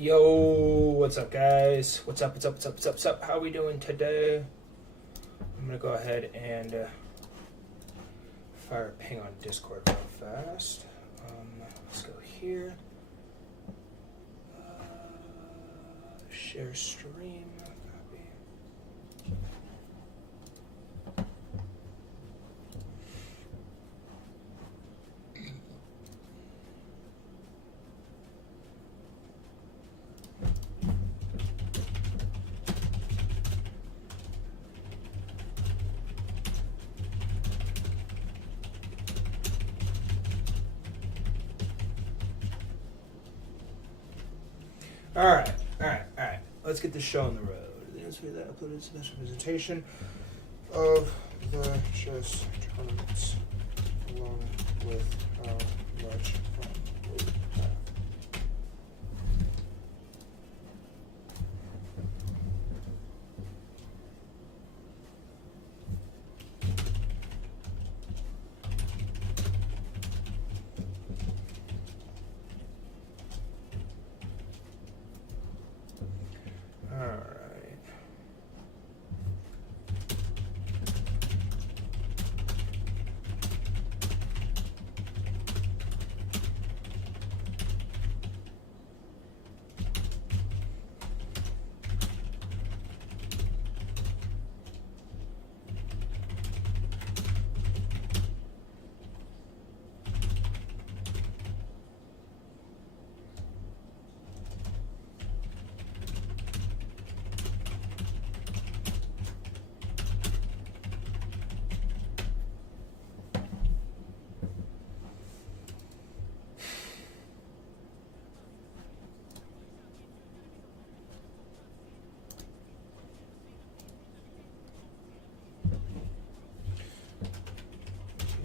Yo, what's up, guys? What's up? How we doing today? I'm gonna go ahead and fire a ping on Discord real fast. Let's go here. Share stream. Copy. All right. Let's get this show on the road. The answer to that uploaded is the best representation of the chess tournaments, along with how much fun we have.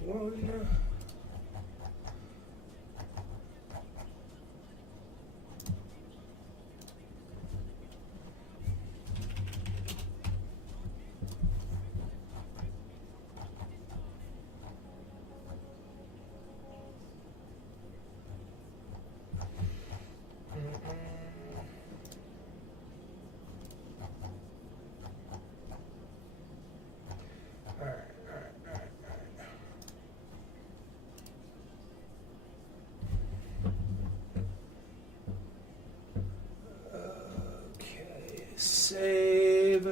One. All right. Okay, save.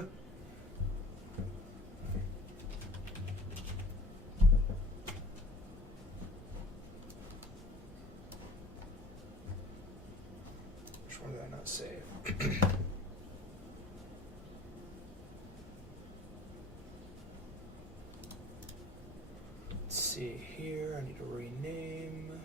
Which one did I not save? Let's see here. I need to rename.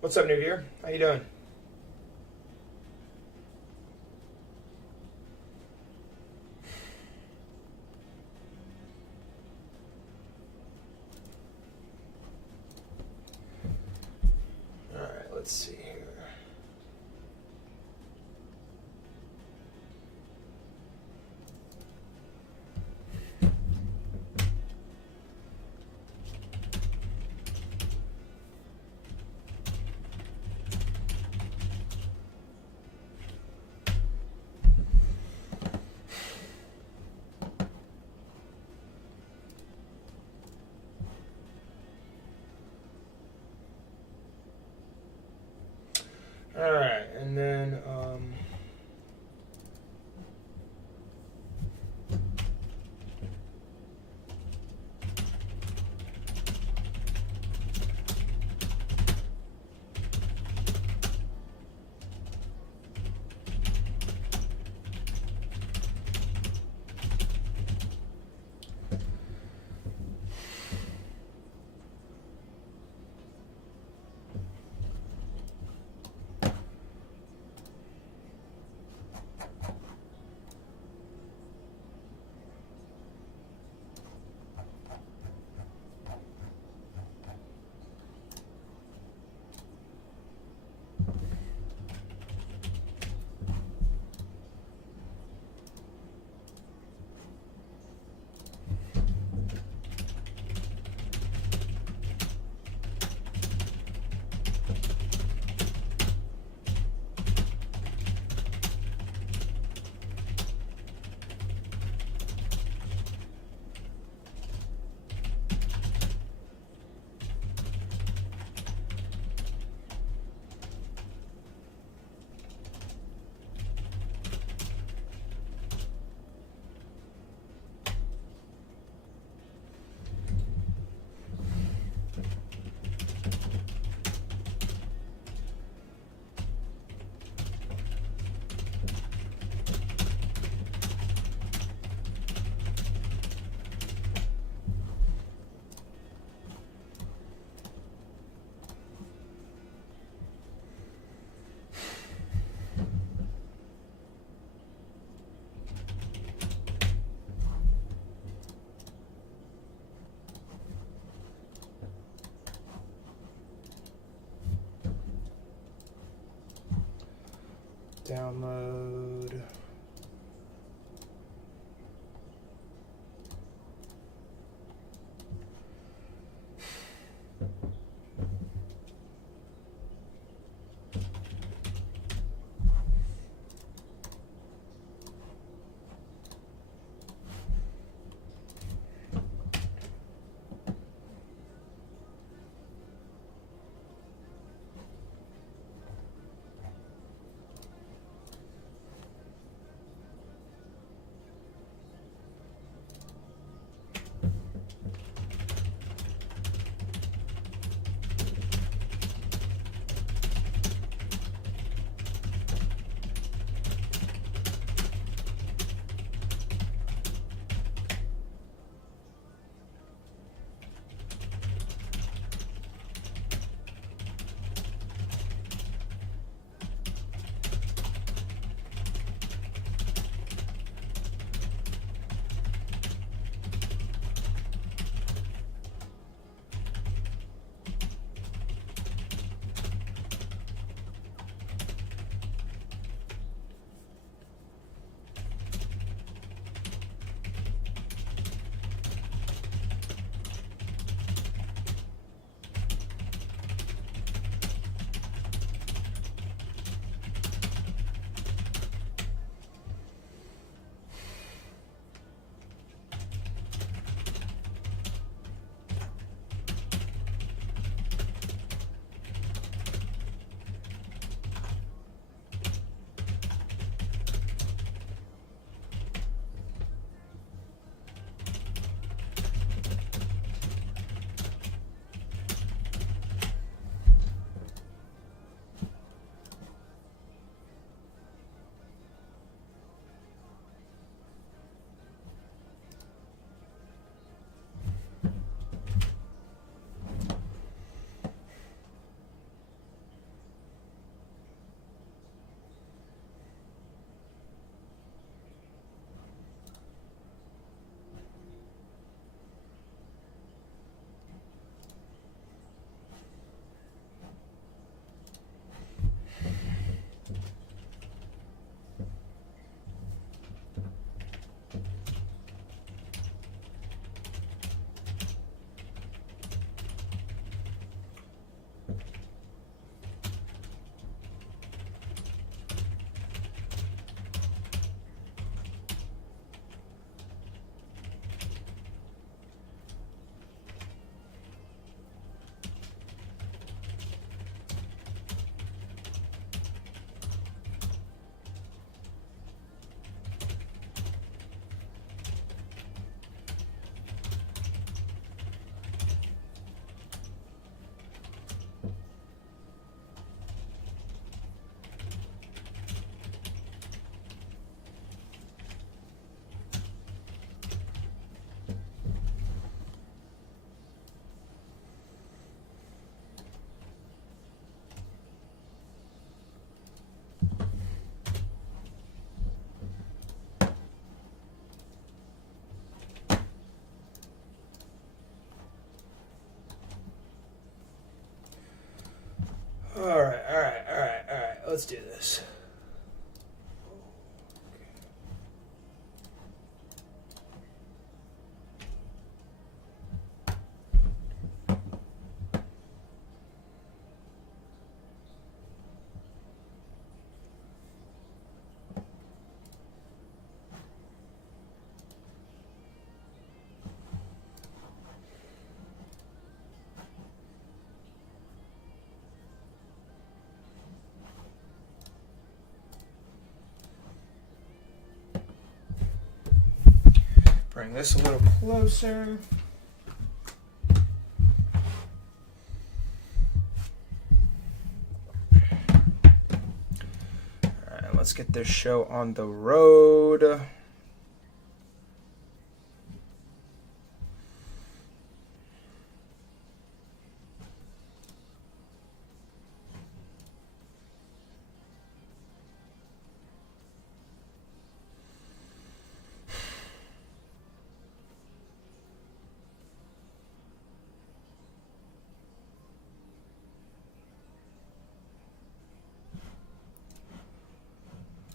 What's up, New Year? How you doing? All right, let's see here. All right, and then download. Alright. Let's do this. Bring this a little closer. Alright, let's get this show on the road.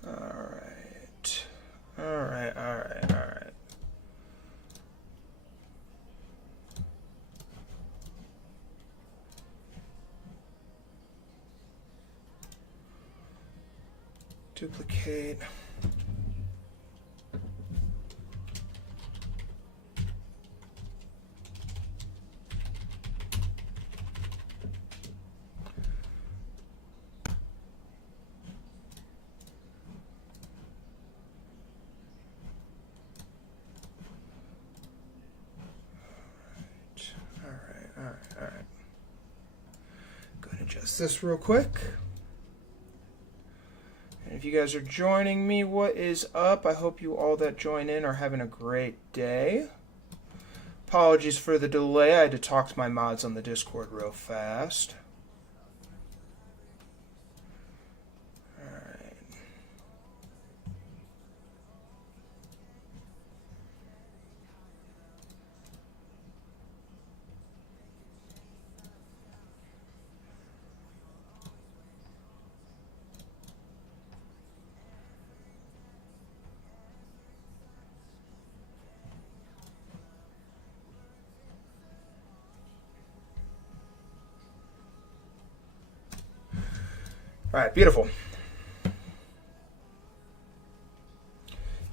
Alright. Duplicate. Alright. Go ahead and adjust this real quick. And if you guys are joining me, what is up? I hope you all that join in are having a great day. Apologies for the delay. I had to talk to my mods on the Discord real fast. All right, beautiful.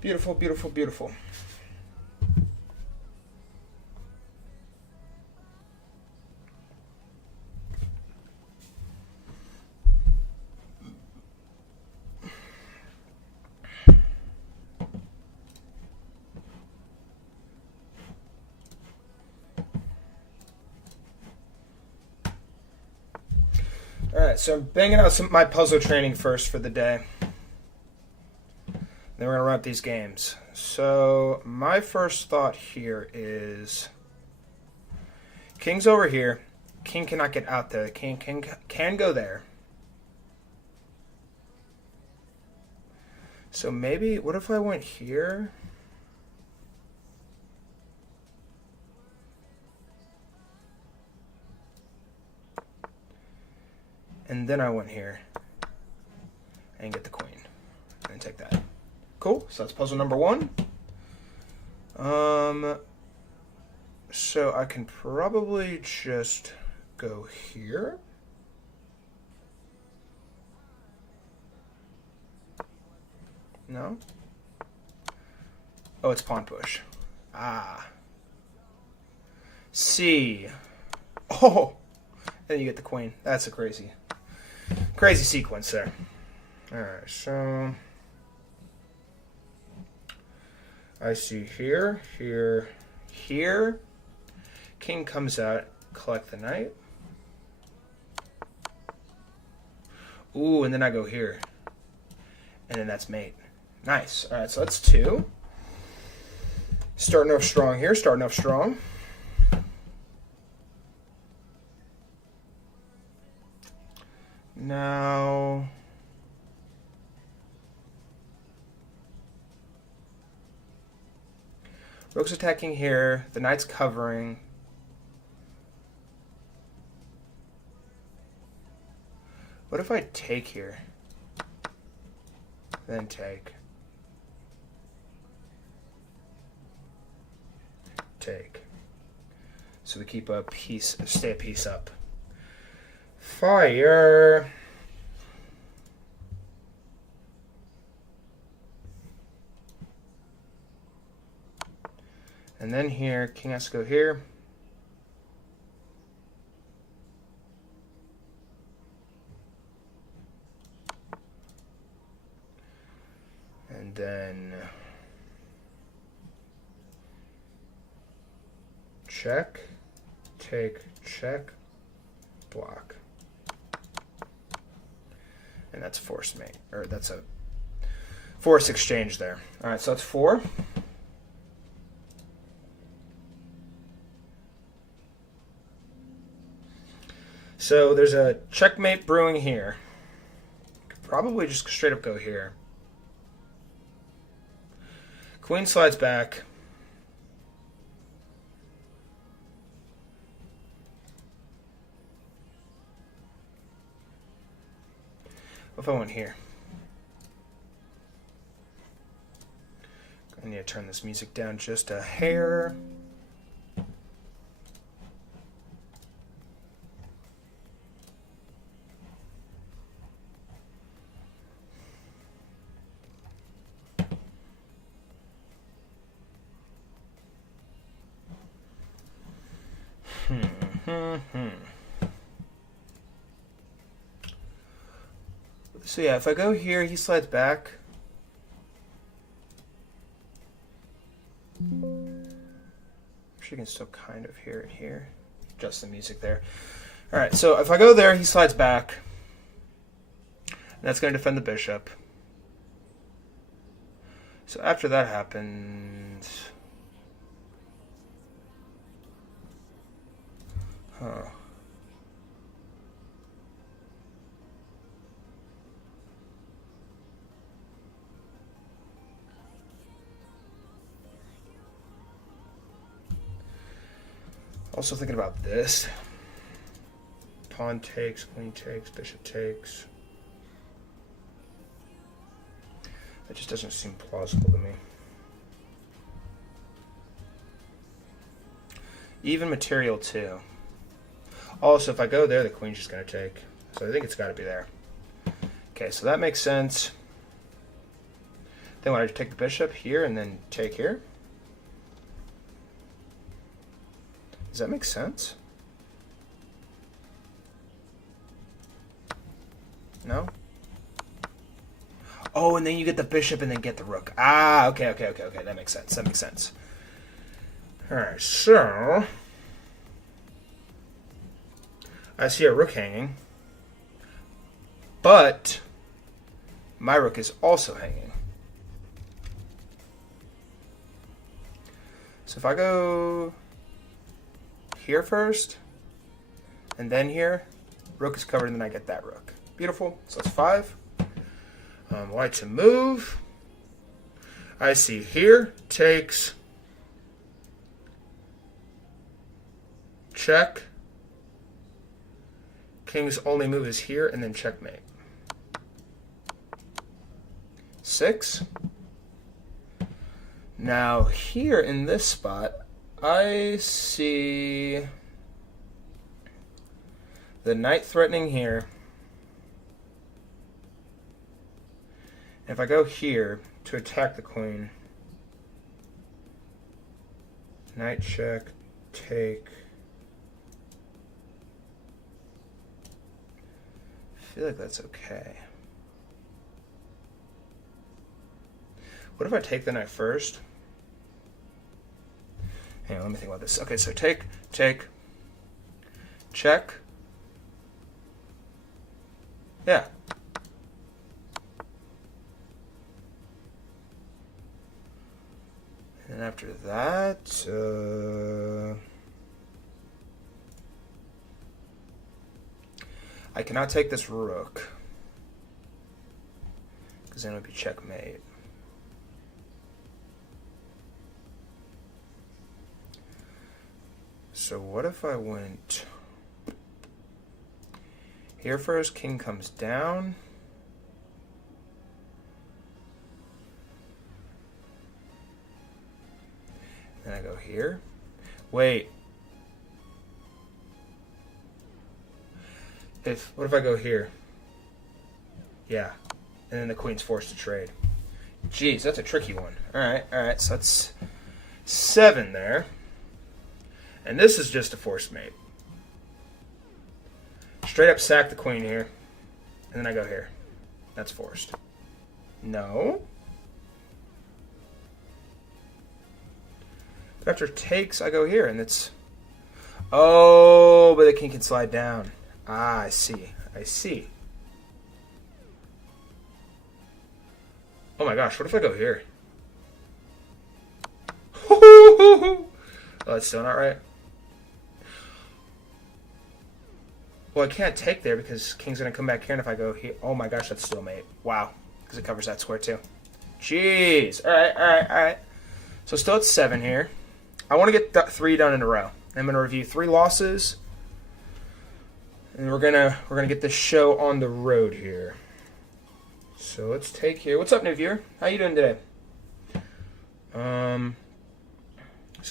Beautiful. Alright, so I'm banging out my puzzle training first for the day. Then we're going to run up these games. So my first thought here is king's over here. King cannot get out there. King can go there. So maybe, what if I went here? And then I went here and get the queen and take that. Cool. So that's puzzle number one. So I can probably just go here. No? Oh, it's pawn push. Ah. C. Oh! Then you get the queen. That's a crazy sequence there. Alright, so I see here. King comes out, collect the knight. Ooh, and then I go here. And then that's mate. Nice. Alright, so that's two. Starting off strong here, Now, rook's attacking here. The knight's covering. What if I take here? Then take. Take. So we keep a piece, stay a piece up. Fire. And then here, king has to go here. And then check, take, check, block. And that's force mate, or that's a force exchange there. All right, so that's 4. So there's a checkmate brewing here. Could probably just straight up go here. Queen slides back. What if I went here? I need to turn this music down just a hair. So yeah, if I go here, he slides back. She can still kind of hear it here. Just the music there. All right, so if I go there, he slides back. And that's going to defend the bishop. So after that happens... Huh. Also thinking about this. Pawn takes, queen takes, bishop takes. That just doesn't seem plausible to me. Even material too. Also, if I go there, the queen's just going to take. So I think it's got to be there. Okay, so that makes sense. Then when I take the bishop here and then take here. Does that make sense? No? Oh, and then you get the bishop and then get the rook. Ah, okay. That makes sense. All right, so I see a rook hanging, but my rook is also hanging. So if I go here first, and then here, rook is covered, and then I get that rook. Beautiful. So that's 5. White to move. I see here takes, check. King's only move is here, and then checkmate. 6. Now here in this spot, I see the knight threatening here. If I go here to attack the queen, knight check, take. I feel like that's okay. What if I take the knight first? Hang on, let me think about this. Okay, so take, check. Yeah. And after that, I cannot take this rook, because then it would be checkmate. So what if I went Here first, king comes down. Then I go here. Wait. What if I go here? Yeah. And then the queen's forced to trade. Jeez, that's a tricky one. Alright, so that's 7 there. And this is just a forced mate. Straight up sack the queen here. And then I go here. That's forced. No. But after takes, I go here, and it's... Oh, but the king can slide down. Ah, I see. I see. Oh my gosh, what if I go here? Oh, that's still not right. Well, I can't take there because king's going to come back here, and if I go here... Oh my gosh, that's still mate. Wow, because it covers that square too. Jeez. Alright. So still at 7 here. I want to get 3 done in a row. I'm going to review 3 losses. And we're gonna get this show on the road here. So let's take here. What's up, new viewer? How you doing today? So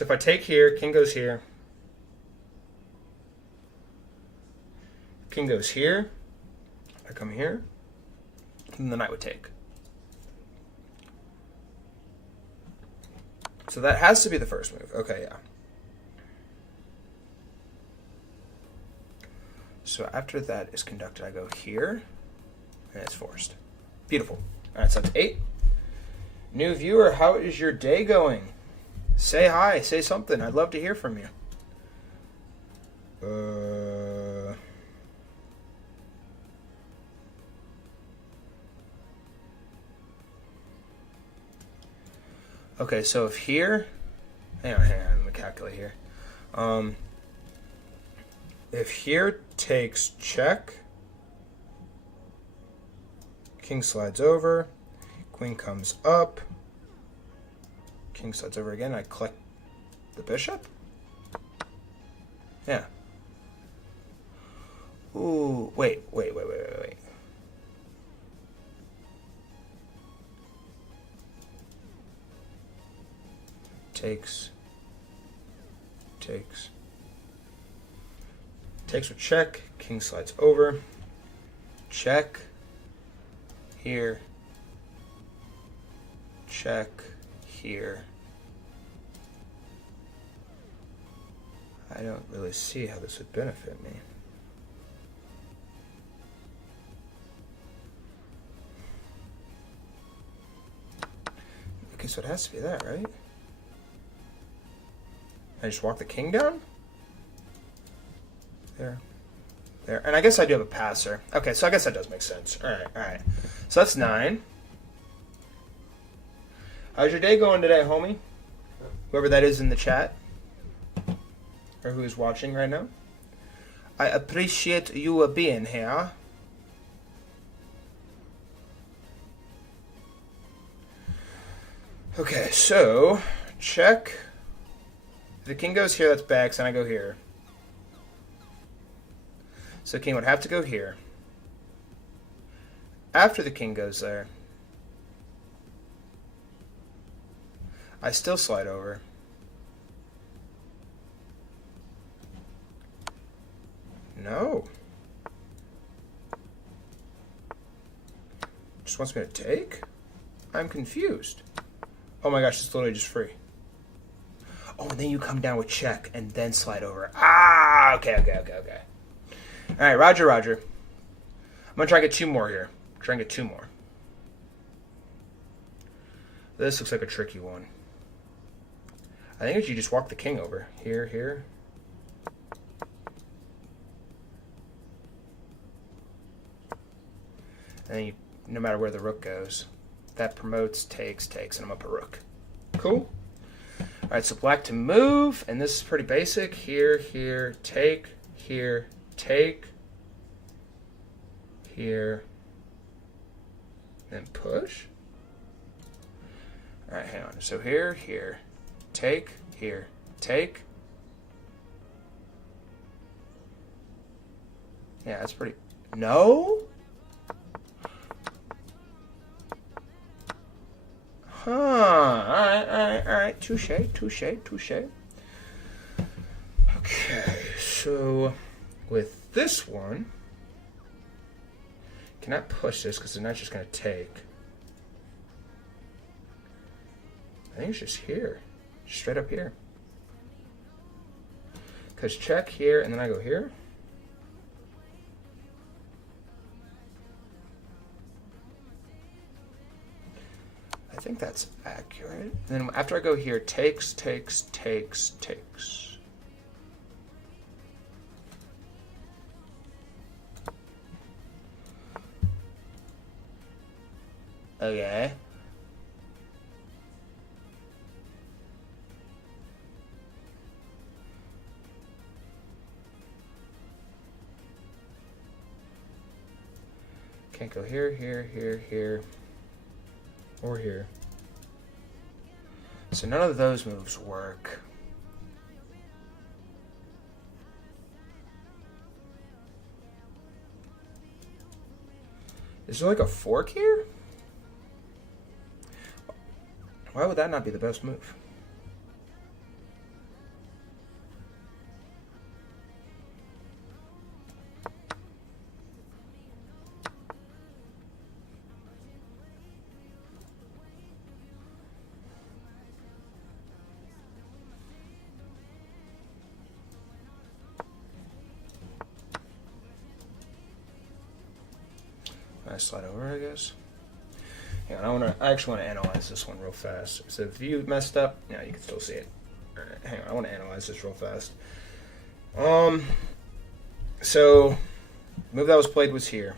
if I take here, king goes here. King goes here. I come here. And the knight would take. So that has to be the first move. Okay, yeah. So after that is conducted, I go here, and it's forced. Beautiful. All right, so that's 8. New viewer, how is your day going? Say hi, say something. I'd love to hear from you. Okay, so if here... Hang on, let me calculate here. If here takes check, king slides over, queen comes up, king slides over again, I collect the bishop? Yeah. Ooh, wait. Takes with check, king slides over, check, here, check, here. I don't really see how this would benefit me. Okay, so it has to be that, right? I just walk the king down? There. And I guess I do have a passer. Okay, so I guess that does make sense. Alright. So that's 9. How's your day going today, homie? Whoever that is in the chat. Or who is watching right now. I appreciate you being here. Okay, so check. If the king goes here, that's backs, and I go here. So the king would have to go here. After the king goes there, I still slide over. No. Just wants me to take? I'm confused. Oh my gosh, it's literally just free. Oh, and then you come down with check and then slide over. Ah, okay. All right, Roger. I'm going to try and get 2 more here. This looks like a tricky one. I think if you just walk the king over. Here. And then no matter where the rook goes, that promotes, takes, and I'm up a rook. Cool? All right, so black to move, and this is pretty basic. Here, take, here, take, here, then push. All right, hang on. So here, take, here, take. Yeah, that's pretty No? Huh. Alright. Touche. Okay, so with this one, cannot push this because the knight's just going to take. I think it's just here. Straight up here. Because check here, and then I go here. I think that's accurate. And then after I go here, takes. Okay. Can't go here, or here. So none of those moves work. Is there like a fork here? Why would that not be the best move? I slide over, I guess. Hang on, I actually want to analyze this one real fast. So if you messed up, yeah, you can still see it. All right, hang on, I want to analyze this real fast. So move that was played was here.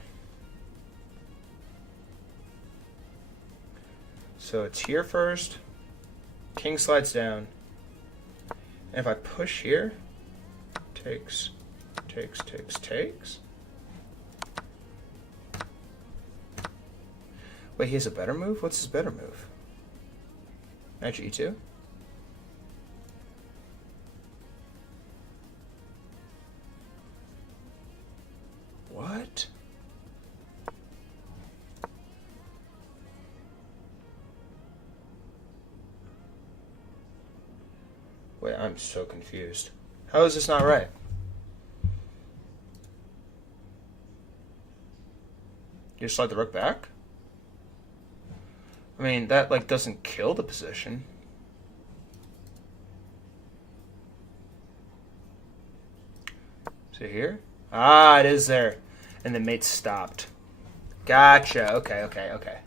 So it's here first. King slides down. And if I push here, takes. Wait, he has a better move? What's his better move? Knight e2? What? Wait, I'm so confused. How is this not right? You slide the rook back? I mean, that, like, doesn't kill the position. See here? Ah, it is there. And the mate stopped. Gotcha. Okay.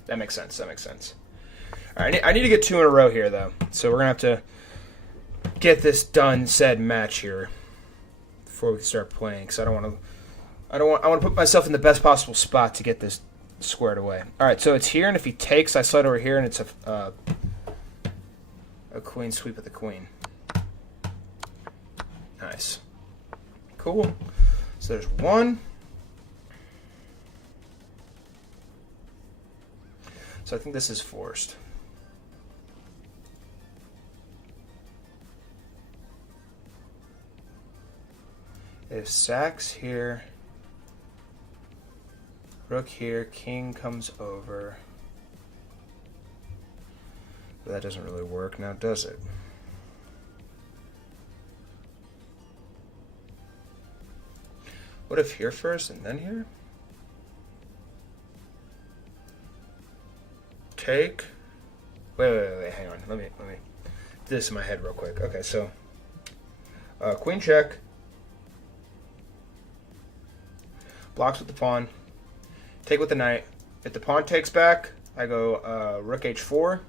That makes sense. All right, I need to get 2 in a row here, though. So we're going to have to get this done, said match here before we can start playing. Because I want to put myself in the best possible spot to get this squared away. All right, so it's here, and if he takes, I slide over here, and it's a queen sweep with the queen. Nice. Cool. So there's 1. So I think this is forced. If sacks here, rook here, king comes over. But that doesn't really work now, does it? What if here first and then here? Take. Wait, hang on. Let me do this in my head real quick. Okay, so queen check. Blocks with the pawn. Take with the knight. If the pawn takes back, I go rook h4.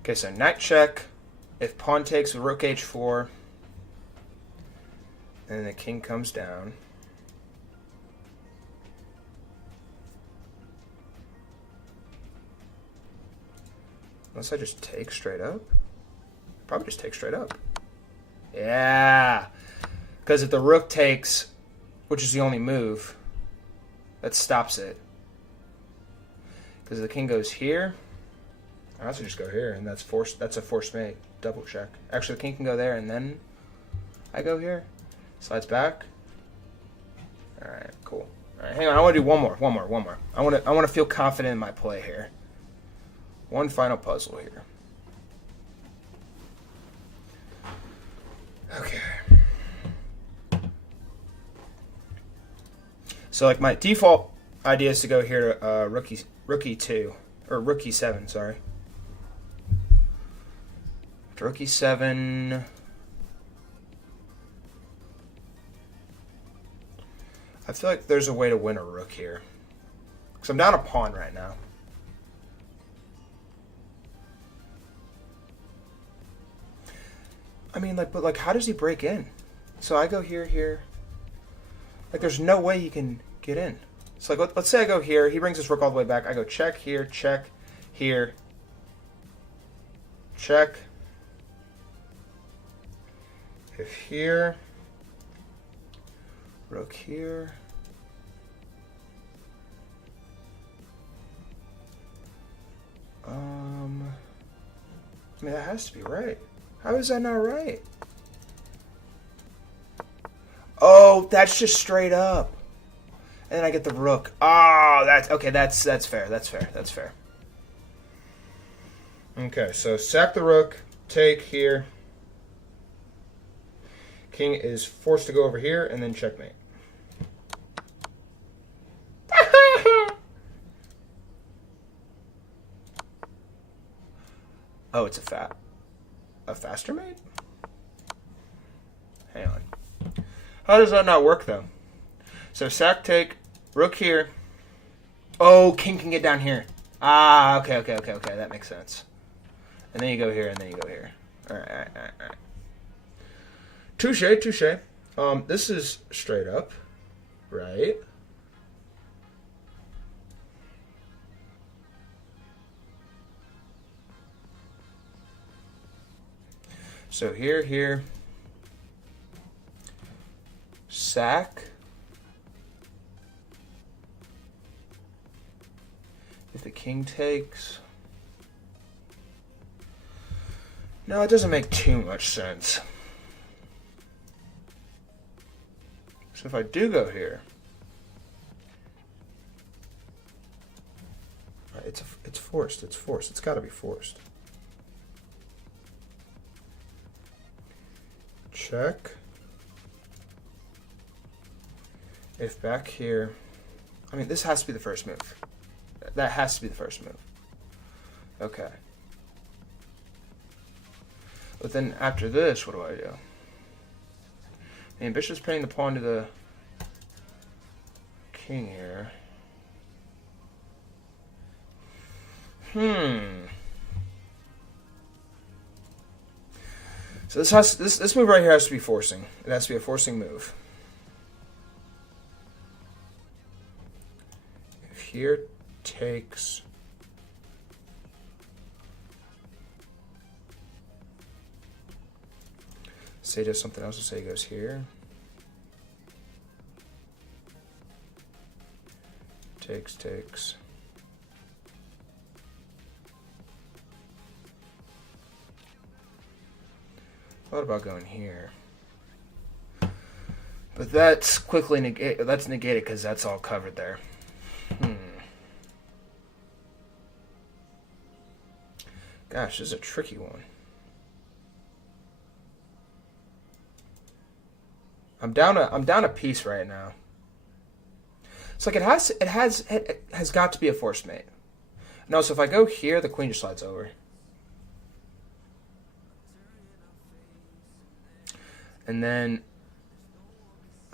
Okay, so knight check. If pawn takes, rook h4. And the king comes down. Unless I just take straight up. Probably just take straight up. Yeah. Because if the rook takes, which is the only move, that stops it. Because the king goes here. I also just go here, and that's forced. That's a forced mate. Double check. Actually, the king can go there, and then I go here. Slides back. All right, cool. All right, hang on. I want to do one more. I want to feel confident in my play here. One final puzzle here. Okay. So like my default idea is to go here to rookie 2 or rookie 7. Sorry. Rookie 7. I feel like there's a way to win a rook here. Because I'm down a pawn right now. I mean, like, but like, how does he break in? So I go here. Like, there's no way he can get in. So like, let's say I go here. He brings his rook all the way back. I go check here, check here, check. If here, rook here. I mean, that has to be right. How is that not right? Oh, that's just straight up. And then I get the rook. Oh, that's okay. That's fair. That's fair. Okay, so sack the rook, take here. King is forced to go over here, and then checkmate. Oh, it's a faster mate? Hang on. How does that not work, though? So sack, take, rook here. Oh, king can get down here. Ah, okay. That makes sense. And then you go here, and then you go here. All right. Touche. This is straight up, right? So here, sack. If the king takes. No, it doesn't make too much sense. So if I do go here, it's forced. It's got to be forced. Check. If back here, I mean, this has to be the first move. That has to be the first move. Okay. But then after this, what do I do? And bishop's pinning the pawn to the king here. So this move right here has to be forcing. It has to be a forcing move. If here takes. Say does something else. Say goes here. Takes. What about going here? But that's quickly negated. That's negated because that's all covered there. Gosh, this is a tricky one. I'm down a piece right now. It's like it has got to be a forced mate. No, so if I go here, the queen just slides over. And then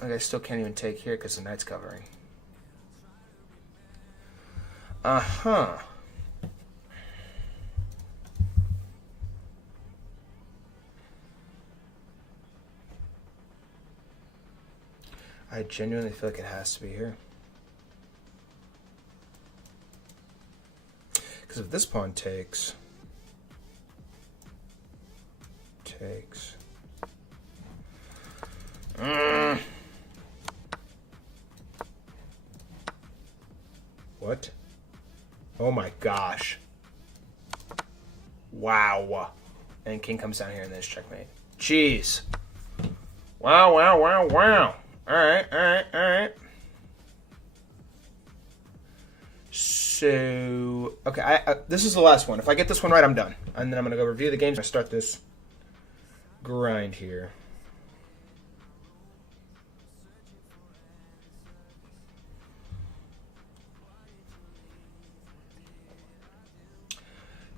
I still can't even take here because the knight's covering. I genuinely feel like it has to be here. Because if this pawn takes. What? Oh my gosh. Wow. And king comes down here and then it's checkmate. Jeez. Wow. Alright. So, okay, this is the last one. If I get this one right, I'm done. And then I'm going to go review the games. I start this grind here.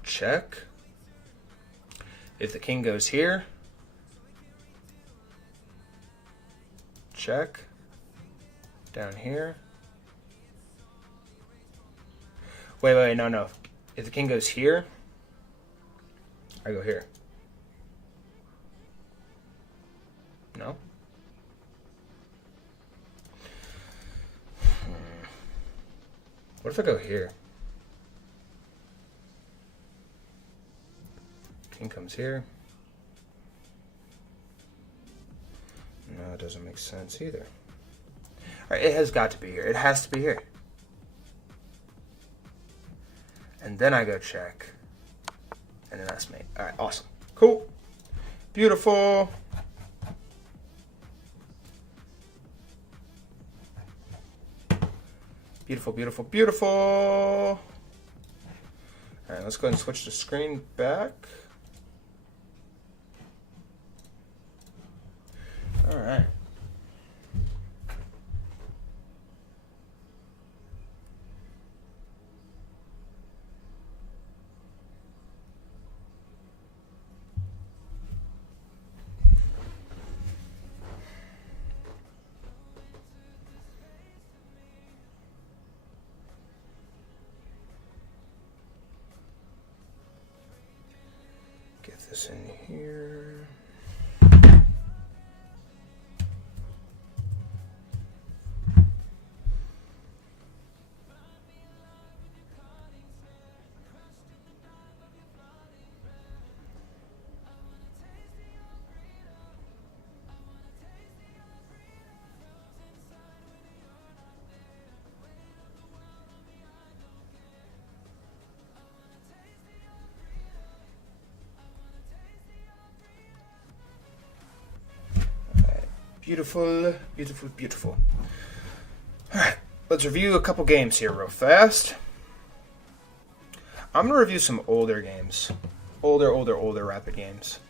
Check. If the king goes here, check. Down here. Wait, no. If the king goes here, I go here. No? What if I go here? King comes here. No, it doesn't make sense either. Alright, it has got to be here. It has to be here. And then I go check. And then that's mate. Alright, awesome. Cool. Beautiful. Beautiful. Alright, let's go ahead and switch the screen back. Alright. Get this in here. Beautiful. Alright, let's review a couple games here real fast. I'm going to review some older games. Older rapid games.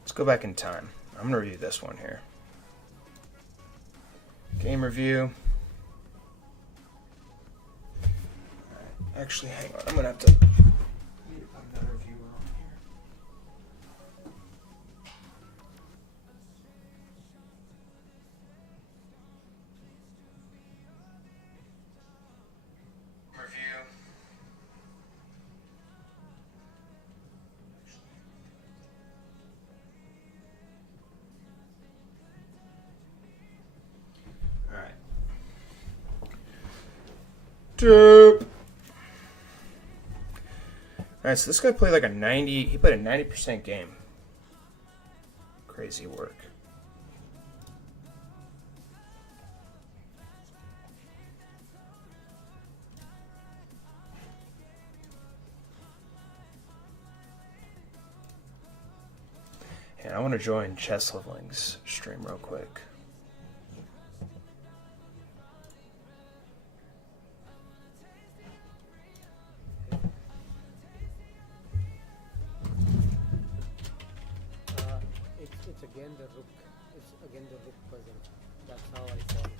Let's go back in time. I'm going to review this one here. Game review. Alright, actually, hang on. I'm going to have to... Alright, so this guy played like a 90, he played a 90% game. Crazy work. And I want to join Chess Leveling's stream real quick. It's again the rook. It's again the rook puzzle. That's how I solve it.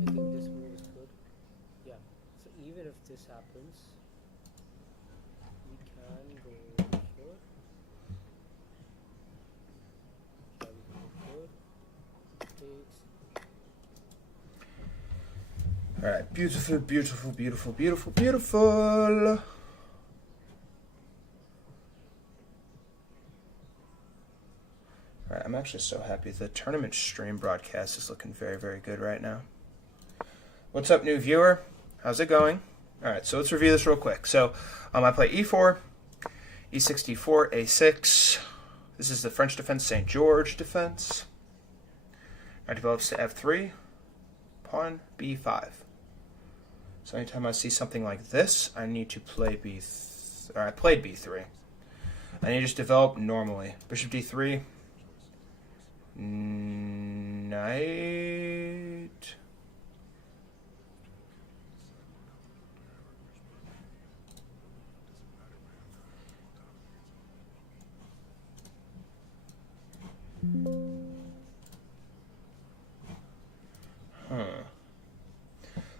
I think this move is good. Yeah. So even if this happens, we can go All right, beautiful, beautiful, beautiful, beautiful, beautiful. All right, I'm actually so happy. The tournament stream broadcast is looking very, very good right now. What's up, new viewer? How's it going? All right, so let's review this real quick. So I play e4, e6, d4, a6. This is the French defense, St. George defense. Knight develops to f3, pawn b5. So anytime I see something like this, I need to play I played b3. I need to just develop normally. Bishop d3, knight.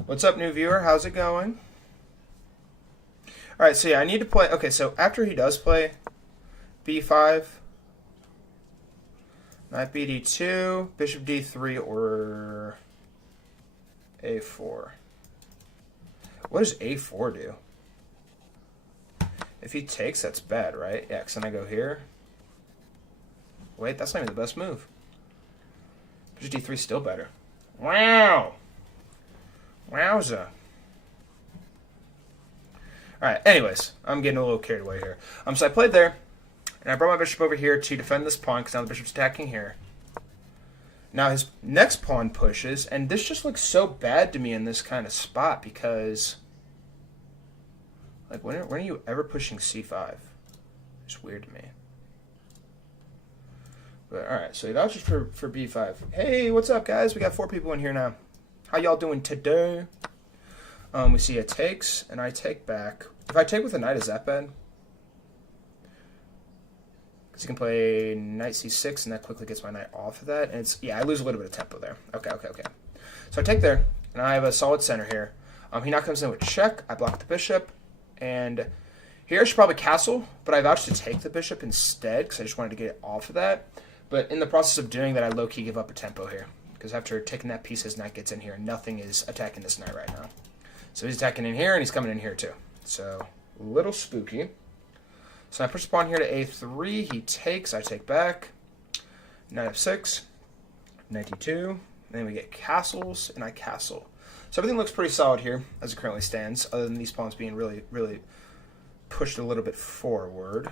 What's up, new viewer? How's it going? All right, so yeah, I need to play. Okay, so after he does play b5, knight bd2, bishop d3, or a4. What does a4 do? If he takes, that's bad, right? Yeah, because then I go here. Wait, that's not even the best move. Bishop d3 is still better. Wow! Wowza. Alright, anyways, I'm getting a little carried away here. So I played there, and I brought my bishop over here to defend this pawn, because now the bishop's attacking here. Now his next pawn pushes, and this just looks so bad to me in this kind of spot, because, like, when are you ever pushing c5? It's weird to me. But, alright, so he vouches for b5. Hey, what's up, guys? We got 4 people in here now. How y'all doing today? We see it takes, and I take back. If I take with a knight, is that bad? Because he can play knight c6, and that quickly gets my knight off of that. And it's, yeah, I lose a little bit of tempo there. Okay. So I take there, and I have a solid center here. He now comes in with check. I block the bishop, and here I should probably castle, but I vouched to take the bishop instead, because I just wanted to get it off of that. But in the process of doing that, I low-key give up a tempo here. Because after taking that piece, his knight gets in here, and nothing is attacking this knight right now. So he's attacking in here, and he's coming in here too. So, a little spooky. So I push the pawn here to a3. He takes, I take back. Knight f6. Knight d2. And then we get castles, and I castle. So everything looks pretty solid here, as it currently stands, other than these pawns being really, really pushed a little bit forward.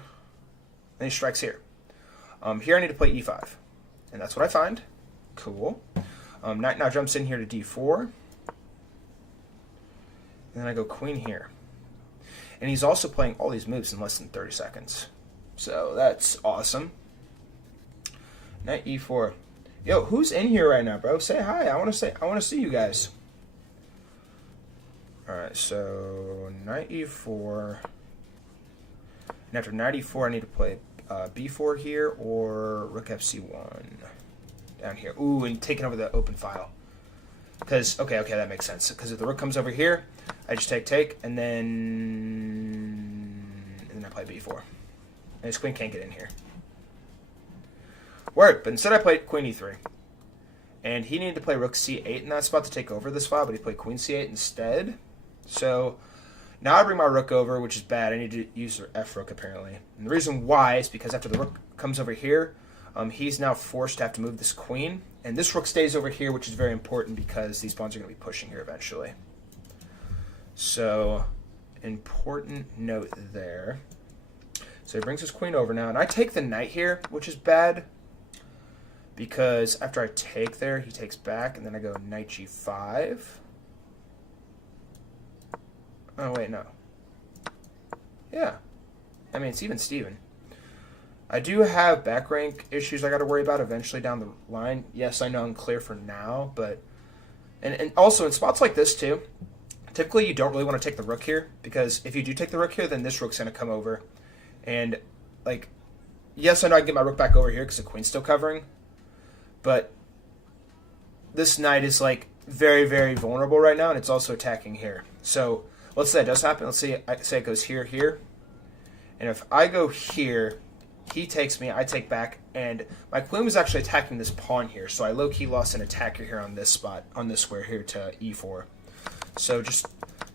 Then he strikes here. Here I need to play e5. And that's what I find. Cool. Knight now jumps in here to d4. And then I go queen here. And he's also playing all these moves in less than 30 seconds. So that's awesome. Knight e4. Yo, who's in here right now, bro? Say hi. I want to see you guys. Alright, so knight e4. And after knight e4, I need to play b4 here or rook fc1. Down here. Ooh, and taking over the open file. Because, okay, that makes sense. Because if the rook comes over here, I just take, and then I play b4. And his queen can't get in here. Word, but instead I played queen e3. And he needed to play rook c8 in that spot to take over this file, but he played queen c8 instead. So now I bring my rook over, which is bad. I need to use the f rook, apparently. And the reason why is because after the rook comes over here, he's now forced to have to move this queen. And this rook stays over here, which is very important because these pawns are going to be pushing here eventually. So, important note there. So he brings his queen over now. And I take the knight here, which is bad. Because after I take there, he takes back. And then I go knight g5. Oh, wait, no. Yeah. I mean, it's even Steven. I do have back rank issues I got to worry about eventually down the line. Yes, I know I'm clear for now, but... And also, in spots like this, too, typically you don't really want to take the rook here, because if you do take the rook here, then this rook's going to come over. And, like, yes, I know I can get my rook back over here because the queen's still covering, but this knight is, like, very, very vulnerable right now, and it's also attacking here. So, let's say it does happen. Let's say it goes here, here. And if I go here... He takes me, I take back, and my queen was actually attacking this pawn here, so I low-key lost an attacker here on this spot, on this square here to e4. So just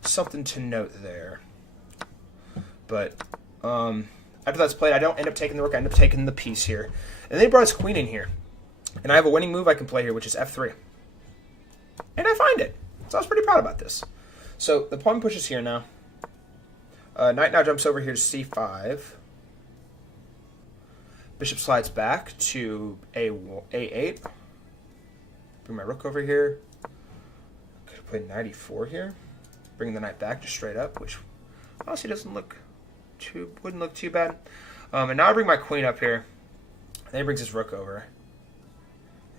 something to note there. But after that's played, I don't end up taking the rook. I end up taking the piece here. And then he brought his queen in here. And I have a winning move I can play here, which is f3. And I find it. So I was pretty proud about this. So the pawn pushes here now. Knight now jumps over here to c5. Bishop slides back to a8. Bring my rook over here. Could have played knight e4 here. Bring the knight back just straight up, which honestly wouldn't look too bad. And now I bring my queen up here. And then he brings his rook over.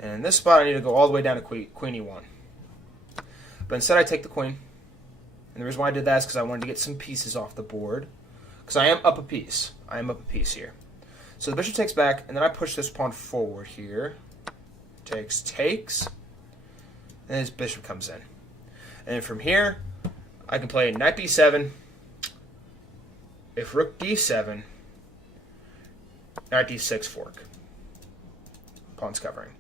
And in this spot, I need to go all the way down to queen e1. But instead, I take the queen. And the reason why I did that is because I wanted to get some pieces off the board. Because I am up a piece. I am up a piece here. So the bishop takes back, and then I push this pawn forward here. Takes. And his bishop comes in. And then from here, I can play knight b7. If rook d7, knight d6 fork. Pawn's covering.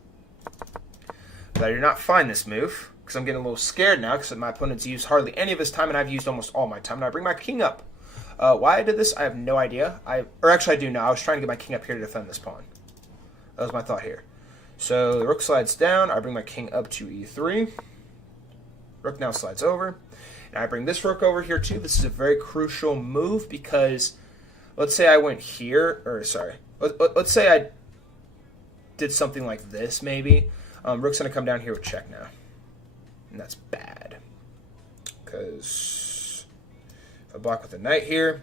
But I do not find this move, because I'm getting a little scared now, because my opponent's used hardly any of his time, and I've used almost all my time. And I bring my king up. Why I did this, I have no idea. Or actually, I do know. I was trying to get my king up here to defend this pawn. That was my thought here. So the rook slides down. I bring my king up to e3. Rook now slides over. And I bring this rook over here too. This is a very crucial move because let's say I went here, or sorry, let's say I did something like this maybe. Rook's going to come down here with check now. And that's bad. Because if I block with a knight here,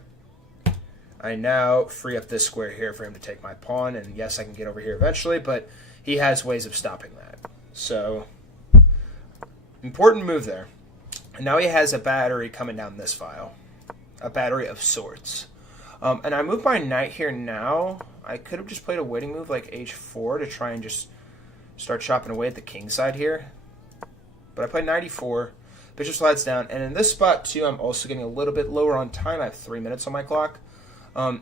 I now free up this square here for him to take my pawn. And yes, I can get over here eventually, but he has ways of stopping that. So, important move there. And now he has a battery coming down this file. A battery of sorts. And I move my knight here now. I could have just played a waiting move like h4 to try and just start chopping away at the king side here. But I played knight e4. Bishop slides down. And in this spot, too, I'm also getting a little bit lower on time. I have 3 minutes on my clock.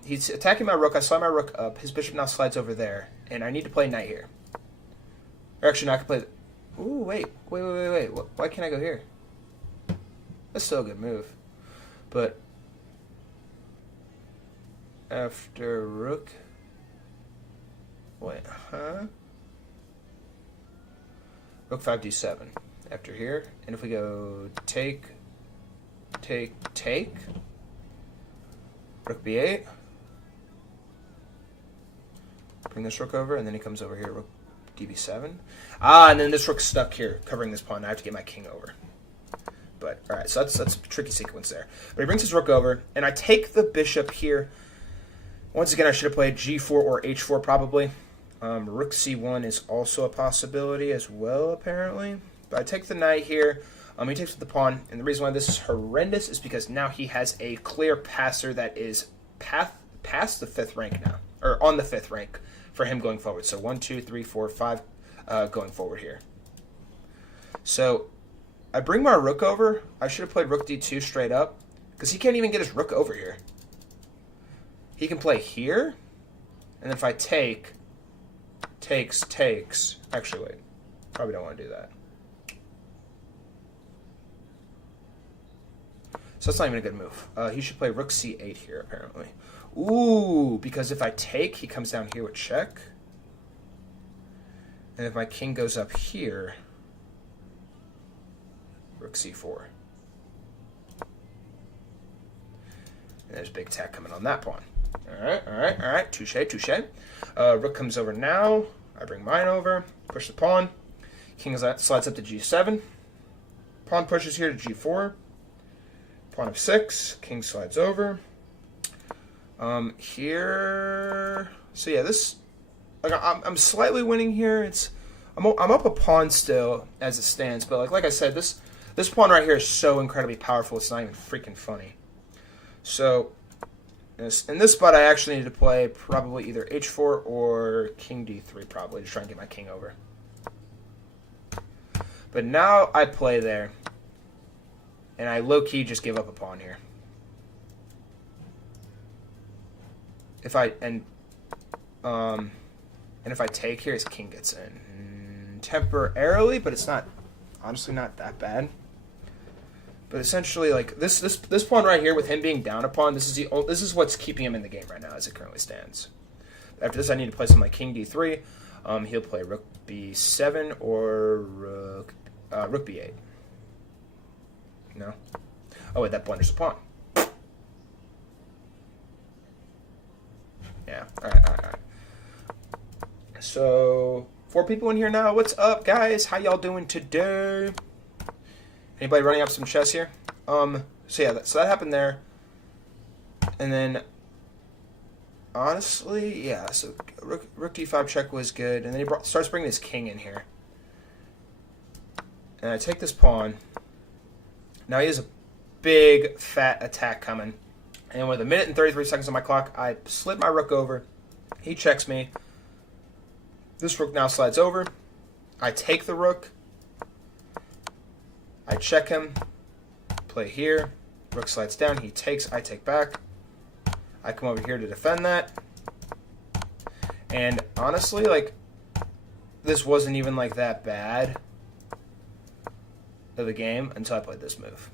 He's attacking my rook. I saw my rook up. His bishop now slides over there. And I need to play knight here. Or actually, no, I can play... Ooh, wait. Why can't I go here? That's still a good move. But after rook... Wait, huh? Rook 5d7 after here. And if we go take... Rook b8. Bring this rook over, and then he comes over here, rook db7. And then this rook's stuck here, covering this pawn. I have to get my king over. But, alright, so that's a tricky sequence there. But he brings his rook over, and I take the bishop here. Once again, I should have played g4 or h4 probably. Rook c1 is also a possibility as well, apparently. But I take the knight here. He takes the pawn, and the reason why this is horrendous is because now he has a clear passer that is past the 5th rank now, or on the 5th rank for him going forward. So 1, 2, 3, 4, 5 going forward here. So I bring my rook over. I should have played rook d2 straight up because he can't even get his rook over here. He can play here, and then if I takes. Actually, wait. Probably don't want to do that. So that's not even a good move. He should play rook c8 here, apparently. Ooh, because if I take, he comes down here with check. And if my king goes up here, rook c4. And there's big attack coming on that pawn. All right. Touche. Rook comes over now. I bring mine over. Push the pawn. King slides up to g7. Pawn pushes here to g4. Pawn f6. King slides over. Here. So yeah, this. Like I'm slightly winning here. I'm up a pawn still as it stands, but like I said, this pawn right here is so incredibly powerful. It's not even freaking funny. So. In this spot, I actually need to play probably either h4 or king d3 probably to try and get my king over. But now I play there, and I low-key just give up a pawn here. If I take here, his king gets in temporarily, but it's honestly not that bad. But essentially, like this pawn right here, with him being down a pawn, this is what's keeping him in the game right now as it currently stands. After this, I need to play something like King D3. He'll play Rook B7 or Rook B8. No. Oh wait, that blunders a pawn. Yeah. All right. So 4 people in here now. What's up, guys? How y'all doing today? Anybody running up some chess here? So yeah, so that happened there. And then, honestly, yeah, so Rook D5 check was good. And then he starts bringing his king in here. And I take this pawn. Now he has a big, fat attack coming. And with 1 minute and 33 seconds on my clock, I slid my rook over. He checks me. This rook now slides over. I take the rook. I check him, play here, rook slides down, he takes, I take back. I come over here to defend that. And honestly, like, this wasn't even like that bad of the game until I played this move.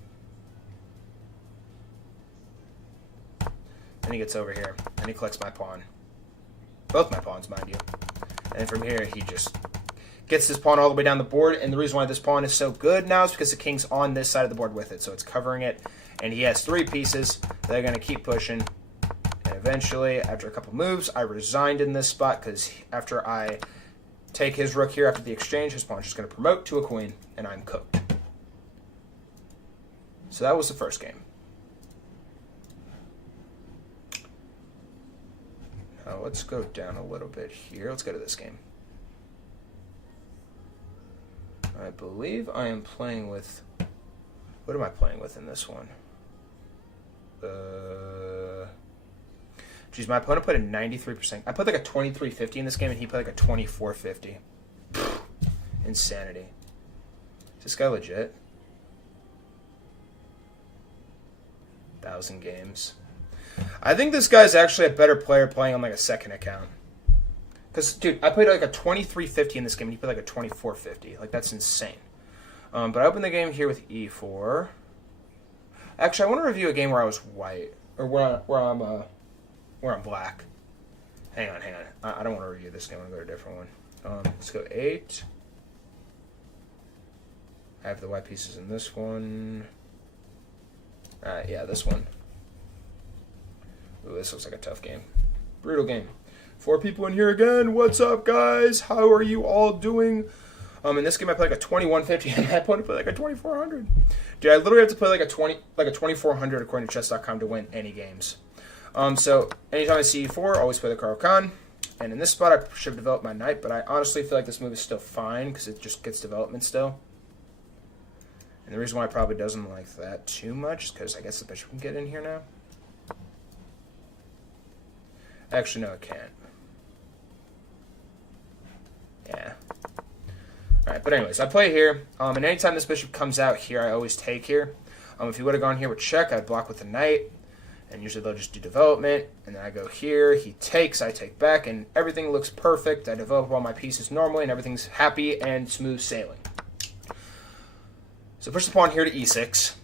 And he gets over here, and he collects my pawn. Both my pawns, mind you. And from here, he just gets this pawn all the way down the board, and the reason why this pawn is so good now is because the king's on this side of the board with it, so it's covering it, and he has 3 pieces that are going to keep pushing, and eventually, after a couple moves, I resigned in this spot, because after I take his rook here after the exchange, his pawn's just going to promote to a queen, and I'm cooked. So that was the first game. Now let's go down a little bit here. Let's go to this game. I believe I am playing with... What am I playing with in this one? Geez, my opponent played a 93%. I played like a 2350 in this game, and he played like a 2450. Insanity. Is this guy legit? 1,000 games. I think this guy's actually a better player playing on like a second account. Because, dude, I played like a 2350 in this game, and he played like a 2450. Like, that's insane. But I opened the game here with e4. Actually, I want to review a game where I was white. Or where I'm black. Hang on. I don't want to review this game. I want to go to a different one. Let's go 8. I have the white pieces in this one. Alright, yeah, this one. Ooh, this looks like a tough game. Brutal game. 4 people in here again. What's up, guys? How are you all doing? In this game, I play like a 2150, and my opponent played like a 2400. Dude, I literally have to play like a 2400 according to chess.com to win any games. So anytime I see e4, always play the Caro-Kann. And in this spot, I should have developed my knight, but I honestly feel like this move is still fine because it just gets development still. And the reason why it probably doesn't like that too much is because I guess the bishop can get in here now. Actually, no, it can't. Yeah. Alright, but anyways, I play here, and anytime this bishop comes out here, I always take here. If he would have gone here with check, I'd block with the knight, and usually they'll just do development, and then I go here, he takes, I take back, and everything looks perfect. I develop all my pieces normally, and everything's happy and smooth sailing. So push the pawn here to e6.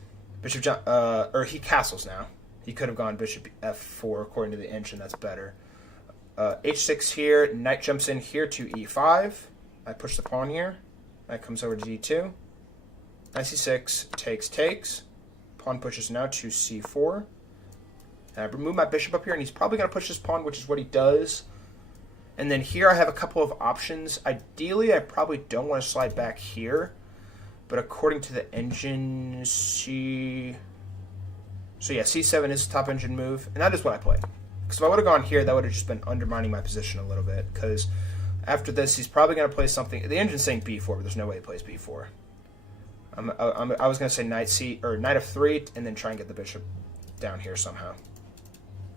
Bishop, or he castles now. He could have gone bishop f4 according to the engine, that's better. H6 here, knight jumps in here to e5. I push the pawn here. Knight comes over to d2. Knight c6, takes. Pawn pushes now to c4. And I remove my bishop up here, and he's probably going to push this pawn, which is what he does. And then here I have a couple of options. Ideally, I probably don't want to slide back here. But according to the engine, So yeah, c7 is the top engine move, and that is what I played. Because if I would have gone here, that would have just been undermining my position a little bit. Because after this, he's probably going to play something. The engine's saying b4, but there's no way he plays b4. I was going to say knight f3, and then try and get the bishop down here somehow.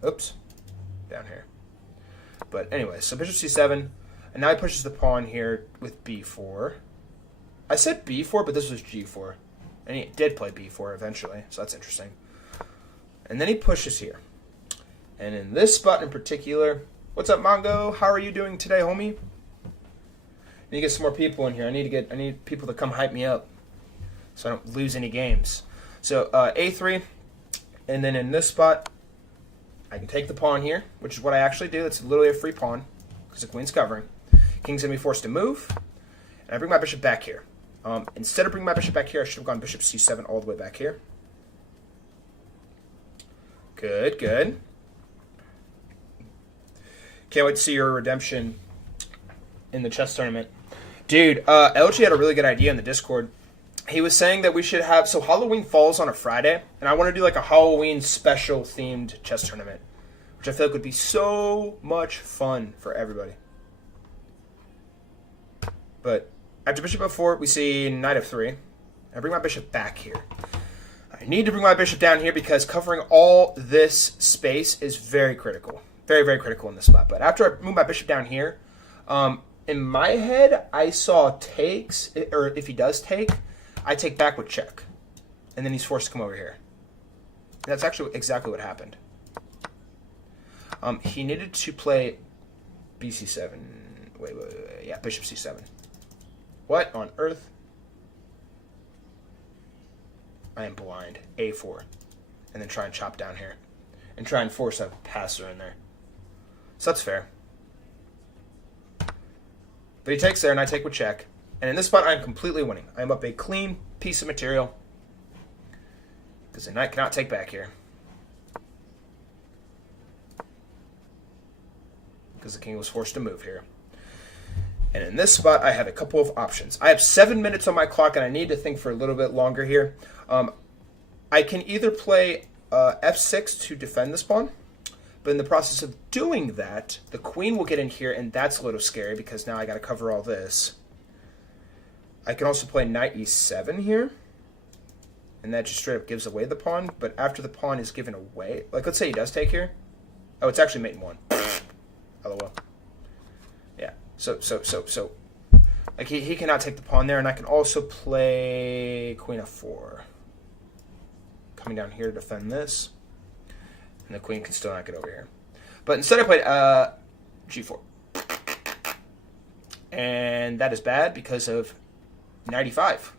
Oops, down here. But anyway, so bishop c7, and now he pushes the pawn here with b4. I said b4, but this was g4, and he did play b4 eventually, so that's interesting. And then he pushes here. And in this spot in particular, what's up, Mongo? How are you doing today, homie? I need to get some more people in here. I need people to come hype me up so I don't lose any games. So a3, and then in this spot, I can take the pawn here, which is what I actually do. It's literally a free pawn because the queen's covering. King's going to be forced to move, and I bring my bishop back here. Instead of bringing my bishop back here, I should have gone bishop c7 all the way back here. Good, good. Can't wait to see your redemption in the chess tournament. Dude, LG had a really good idea in the Discord. He was saying that we should have... So Halloween falls on a Friday, and I want to do like a Halloween special themed chess tournament, which I feel like would be so much fun for everybody. But after bishop f4, we see knight f3. I bring my bishop back here. I need to bring my bishop down here because covering all this space is very critical. Very, very critical in this spot. But after I move my bishop down here, in my head, I saw takes, or if he does take, I take back with check. And then he's forced to come over here. That's actually exactly what happened. He needed to play bc7. Wait. Yeah, bishop c7. What on earth? I am blind. a4. And then try and chop down here. And try and force a passer in there. So that's fair. But he takes there, and I take with check. And in this spot, I'm completely winning. I'm up a clean piece of material. Because the knight cannot take back here. Because the king was forced to move here. And in this spot, I have a couple of options. I have 7 minutes on my clock, and I need to think for a little bit longer here. I can either play f6 to defend this pawn. But in the process of doing that, the queen will get in here, and that's a little scary because now I got to cover all this. I can also play knight e7 here, and that just straight up gives away the pawn. But after the pawn is given away, like let's say he does take here. Oh, it's actually mate in 1. LOL. Yeah. So, like he cannot take the pawn there, and I can also play queen f4, coming down here to defend this. And the queen can still not get over here. But instead I played g4. And that is bad because of knight e5,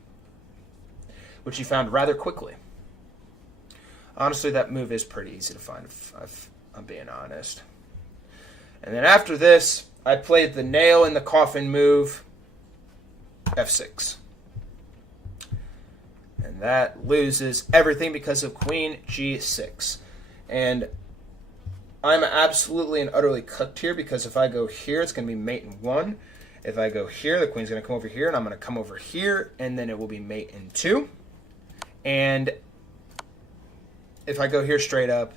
which he found rather quickly. Honestly, that move is pretty easy to find, if I'm being honest. And then after this, I played the nail in the coffin move, f6. And that loses everything because of queen g6. And I'm absolutely and utterly cooked here because if I go here, it's going to be mate in 1. If I go here, the queen's going to come over here, and I'm going to come over here, and then it will be mate in 2. And if I go here straight up,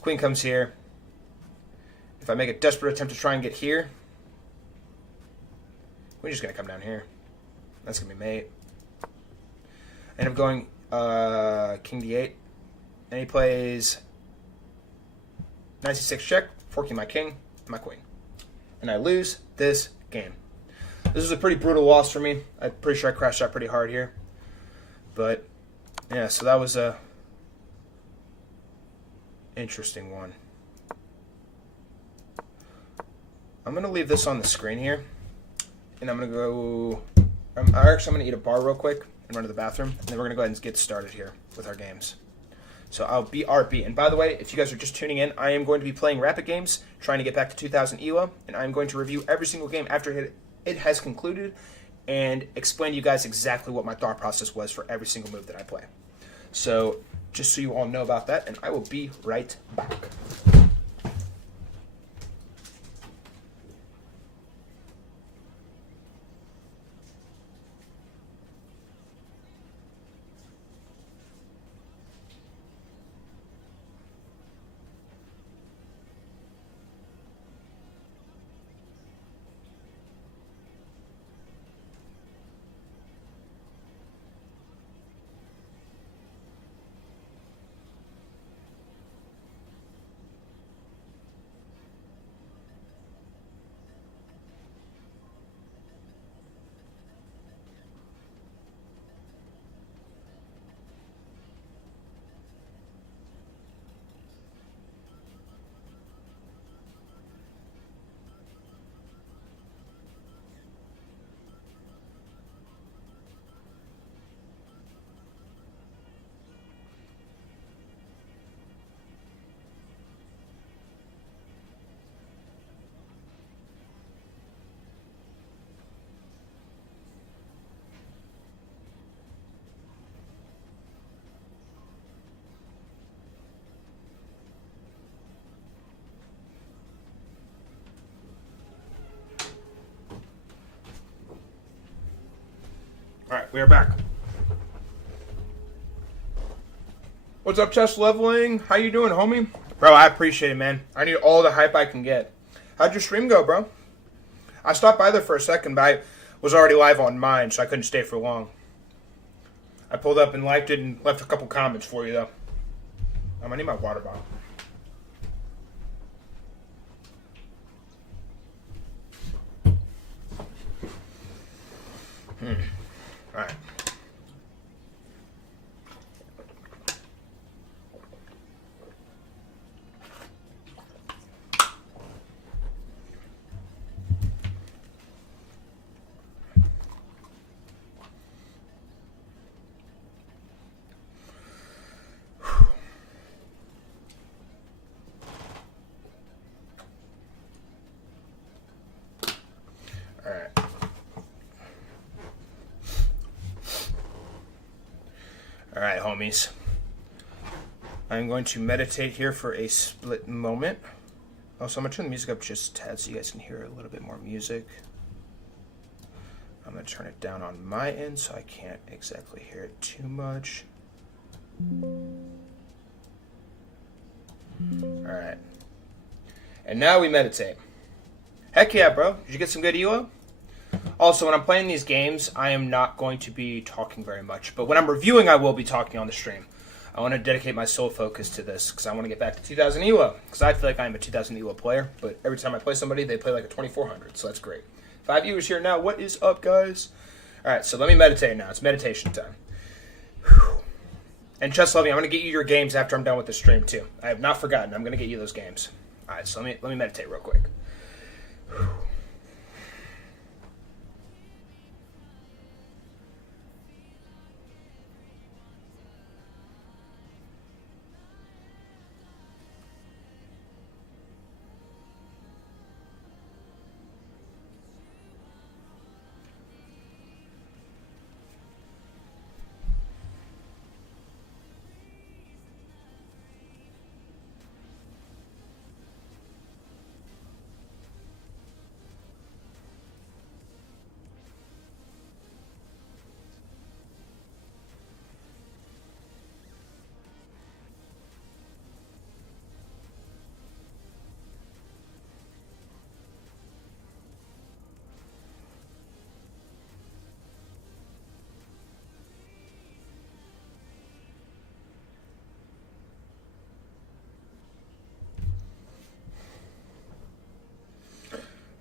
queen comes here. If I make a desperate attempt to try and get here, queen's just going to come down here. That's going to be mate. I end up going king d8. And he plays knight c6 check, forking my king and my queen. And I lose this game. This was a pretty brutal loss for me. I'm pretty sure I crashed out pretty hard here. But, yeah, so that was a interesting one. I'm going to leave this on the screen here. And I'm going to go... I'm going to eat a bar real quick and run to the bathroom. And then we're going to go ahead and get started here with our games. So I'll BRB. And by the way, if you guys are just tuning in, I am going to be playing Rapid Games, trying to get back to 2000 ELO, and I'm going to review every single game after it has concluded and explain to you guys exactly what my thought process was for every single move that I play. So just so you all know about that, and I will be right back. we are back. What's up, chest leveling? How you doing, homie? Bro, I appreciate it, man. I need all the hype I can get. How'd your stream go, bro? I stopped by there for a second, but I was already live on mine, so I couldn't stay for long. I pulled up and liked it and left a couple comments for you, though. I need my water bottle. All right. Alright, homies. I'm going to meditate here for a split moment. Also, I'm going to turn the music up just a tad so you guys can hear a little bit more music. I'm going to turn it down on my end so I can't exactly hear it too much. Alright. And now we meditate. Heck yeah, bro. Did you get some good ELO? Also, when I'm playing these games, I am not going to be talking very much. But when I'm reviewing, I will be talking on the stream. I want to dedicate my sole focus to this because I want to get back to 2000 ELO. Because I feel like I'm a 2000 ELO player. But every time I play somebody, they play like a 2400. So that's great. 5 viewers here now. What is up, guys? Alright, so let me meditate now. It's meditation time. Whew. And Chess Loving, I'm going to get you your games after I'm done with the stream, too. I have not forgotten. I'm going to get you those games. Alright, so let me meditate real quick. Whew.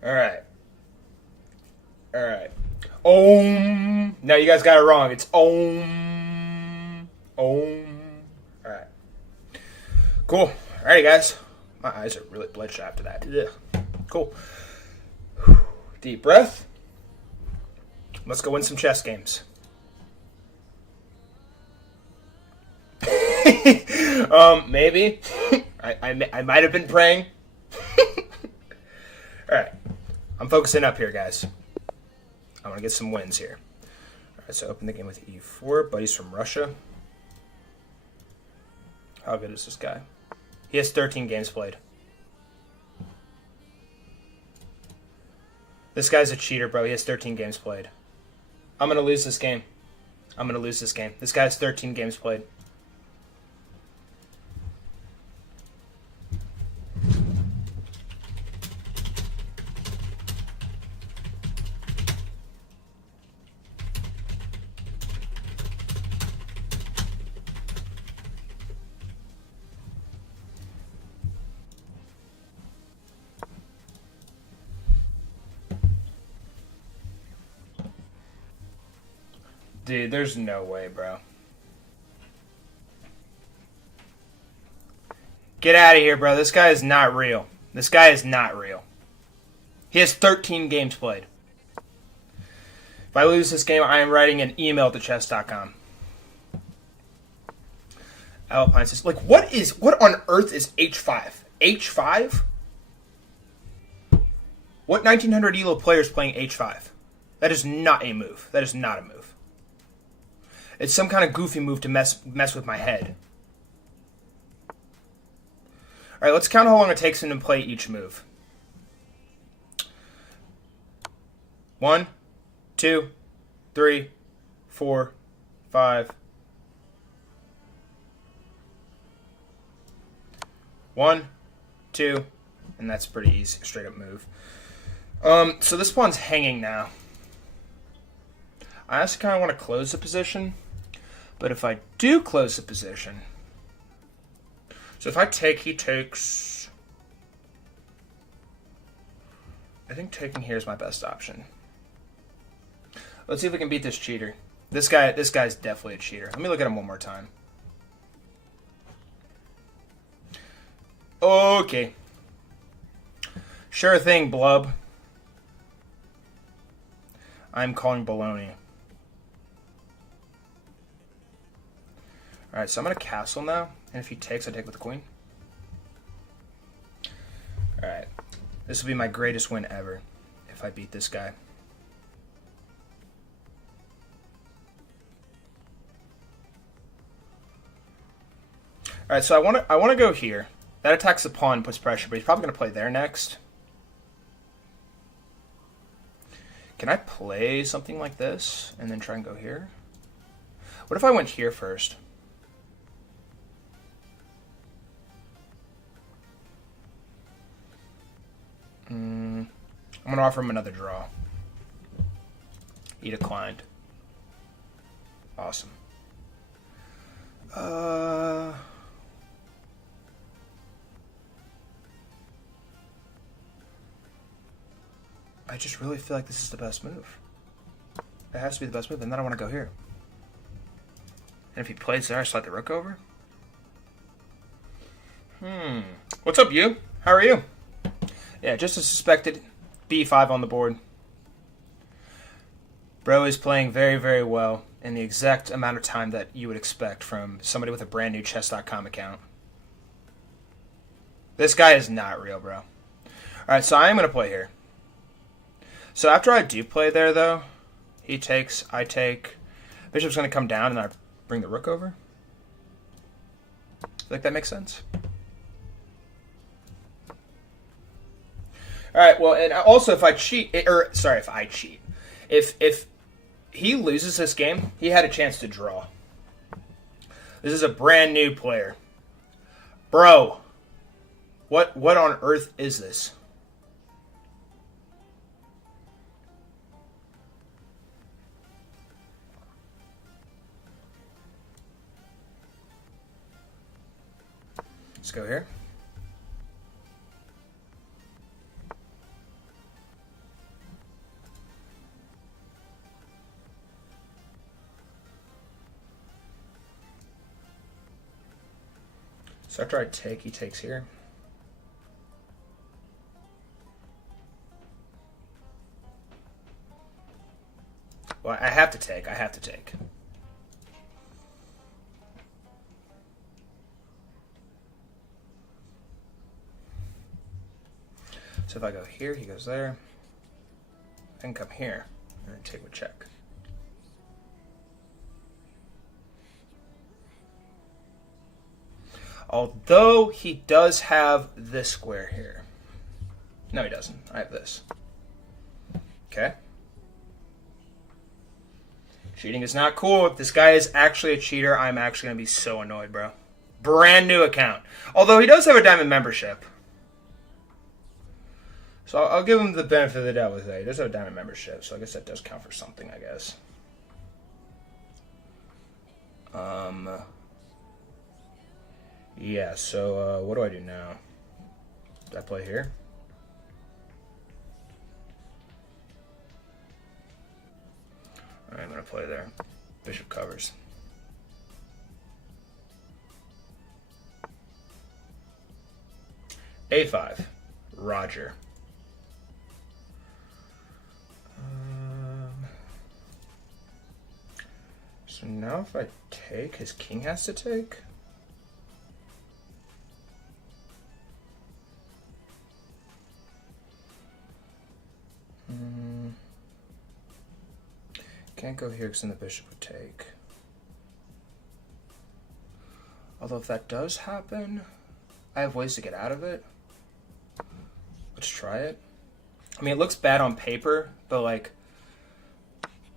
Alright. Alright. Om. No, you guys got it wrong. It's Om. Om. Alright. Cool. Alrighty, guys. My eyes are really bloodshot after that. Yeah. Cool. Deep breath. Let's go win some chess games. Maybe. I might have been praying. Alright. I'm focusing up here, guys. I want to get some wins here. Alright, so open the game with e4. Buddy's from Russia. How good is this guy? He has 13 games played. This guy's a cheater, bro. He has 13 games played. I'm going to lose this game. I'm going to lose this game. This guy has 13 games played. Dude, there's no way, bro. Get out of here, bro. This guy is not real. This guy is not real. He has 13 games played. If I lose this game, I am writing an email to chess.com. Alpine says, like, what on earth is H5? H5? What 1900 ELO player is playing H5? That is not a move. That is not a move. It's some kind of goofy move to mess with my head. Alright, let's count how long it takes him to play each move. 1, 2, 3, 4, 5. 1, 2, and that's pretty easy, straight up move. So this pawn's hanging now. I actually kind of want to close the position, but if I do close the position, so if I take, he takes. I think taking here is my best option. Let's see if we can beat this cheater. This guy's definitely a cheater. Let me look at him one more time. Okay. Sure thing, Blub. I'm calling baloney. Alright, so I'm going to castle now. And if he takes, I take with the queen. Alright. This will be my greatest win ever if I beat this guy. Alright, so I want to go here. That attacks the pawn, puts pressure, but he's probably going to play there next. Can I play something like this and then try and go here? What if I went here first? I'm going to offer him another draw. He declined. Awesome. I just really feel like this is the best move. It has to be the best move, and then I want to go here. And if he plays there, I slide the rook over. What's up, you? How are you? Yeah, just as suspected, b5 on the board. Bro is playing very, very well in the exact amount of time that you would expect from somebody with a brand new chess.com account. This guy is not real, bro. Alright, so I am going to play here. So after I do play there, though, he takes, I take. Bishop's going to come down, and I bring the rook over. Feel like that makes sense? All right, well, and also if I cheat, if he loses this game, he had a chance to draw. This is a brand new player. Bro, what on earth is this? Let's go here. So after I take, he takes here. Well, I have to take. I have to take. So if I go here, he goes there. I can come here and then take with check. Although he does have this square here. No, he doesn't. I have this. Okay. Cheating is not cool. If this guy is actually a cheater, I'm actually going to be so annoyed, bro. Brand new account. Although he does have a diamond membership. So I'll give him the benefit of the doubt with that. He does have a diamond membership, so I guess that does count for something, I guess. Yeah, so what do I do now? Do I play here? Alright, I'm going to play there. Bishop covers. A5. Roger. So now if I take, his king has to take? Can't go here because then the bishop would take. Although if that does happen, I have ways to get out of it. Let's try it. I mean, it looks bad on paper, but like,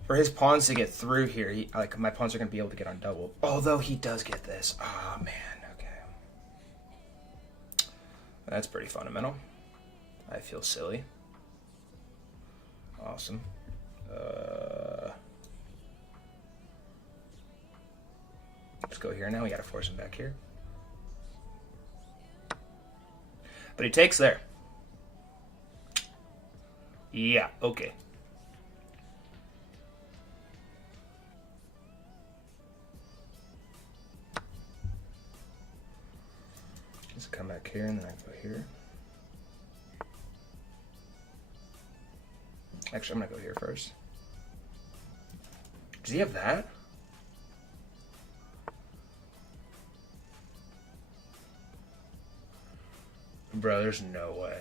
for his pawns to get through here, like my pawns are going to be able to get on double. Although he does get this. Oh, man. Okay. That's pretty fundamental. I feel silly. Awesome. Let's go here now. We got to force him back here. But he takes there. Yeah, okay. Let's come back here and then I go here. Actually, I'm going to go here first. Does he have that? Bro, there's no way.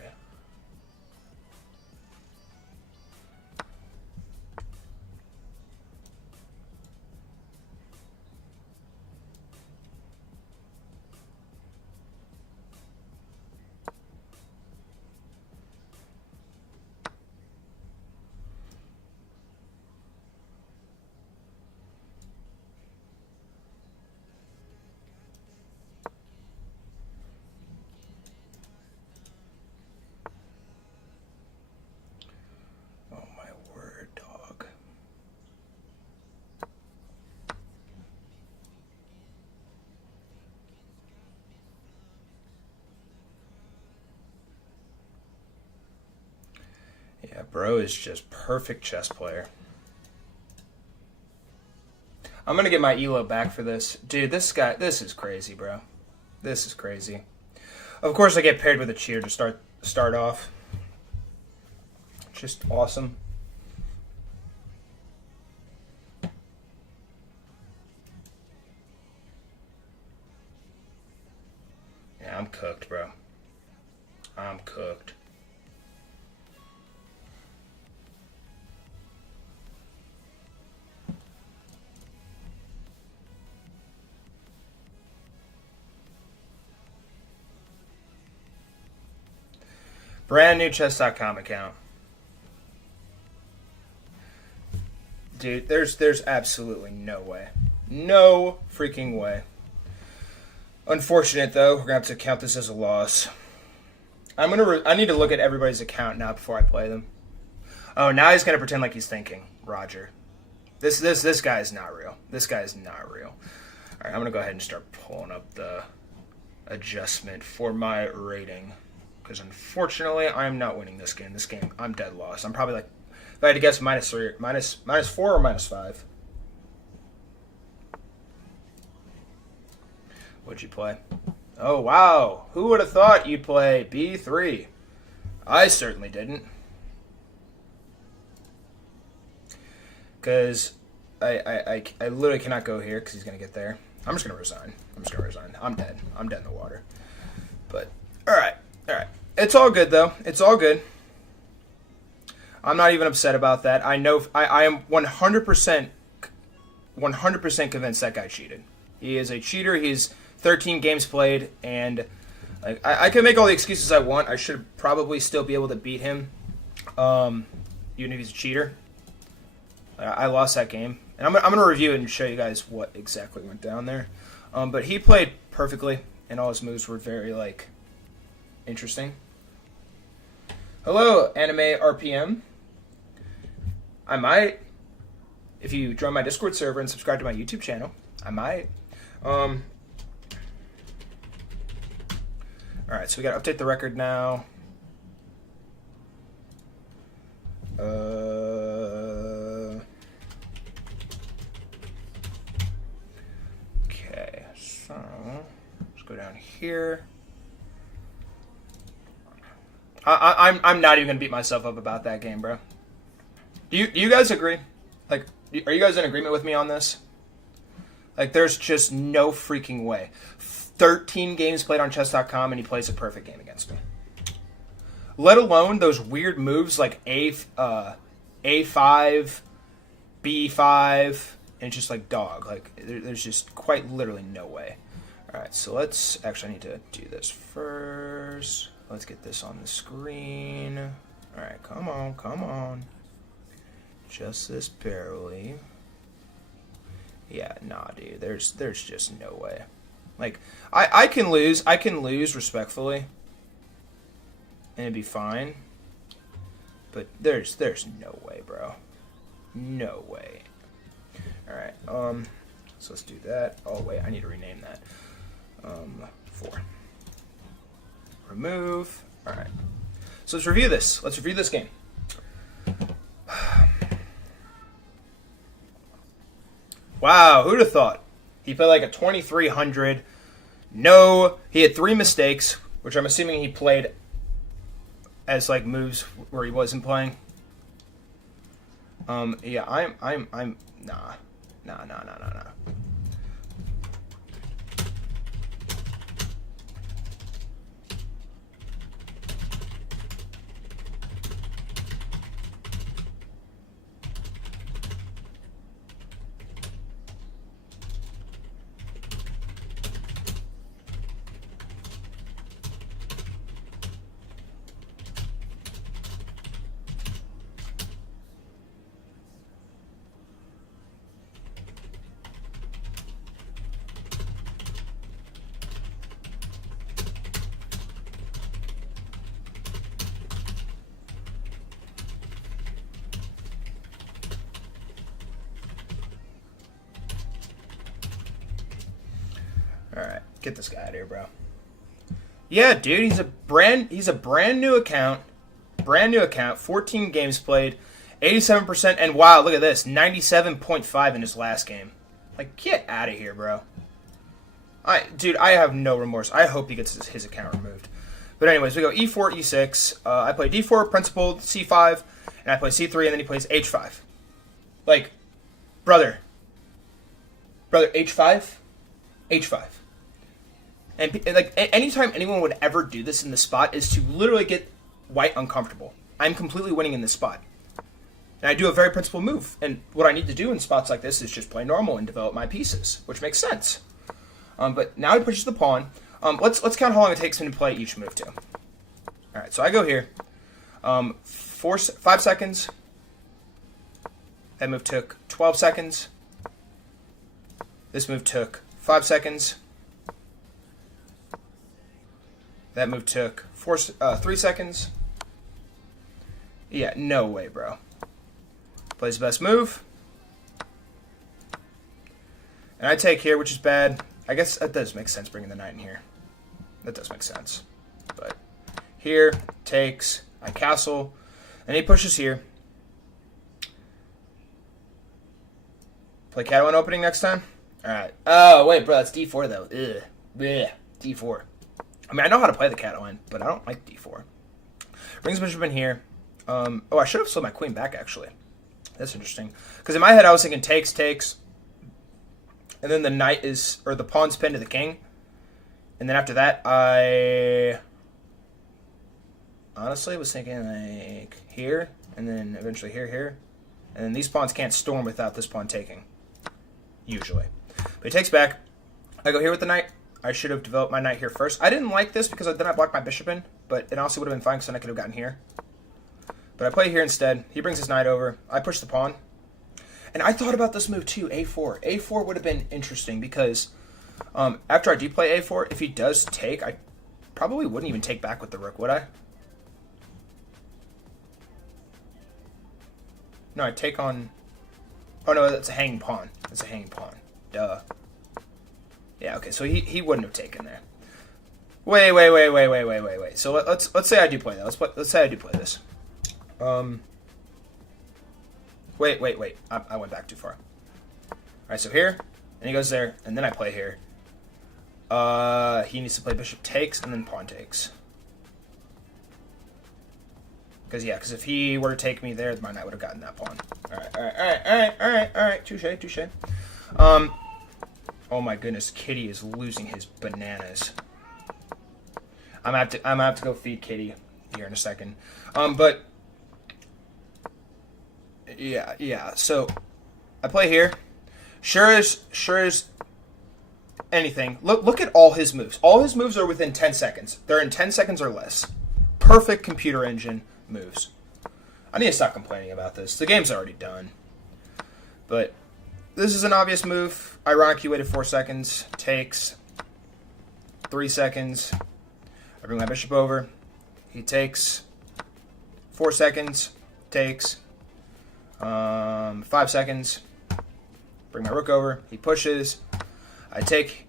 Yeah, bro is just perfect chess player. I'm going to get my elo back for this. Dude, this is crazy, bro. This is crazy. Of course, I get paired with a cheer to start off. Just awesome. Yeah, I'm cooked, bro. I'm cooked. Brand new chess.com account. Dude, there's absolutely no way. No freaking way. Unfortunate though, we're gonna have to count this as a loss. I need to look at everybody's account now before I play them. Oh, now he's gonna pretend like he's thinking. Roger. This guy is not real. This guy is not real. Alright, I'm gonna go ahead and start pulling up the adjustment for my rating. Because unfortunately, I'm not winning this game. This game, I'm dead lost. I'm probably like, if I had to guess, minus 4 or minus 5. What'd you play? Oh, wow. Who would have thought you'd play B3? I certainly didn't. Because I literally cannot go here because he's going to get there. I'm just going to resign. I'm dead. I'm dead in the water. But, alright. Alright. It's all good, though. It's all good. I'm not even upset about that. I know I am 100% convinced that guy cheated. He is a cheater. He's 13 games played, and like I can make all the excuses I want. I should probably still be able to beat him, even if he's a cheater. I lost that game, and I'm going to review it and show you guys what exactly went down there. But he played perfectly, and all his moves were very, like, interesting. Hello, Anime RPM. I might, if you join my Discord server and subscribe to my YouTube channel, I might. Alright, so we got to update the record now. Okay, so let's go down here. I'm not even gonna beat myself up about that game, bro. Do you guys agree? Like, are you guys in agreement with me on this? Like, there's just no freaking way. 13 games played on chess.com and he plays a perfect game against me. Let alone those weird moves like A5, B5, and just like dog. Like, there's just quite literally no way. All right, so let's actually I need to do this first. Let's get this on the screen. All right, come on. Just this barely. Yeah, nah, dude. There's just no way. Like, I can lose. I can lose respectfully. And it'd be fine. But there's no way, bro. No way. Alright, so let's do that. Oh, wait, I need to rename that. 4. Remove. Alright. So let's review this. Let's review this game. Wow, who'd have thought? He played like a 2300. No, he had 3 mistakes, which I'm assuming he played as like moves where he wasn't playing. Yeah, I'm nah. Alright, get this guy out of here, bro. Yeah, dude, he's a brand new account. Brand new account, 14 games played, 87%, and wow, look at this, 97.5 in his last game. Like, get out of here, bro. Dude, I have no remorse. I hope he gets his account removed. But anyways, we go E4, E6. I play D4, principal, C5, and I play C3, and then he plays H5. Like, brother, H5? H5. And like anytime anyone would ever do this in this spot is to literally get white uncomfortable. I'm completely winning in this spot. And I do a very principled move. And what I need to do in spots like this is just play normal and develop my pieces, which makes sense. But now he pushes the pawn. Let's count how long it takes him to play each move to. Alright, so I go here. 5 seconds. That move took 12 seconds. This move took 5 seconds. That move took 3 seconds. Yeah, no way, bro. Plays the best move. And I take here, which is bad. I guess that does make sense bringing the knight in here. That does make sense. But here, takes, I castle, and he pushes here. Play Catalan opening next time? Alright. Oh, wait, bro, that's D4, though. Ugh. Blech. D4. I mean, I know how to play the Catalan, but I don't like D4. Brings bishop in here. Oh, I should have slid my queen back, actually. That's interesting. Because in my head, I was thinking takes, and then the knight is, or the pawn's pinned to the king. And then after that, I honestly was thinking like here, and then eventually here. And then these pawns can't storm without this pawn taking. Usually. But he takes back. I go here with the knight. I should have developed my knight here first. I didn't like this because then I blocked my bishop in, but it honestly would have been fine because then I could have gotten here. But I play here instead. He brings his knight over. I push the pawn. And I thought about this move too, A4. A4 would have been interesting because after I do play A4, if he does take, I probably wouldn't even take back with the rook, would I? No, I'd take on... Oh no, that's a hanging pawn. That's a hanging pawn. Duh. Yeah, okay, so he wouldn't have taken there. Wait. So let's say I do play that. Let's say I do play this. Wait. I went back too far. Alright, so here, and he goes there, and then I play here. He needs to play bishop takes, and then pawn takes. Because if he were to take me there, my knight would have gotten that pawn. Alright. Touche. Oh my goodness, Kitty is losing his bananas. I'm gonna have to go feed Kitty here in a second. But yeah. So I play here. Sure as anything. Look at all his moves. All his moves are within 10 seconds. They're in 10 seconds or less. Perfect computer engine moves. I need to stop complaining about this. The game's already done. But this is an obvious move. Ironic, he waited 4 seconds. Takes 3 seconds. I bring my bishop over. He takes 4 seconds. Takes 5 seconds. Bring my rook over. He pushes. I take.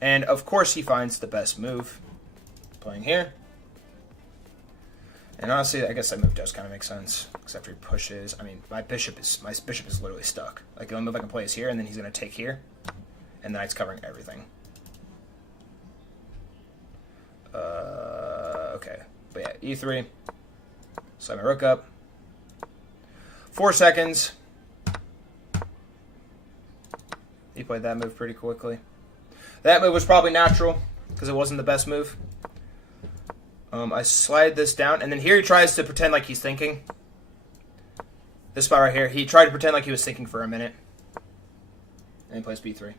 And of course he finds the best move. Playing here. And honestly, I guess that move does kind of make sense. Except for he pushes. I mean, my bishop is literally stuck. Like, the only move I can play is here, and then he's going to take here. And then it's covering everything. Okay. But yeah, e3. Slide my rook up. 4 seconds. He played that move pretty quickly. That move was probably natural, because it wasn't the best move. I slide this down, and then here he tries to pretend like he's thinking. This spot right here, he tried to pretend like he was thinking for a minute. And he plays b3.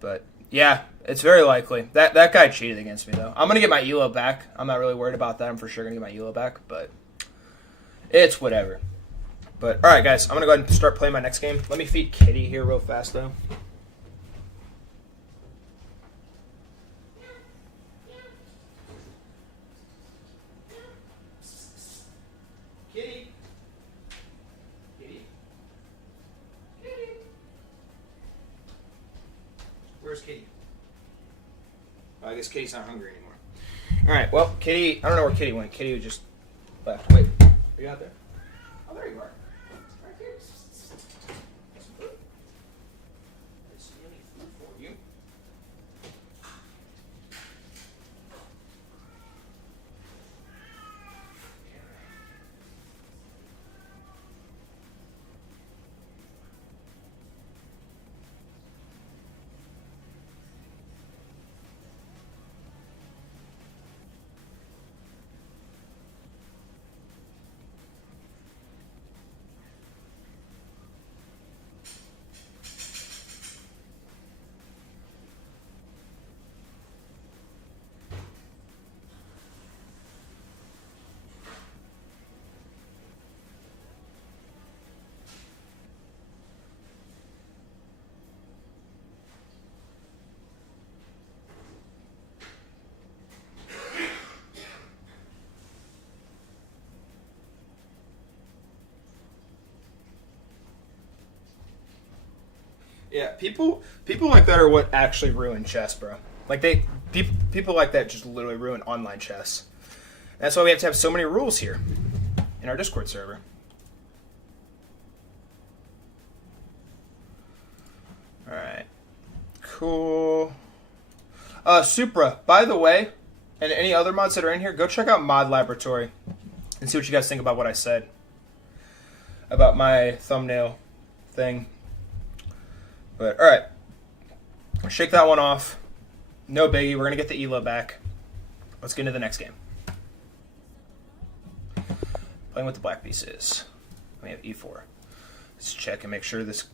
But, yeah, it's very likely. That guy cheated against me, though. I'm going to get my elo back. I'm not really worried about that. I'm for sure going to get my elo back, but it's whatever. But, alright, guys, I'm going to go ahead and start playing my next game. Let me feed Kitty here real fast, though. Kitty. Kitty. Kitty. Where's Kitty? Oh, I guess Kitty's not hungry anymore. Alright, well, Kitty, I don't know where Kitty went. Kitty just left. Wait, are you out there? Oh, there you are. Right here. Some food. There's some yummy food for you. Yeah, people like that are what actually ruin chess, bro. Like people like that just literally ruin online chess. That's why we have to have so many rules here in our Discord server. All right, cool. Supra, by the way, and any other mods that are in here, go check out Mod Laboratory and see what you guys think about what I said about my thumbnail thing. But, alright. Shake that one off. No biggie. We're going to get the elo back. Let's get into the next game. Playing with the black pieces. We have e4. Let's check and make sure this...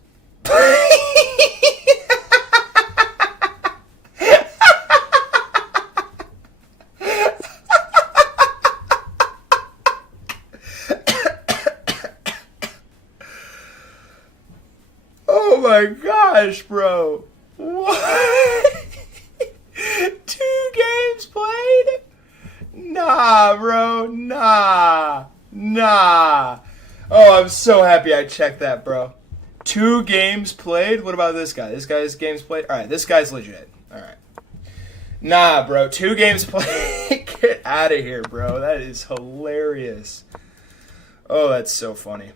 Oh my gosh, bro. What? 2 games played? Nah, bro. Nah. Oh, I'm so happy I checked that, bro. 2 games played? What about this guy? This guy's games played? Alright, this guy's legit. Alright. Nah, bro. 2 games played? Get out of here, bro. That is hilarious. Oh, that's so funny.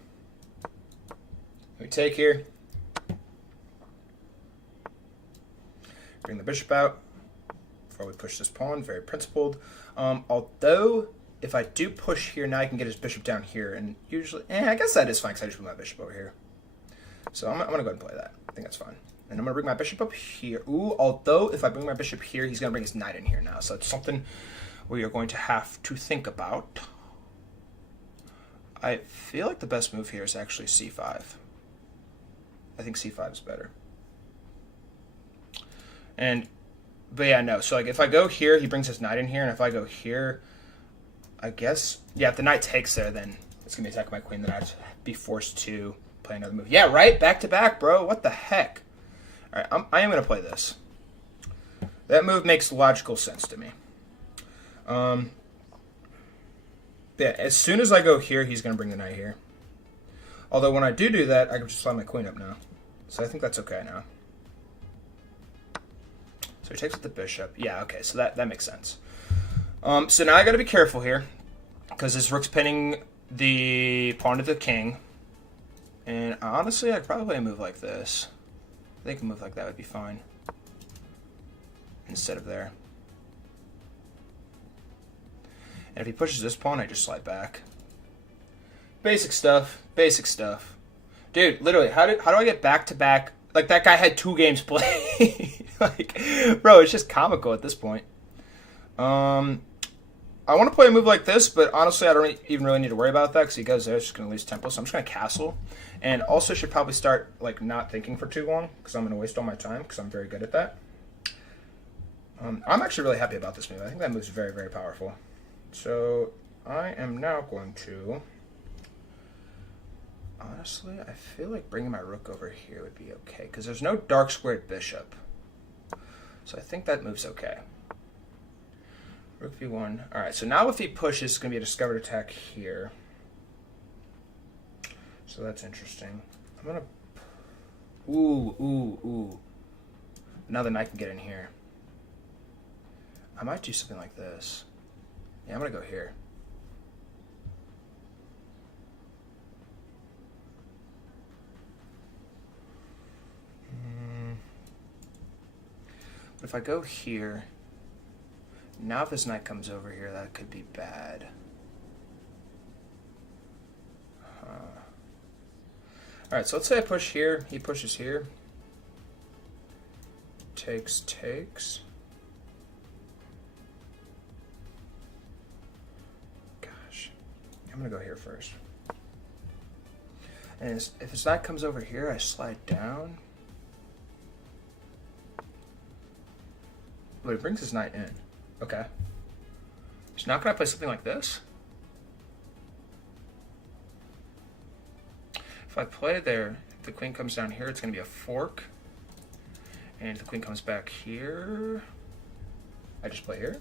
We take here. Bring the bishop out before we push this pawn. Very principled. Although, if I do push here, now I can get his bishop down here. And usually, I guess that is fine because I just put my bishop over here. So I'm going to go ahead and play that. I think that's fine. And I'm going to bring my bishop up here. Ooh, although if I bring my bishop here, he's going to bring his knight in here now. So it's something we are going to have to think about. I feel like the best move here is actually c5. I think c5 is better. But yeah, no. So like if I go here, he brings his knight in here, and if I go here, I guess, yeah, if the knight takes there, then it's going to be attacking my queen, then I'd be forced to play another move. Yeah, right? Back to back, bro. What the heck? All right, I am going to play this. That move makes logical sense to me. Yeah, as soon as I go here, he's going to bring the knight here. Although when I do that, I can just slide my queen up now. So I think that's okay now. So he takes with the bishop. Yeah, okay, so that makes sense. So now I got to be careful here, because this rook's pinning the pawn to the king. And honestly, I'd probably play a move like this. I think a move like that would be fine. Instead of there. And if he pushes this pawn, I just slide back. Basic stuff. Basic stuff. Dude, literally, how do I get back to back? Like, that guy had 2 games played. Like, bro, it's just comical at this point. I want to play a move like this, but honestly, I don't even really need to worry about that because he goes there, it's just going to lose tempo. So I'm just going to castle. And also should probably start, like, not thinking for too long because I'm going to waste all my time because I'm very good at that. I'm actually really happy about this move. I think that move's very, very powerful. So I am now going to... Honestly, I feel like bringing my rook over here would be okay because there's no dark squared bishop. So I think that move's okay. Rook b1. All right, so now if he pushes, it's going to be a discovered attack here. So that's interesting. I'm going to... Ooh. Now the knight can get in here. I might do something like this. Yeah, I'm going to go here. But if I go here... Now if this knight comes over here, that could be bad. Alright, so let's say I push here. He pushes here. Takes. Gosh. I'm going to go here first. And if his knight comes over here, I slide down. But he brings his knight in. Okay. So now can I play something like this? If I play there, if the queen comes down here, it's going to be a fork. And if the queen comes back here, I just play here.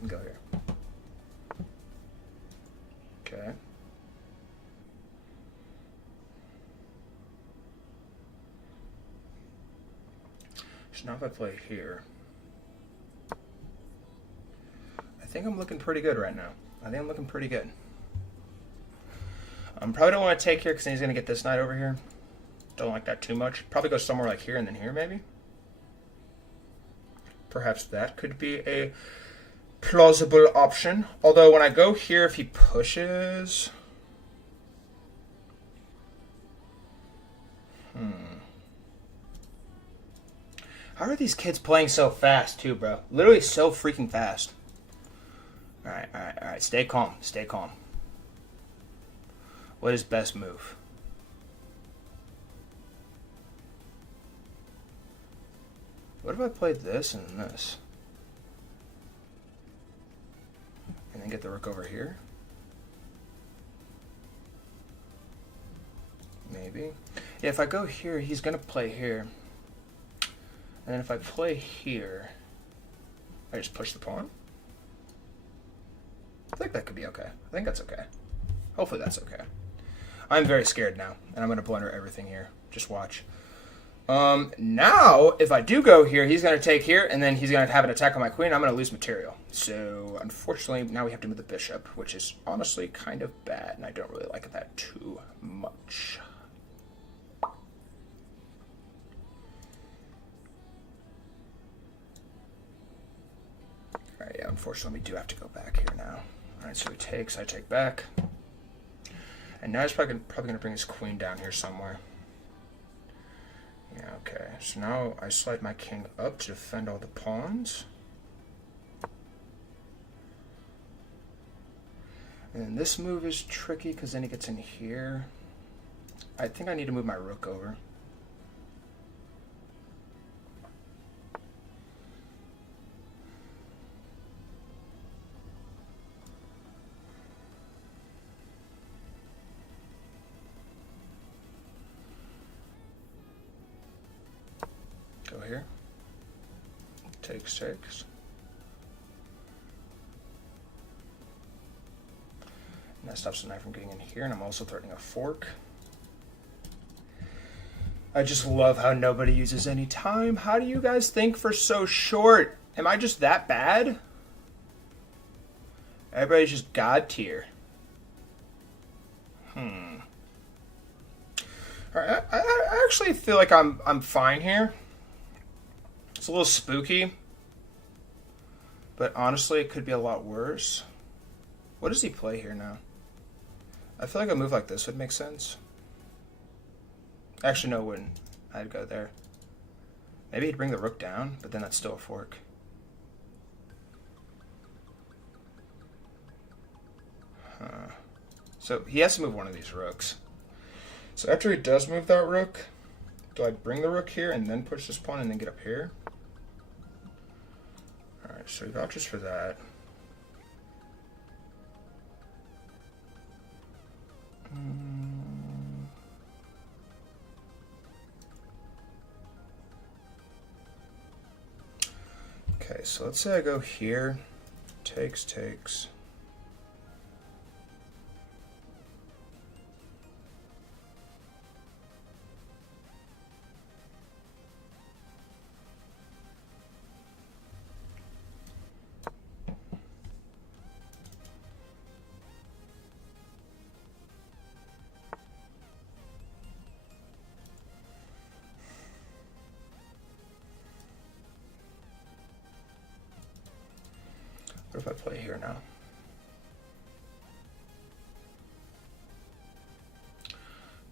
And go here. Okay. So now if I play here, I think I'm looking pretty good right now. I think I'm looking pretty good. Probably don't want to take here because then he's going to get this knight over here. Don't like that too much. Probably go somewhere like here and then here maybe. Perhaps that could be a plausible option. Although when I go here, if he pushes... How are these kids playing so fast too, bro? Literally so freaking fast. Alright. Stay calm. What is best move? What if I played this and this? And then get the rook over here? Maybe. Yeah, if I go here, he's going to play here. And then if I play here, I just push the pawn. I think that could be okay. I think that's okay. Hopefully that's okay. I'm very scared now, and I'm going to blunder everything here. Just watch. Now, if I do go here, he's going to take here, and then he's going to have an attack on my queen. I'm going to lose material. So, unfortunately, now we have to move the bishop, which is honestly kind of bad, and I don't really like that too much. Alright, yeah, unfortunately, we do have to go back here now. Alright, so he takes, I take back. And now he's probably going to bring his queen down here somewhere. Yeah, okay. So now I slide my king up to defend all the pawns. And this move is tricky because then he gets in here. I think I need to move my rook over. here. Takes. And that stops the knight from getting in here, and I'm also threatening a fork. I just love how nobody uses any time. How do you guys think for so short? Am I just that bad? Everybody's just God tier. Alright, I actually feel like I'm fine here. It's a little spooky. But honestly, it could be a lot worse. What does he play here now? I feel like a move like this would make sense. Actually, no, it wouldn't. I'd go there. Maybe he'd bring the rook down, but then that's still a fork. So he has to move one of these rooks. So after he does move that rook, do I bring the rook here and then push this pawn and then get up here? Alright, so he vouches for that. Okay, so let's say I go here. Takes. What if I play here now?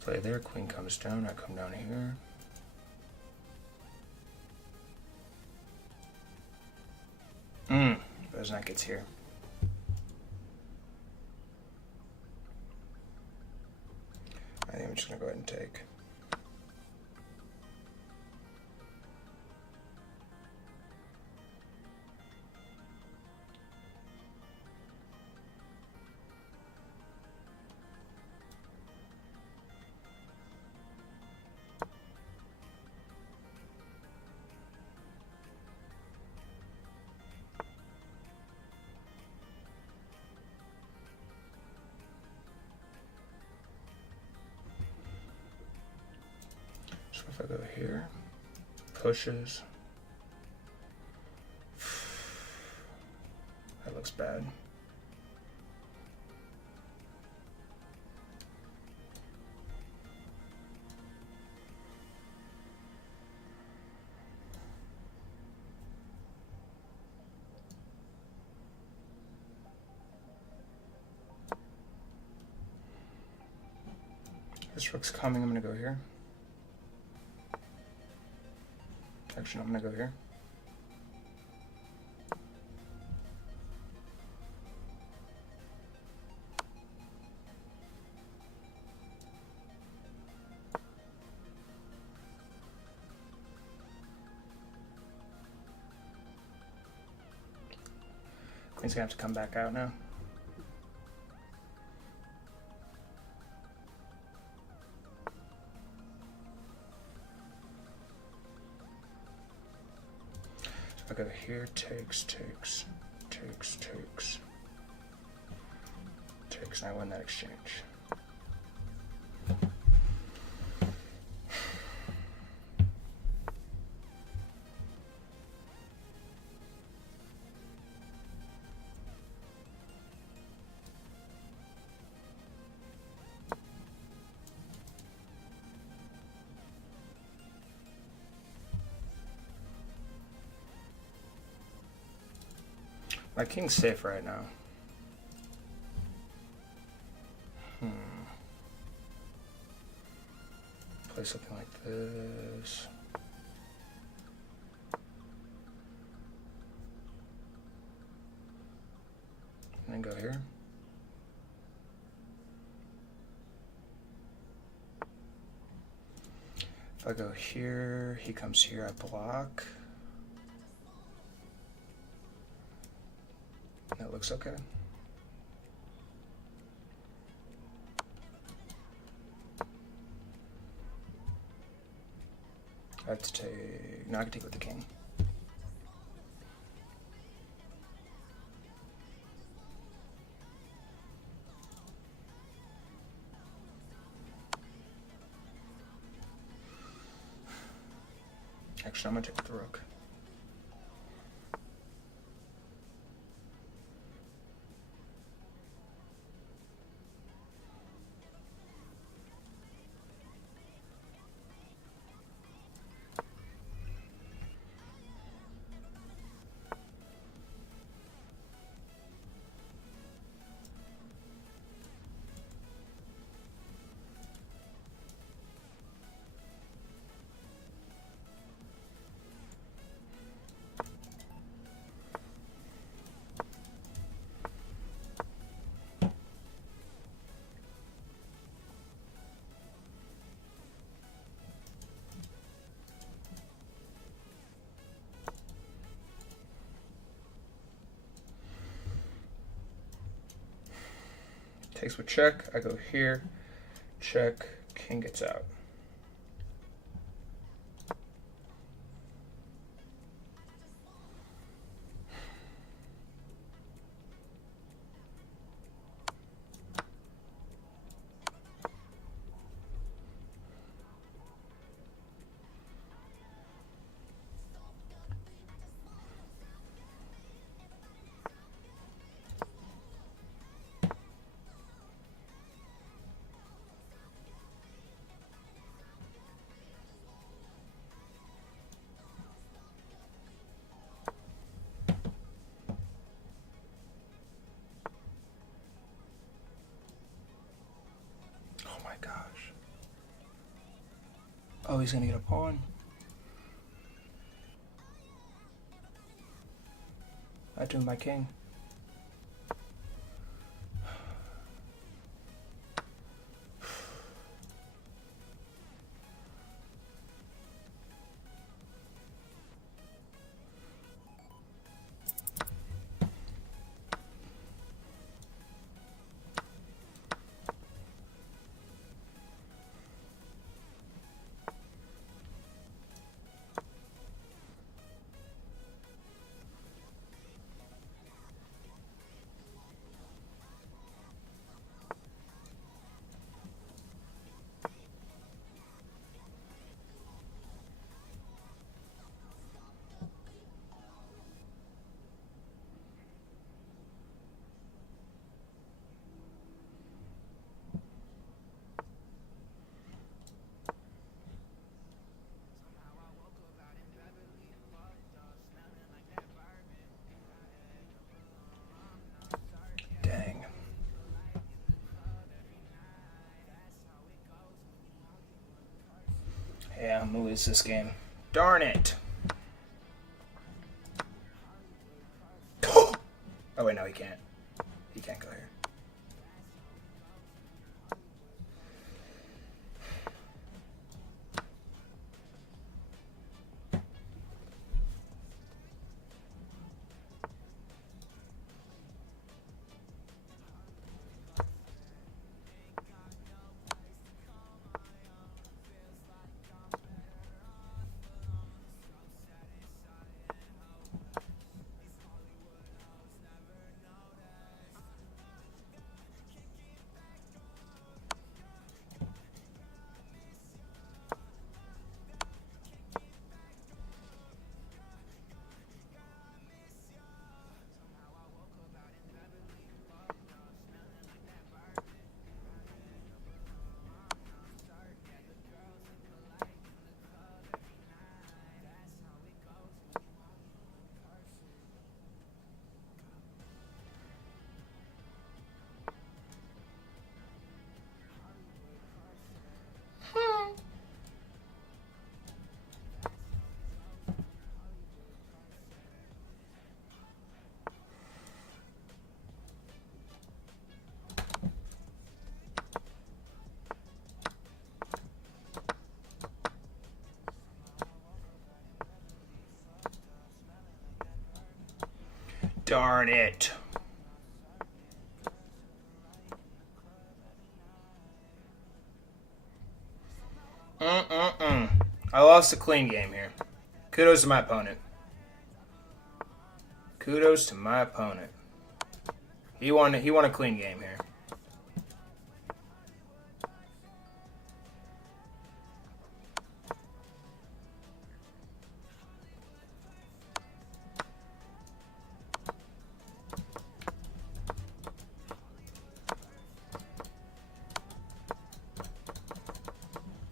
Play there, queen comes down, I come down here. But knight gets here. I think I'm just gonna go ahead and take. So if I go here, pushes. That looks bad. This rook's coming, I'm gonna go here. Actually, I'm gonna go here. Queen's gonna have to come back out now. I go here, takes, and I win that exchange. My king's safe right now. Play something like this. And then go here. If I go here, he comes here, I block. That looks okay. I have to take. No, I can take with the king. Actually, I'm gonna take with the rook. Takes with check. I go here. Check. King gets out. Oh my gosh. Oh, he's gonna get a pawn. I do my king. Dang. Yeah, I'm gonna lose this game. Darn it. Oh wait, no, he can't. He can't go here. Darn it. I lost a clean game here. Kudos to my opponent. Kudos to my opponent. He won a clean game here.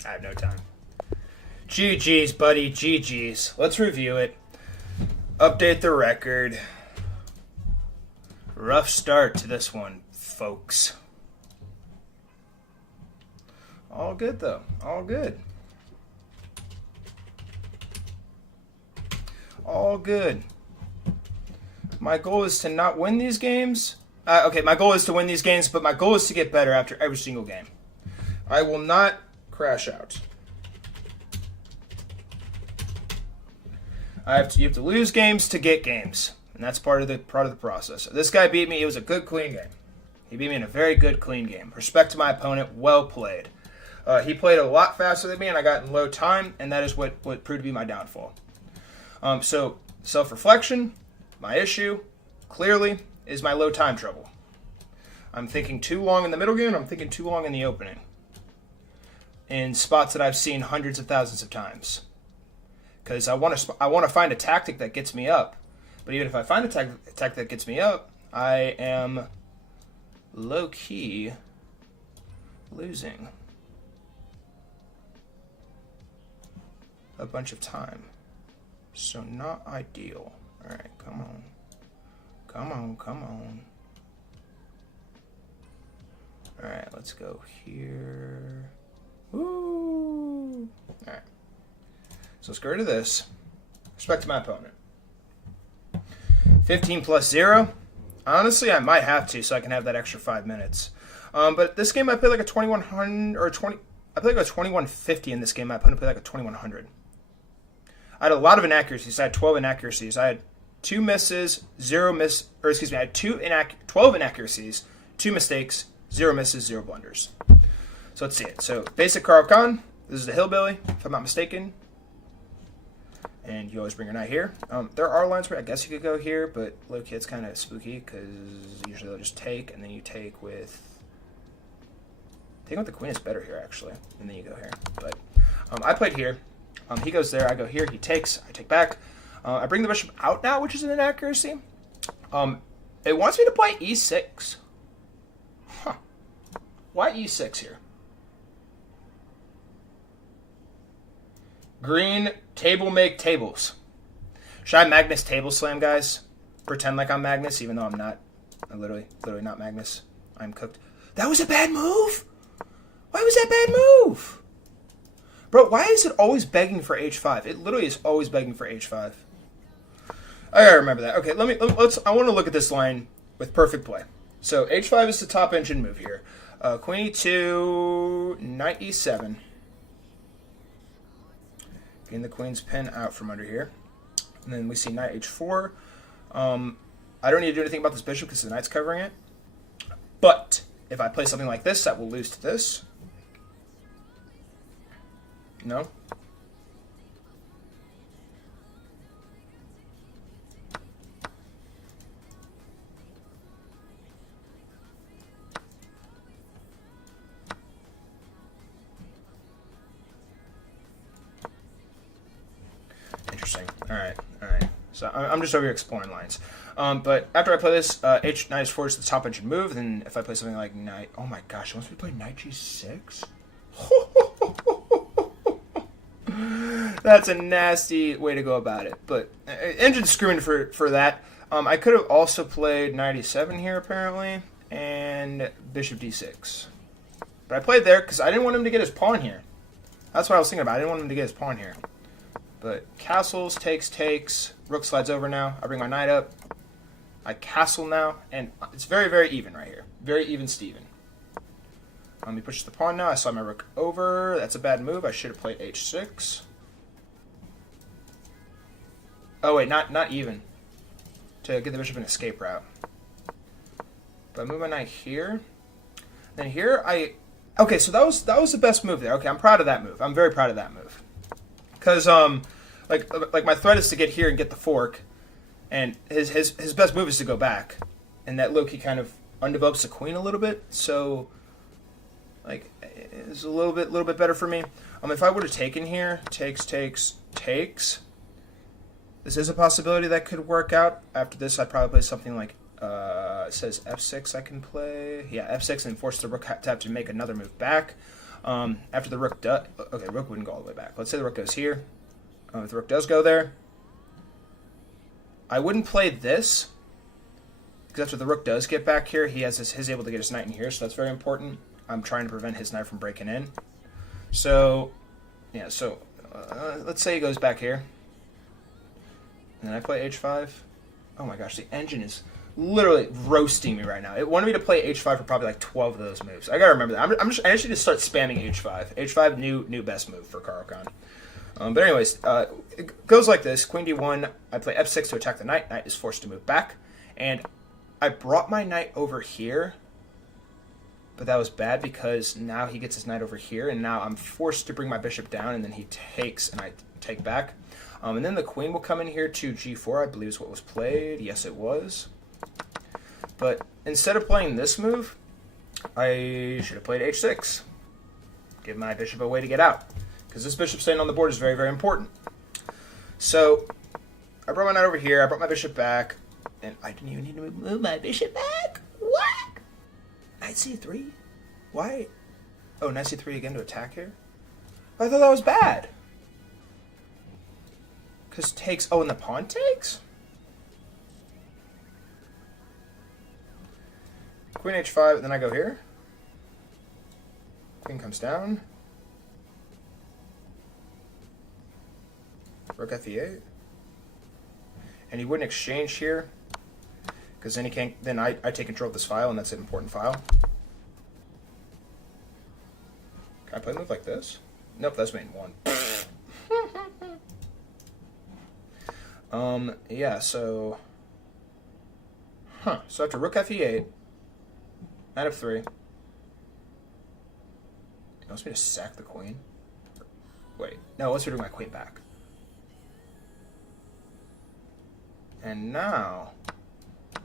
I have no time. GG's, buddy. GG's. Let's review it. Update the record. Rough start to this one, folks. All good, though. All good. All good. My goal is to not win these games. Okay, my goal is to win these games, but my goal is to get better after every single game. I will not crash out. You have to lose games to get games, and that's part of the process. This guy beat me. It was a good, clean game. He beat me in a very good, clean game. Respect to my opponent. Well played. He played a lot faster than me, and I got in low time, and that is what proved to be my downfall. So self-reflection, my issue, clearly, is my low time trouble. I'm thinking too long in the middle game, and I'm thinking too long in the opening. In spots that I've seen hundreds of thousands of times. Because I want to find a tactic that gets me up. But even if I find a tactic that gets me up, I am low-key losing a bunch of time. So not ideal. Alright, come on. Come on, come on. Alright, let's go here. Woo! Alright. So let's get rid of this. Respect to my opponent. 15 plus 0. Honestly, I might have to so I can have that extra 5 minutes. But this game I played like a 2100 or 20. I played like a 2150 in this game. My opponent played like a 2100. I had a lot of inaccuracies. I had 12 inaccuracies. I had 2 misses, 0 miss, or excuse me, I had 12 inaccuracies, 2 mistakes, 0 misses, 0 blunders. So let's see it. So basic Carl Khan. This is the hillbilly, if I'm not mistaken. And you always bring your knight here. There are lines where I guess you could go here, but low-key it's kind of spooky because usually they'll just take, and then you take with... Taking with the queen is better here, actually, and then you go here. But I played here. He goes there, I go here, he takes, I take back. I bring the bishop out now, which is an inaccuracy. It wants me to play e6. Huh. Why e6 here? Green, table make tables. Should I Magnus table slam, guys? Pretend like I'm Magnus, even though I'm not. I'm literally not Magnus. I'm cooked. That was a bad move? Why was that bad move? Bro, why is it always begging for h5? It literally is always begging for h5. I gotta remember that. Okay, let's. I want to look at this line with perfect play. So h5 is the top engine move here. Queen e2, knight e7. Getting the queen's pin out from under here. And then we see knight h4. I don't need to do anything about this bishop because the knight's covering it. But if I play something like this, that will lose to this. No? Interesting. All right. So I'm just over here exploring lines. But after I play this, knight h4 is the top engine move. Then if I play something like knight, oh my gosh, he wants me to play knight g6. That's a nasty way to go about it. But engine screwing for that. I could have also played knight e7 here apparently, and bishop d6. But I played there because I didn't want him to get his pawn here. That's what I was thinking about. I didn't want him to get his pawn here. But castles, takes, rook slides over now. I bring my knight up. I castle now, and it's very, very even right here. Very even Steven. He pushes the pawn now. I saw my rook over. That's a bad move. I should have played h6. Oh wait, not even. To get the bishop an escape route. But I move my knight here. Then here okay, so that was the best move there. Okay, I'm proud of that move. I'm very proud of that move. Because like my threat is to get here and get the fork, and his best move is to go back, and that low-key kind of undevelops the queen a little bit. So like it's a little bit better for me. If I would have taken here, takes. This is a possibility that could work out. After this, I'd probably play something like it says F6 I can play. Yeah, F6 and force the rook to have to make another move back. After the rook does... Okay, rook wouldn't go all the way back. Let's say the rook goes here. If the rook does go there, I wouldn't play this, because after the rook does get back here, he has his able to get his knight in here, so that's very important. I'm trying to prevent his knight from breaking in. So, yeah, so let's say he goes back here. And then I play h5. Oh my gosh, the engine is literally roasting me right now. It wanted me to play h5 for probably like 12 of those moves. I gotta remember that. I actually just start spamming h5. h5, new best move for Caro-Kann. But anyways, it goes like this. Queen d1, I play f6 to attack the knight. Knight is forced to move back. And I brought my knight over here, but that was bad because now he gets his knight over here, and now I'm forced to bring my bishop down, and then he takes, and I take back. And then the queen will come in here to g4, I believe is what was played. Yes, it was. But instead of playing this move, I should have played h6. Give my bishop a way to get out, because this bishop staying on the board is very, very important. So I brought my knight over here, I brought my bishop back, and I didn't even need to move my bishop back. What? Knight c3? Why? Oh, knight c3 again to attack here? I thought that was bad. Because takes... Oh, and the pawn takes? Queen h5, then I go here. Queen comes down. Rook f8. And he wouldn't exchange here, because then he can't. Then I take control of this file, and that's an important file. Can I play a move like this? Nope, that's main one. Yeah. So, So after rook f8, knight f3. He wants me to sack the queen. Wait, no. Let's bring my queen back. And now,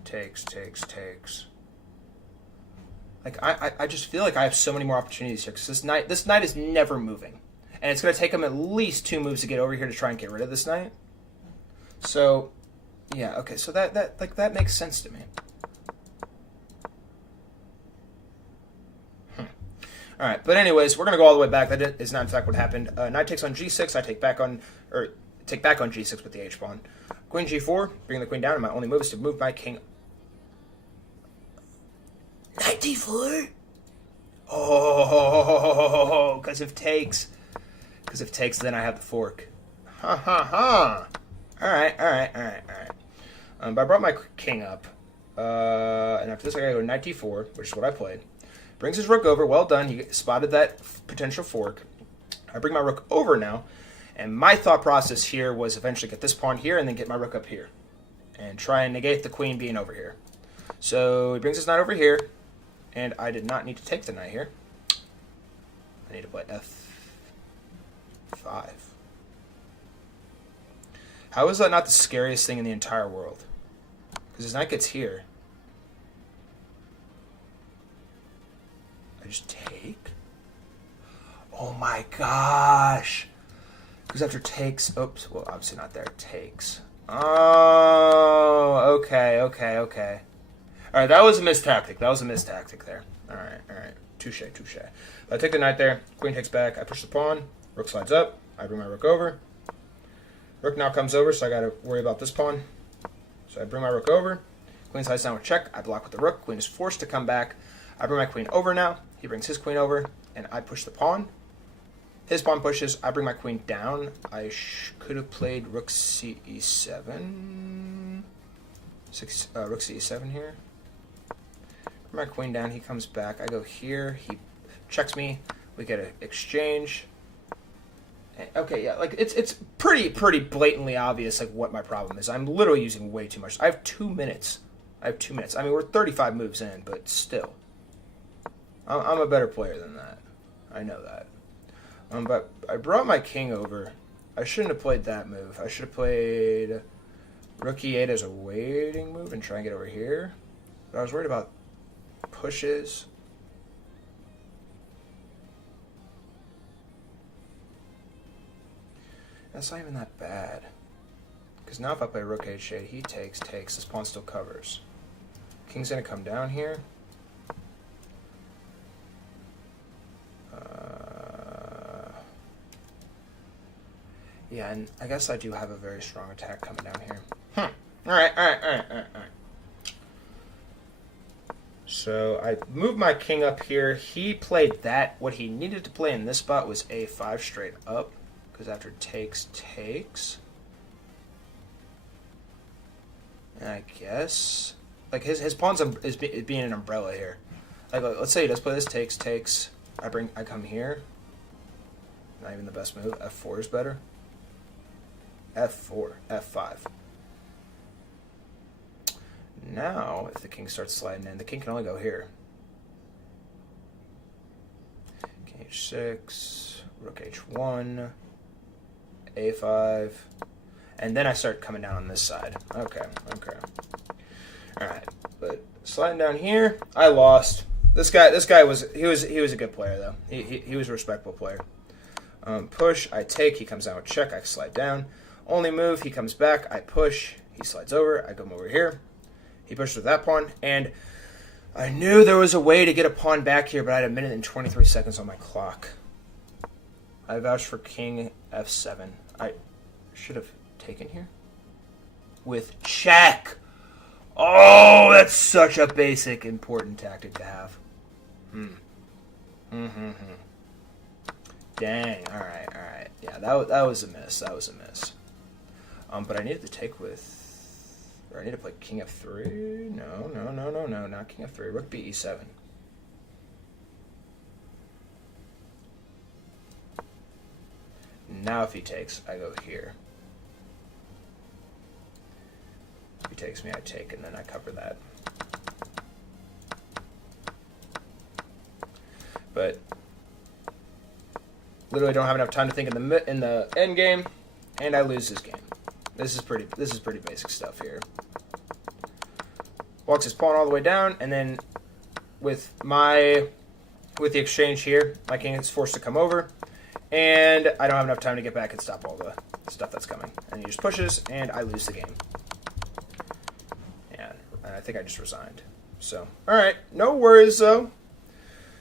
takes. Like, I just feel like I have so many more opportunities here, because this knight is never moving. And it's going to take him at least 2 moves to get over here to try and get rid of this knight. So, yeah, okay, so that makes sense to me. Alright, but anyways, we're going to go all the way back. That is not in fact what happened. Knight takes on g6, I take back on g6 with the h-pawn. Queen g4, bring the queen down, and my only move is to move my king. Knight d4? Oh, because if takes. Because if takes, then I have the fork. Ha ha ha. Alright. But I brought my king up. And after this, I gotta go knight d4, which is what I played. Brings his rook over. Well done. He spotted that potential fork. I bring my rook over now. And my thought process here was eventually get this pawn here and then get my rook up here. And try and negate the queen being over here. So he brings his knight over here. And I did not need to take the knight here. I need to play f5. How is that not the scariest thing in the entire world? Because his knight gets here. I just take? Oh my gosh! Because after takes, oops, well, obviously not there, takes. Oh, okay. Alright, that was a missed tactic. There. Alright. Touche. I take the knight there, queen takes back, I push the pawn, rook slides up, I bring my rook over. Rook now comes over, so I gotta worry about this pawn. So I bring my rook over, queen slides down with check, I block with the rook, queen is forced to come back. I bring my queen over now, he brings his queen over, and I push the pawn. His pawn pushes, I bring my queen down. I could have played rook ce7. Rook ce7 here. Bring my queen down, he comes back. I go here, he checks me. We get an exchange. Okay, yeah, like it's pretty blatantly obvious like what my problem is. I'm literally using way too much. I have 2 minutes. I mean, we're 35 moves in, but still. I'm a better player than that. I know that. But I brought my king over. I shouldn't have played that move. I should have played rook e8 as a waiting move and try and get over here. But I was worried about pushes. That's not even that bad. Because now if I play rook h8, he takes, this pawn still covers. King's going to come down here. Yeah, and I guess I do have a very strong attack coming down here. Alright. So I moved my king up here. He played that. What he needed to play in this spot was a5 straight up. Because after takes. And I guess... Like, his pawn's is being an umbrella here. Like, let's say he does play this, takes. I come here. Not even the best move. F4 is better. F4, F5. Now, if the king starts sliding in, the king can only go here. King h6, rook h1, a5, and then I start coming down on this side. Okay. Alright, but sliding down here, I lost. This guy was a good player though. He was a respectable player. Push, I take, he comes down with check, I slide down. Only move, he comes back, I push, he slides over, I come over here. He pushed with that pawn, and I knew there was a way to get a pawn back here, but I had 1 minute and 23 seconds on my clock. I vouched for king f7. I should have taken here. With check! Oh, that's such a basic, important tactic to have. Dang, alright. Yeah, that was a miss, but I needed to take with... Or I need to play king f3? No, not king f3. Rook b e7. Now if he takes, I go here. If he takes me, I take, and then I cover that. But literally don't have enough time to think in the end game, and I lose this game. This is pretty basic stuff here. Walks his pawn all the way down, and then with the exchange here, my king is forced to come over, and I don't have enough time to get back and stop all the stuff that's coming. And he just pushes, and I lose the game. Yeah, and I think I just resigned. So, alright, no worries though.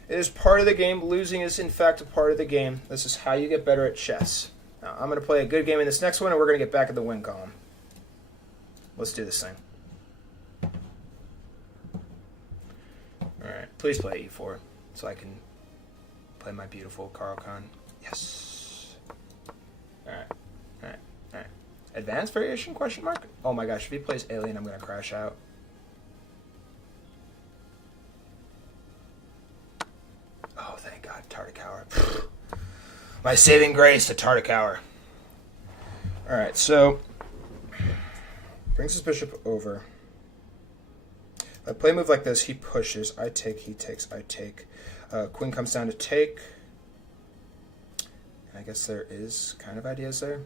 It is part of the game. Losing is in fact a part of the game. This is how you get better at chess. Now, I'm going to play a good game in this next one, and we're going to get back in the win column. Let's do this thing. Alright, please play e4, so I can play my beautiful Carl Khan. Yes. Alright. Advanced variation, question mark? Oh my gosh, if he plays alien, I'm going to crash out. Oh, thank God, Tartakower. My saving grace to Tartakower. Alright, so brings his bishop over. If I play a move like this, he pushes, I take, he takes, I take. Queen comes down to take. And I guess there is kind of ideas there.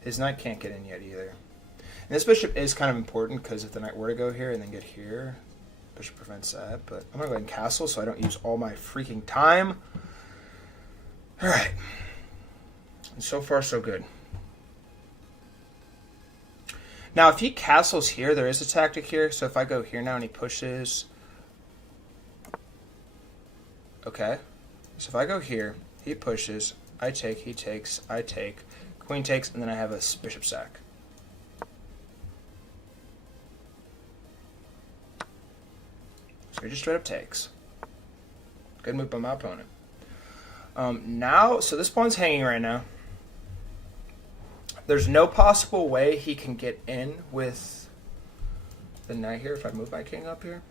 His knight can't get in yet either. And this bishop is kind of important because if the knight were to go here and then get here, bishop prevents that. But I'm going to go ahead and castle so I don't use all my freaking time. Alright. And so far, so good. Now, if he castles here, there is a tactic here. So if I go here now and he pushes... Okay. So if I go here, he pushes, I take, he takes, I take, queen takes, and then I have a bishop sack. So he just straight up takes. Good move by my opponent. Now, so this pawn's hanging right now. There's no possible way he can get in with the knight here if I move my king up here.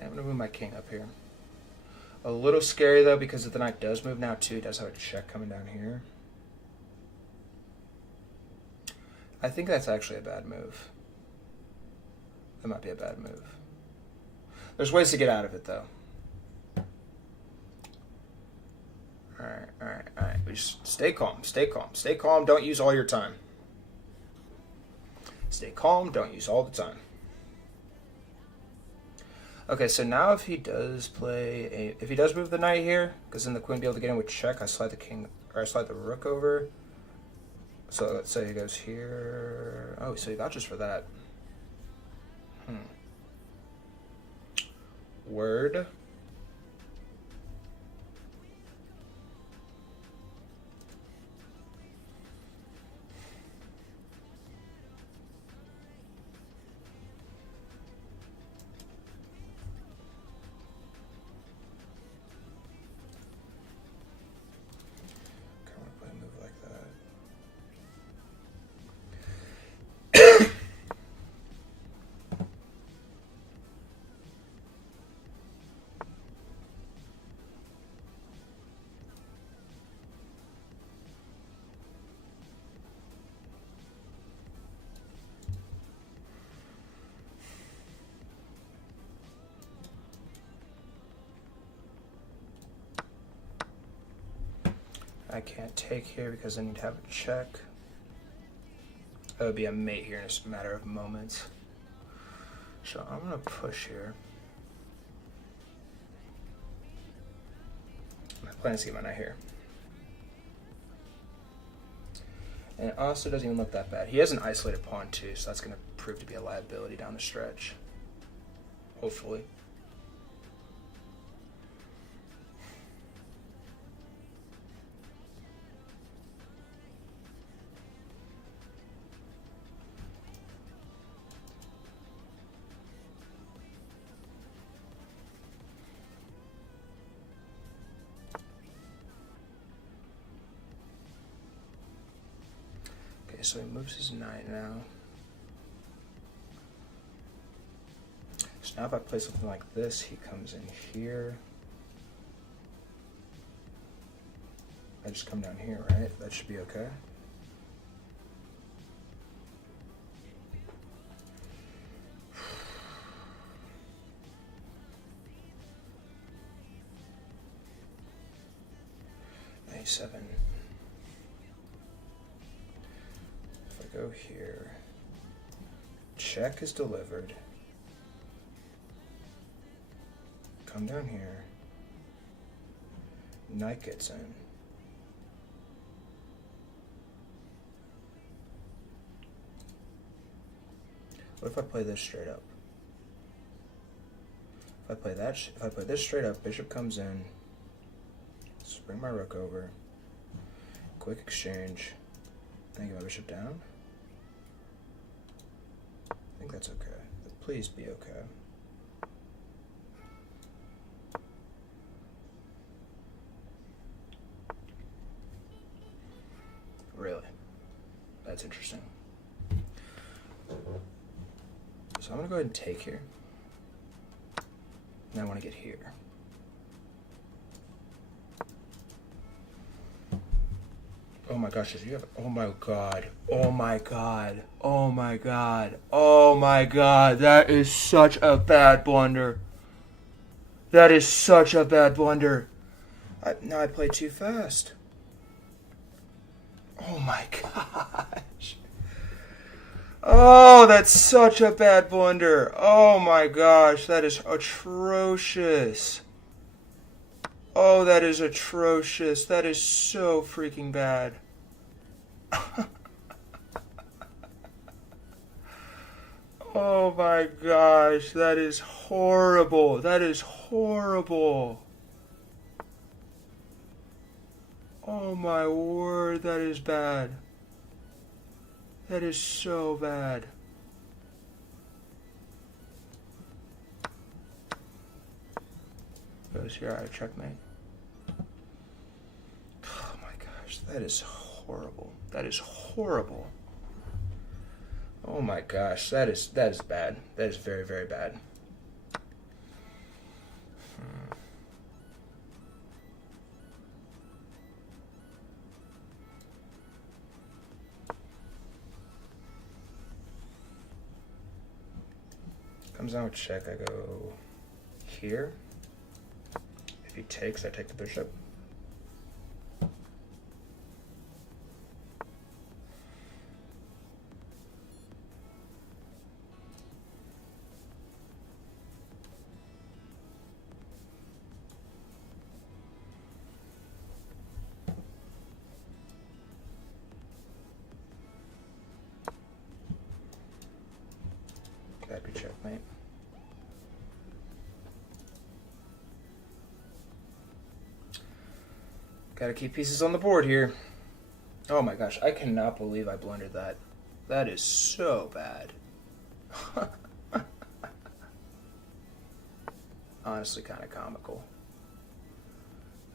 I'm going to move my king up here. A little scary though, because if the knight does move now too, he does have a check coming down here. I think that's actually a bad move. That might be a bad move. There's ways to get out of it though. Alright, alright, alright. We just stay calm, stay calm, stay calm. Don't use all your time. Stay calm, don't use all the time. Okay, so now if he does if he does move the knight here, because then the queen will be able to get in with check, I slide the king, or I slide the rook over. So let's say he goes here. Oh, so he vouches for that. Word. I can't take here because I need to have a check. That would be a mate here in a matter of moments. So I'm going to push here. My plan is to get my knight here. And it also doesn't even look that bad. He has an isolated pawn too, so that's going to prove to be a liability down the stretch. Hopefully. So he moves his knight now. So now if I play something like this, he comes in here. I just come down here, right? That should be okay. A7. Go here. Check is delivered. Come down here. Knight gets in. What if I play this straight up? If I play that, if I play this straight up, bishop comes in. Just bring my rook over. Quick exchange. Then I get my bishop down. I think that's okay. But please be okay. Really? That's interesting. So I'm going to go ahead and take here. And I want to get here. Oh my gosh, did you have, oh my god, oh my god, oh my god, oh my god, that is such a bad blunder. That is such a bad blunder. Now I played too fast. Oh my gosh. Oh, that's such a bad blunder. Oh my gosh, that is atrocious. Oh, that is atrocious. That is so freaking bad. Oh my gosh, that is horrible. That is horrible. Oh my word, that is bad. That is so bad. Goes here, I checkmate. Oh my gosh, that is horrible. That is horrible. Oh my gosh, that is bad. That is very, very bad. comes down with check, I go here. If he takes, I take the bishop. That'd be checkmate. Gotta keep pieces on the board here. Oh my gosh, I cannot believe I blundered that. That is so bad. Honestly, kind of comical.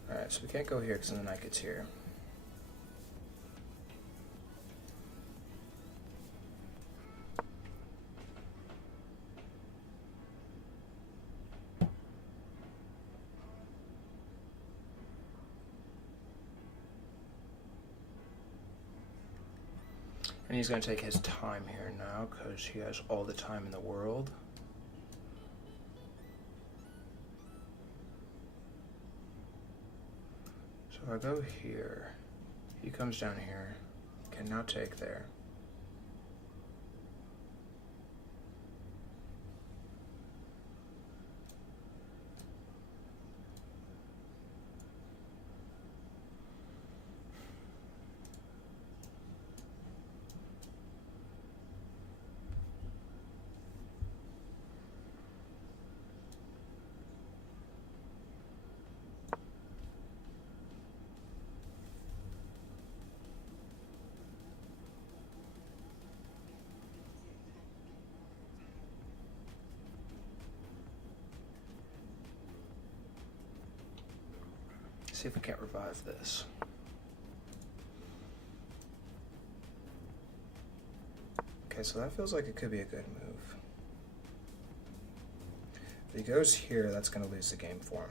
Alright, so we can't go here because then the knight gets here. And he's going to take his time here now because he has all the time in the world. So if I go here, he comes down here, cannot take there. See if we can't revive this. Okay, so that feels like it could be a good move. If he goes here, that's going to lose the game for him.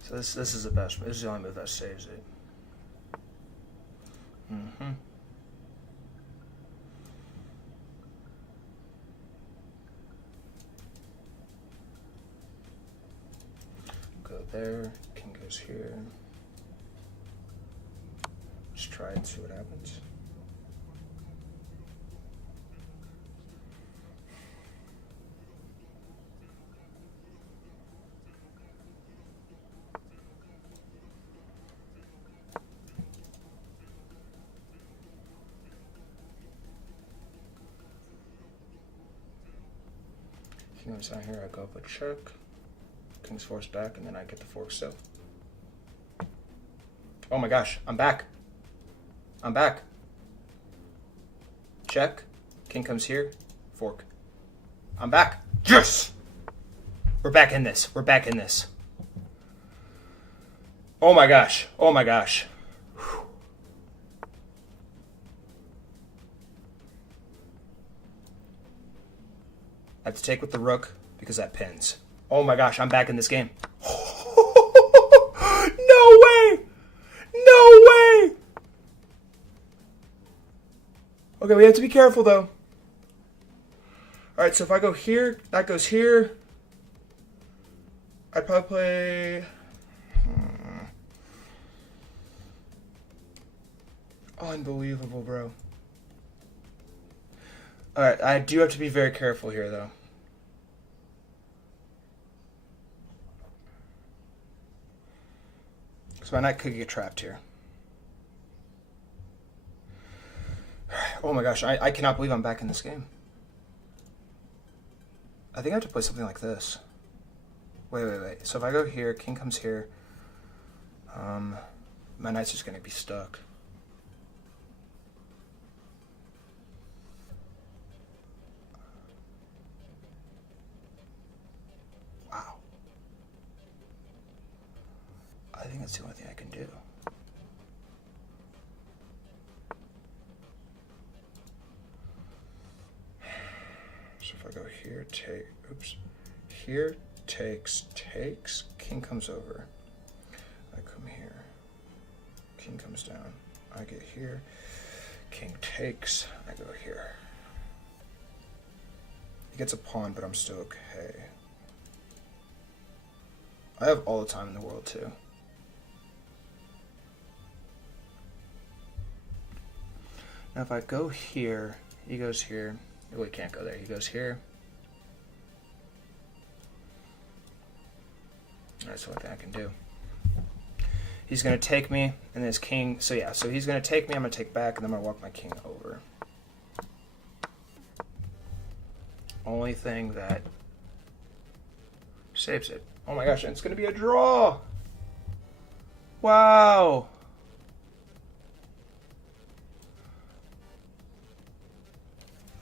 So this is the best. This is the only move that saves it. Go there. King goes here. Let's try and see what happens. King comes down here, I go up a check. King's forced back, and then I get the fork still. Oh my gosh, I'm back. I'm back. Check. King comes here. Fork. I'm back. Yes! We're back in this. We're back in this. Oh my gosh. Oh my gosh. Whew. I have to take with the rook because that pins. Oh my gosh, I'm back in this game. No way! No way! Okay, we have to be careful though. Alright, so if I go here, that goes here. I'd probably play... Unbelievable, bro. Alright, I do have to be very careful here though. So my knight could get trapped here. Oh my gosh, I cannot believe I'm back in this game. I think I have to play something like this. Wait. So if I go here, king comes here. My knight's just going to be stuck. That's the only thing I can do. So if I go here, here, takes, king comes over. I come here, king comes down. I get here, king takes, I go here. He gets a pawn, but I'm still okay. I have all the time in the world, too. Now if I go here, he goes here. Oh, he can't go there. He goes here. That's the only thing I can do. He's going to take me, and his king... So yeah, so he's going to take me, I'm going to take back, and then I'm going to walk my king over. Only thing that saves it. Oh my gosh, and it's going to be a draw! Wow!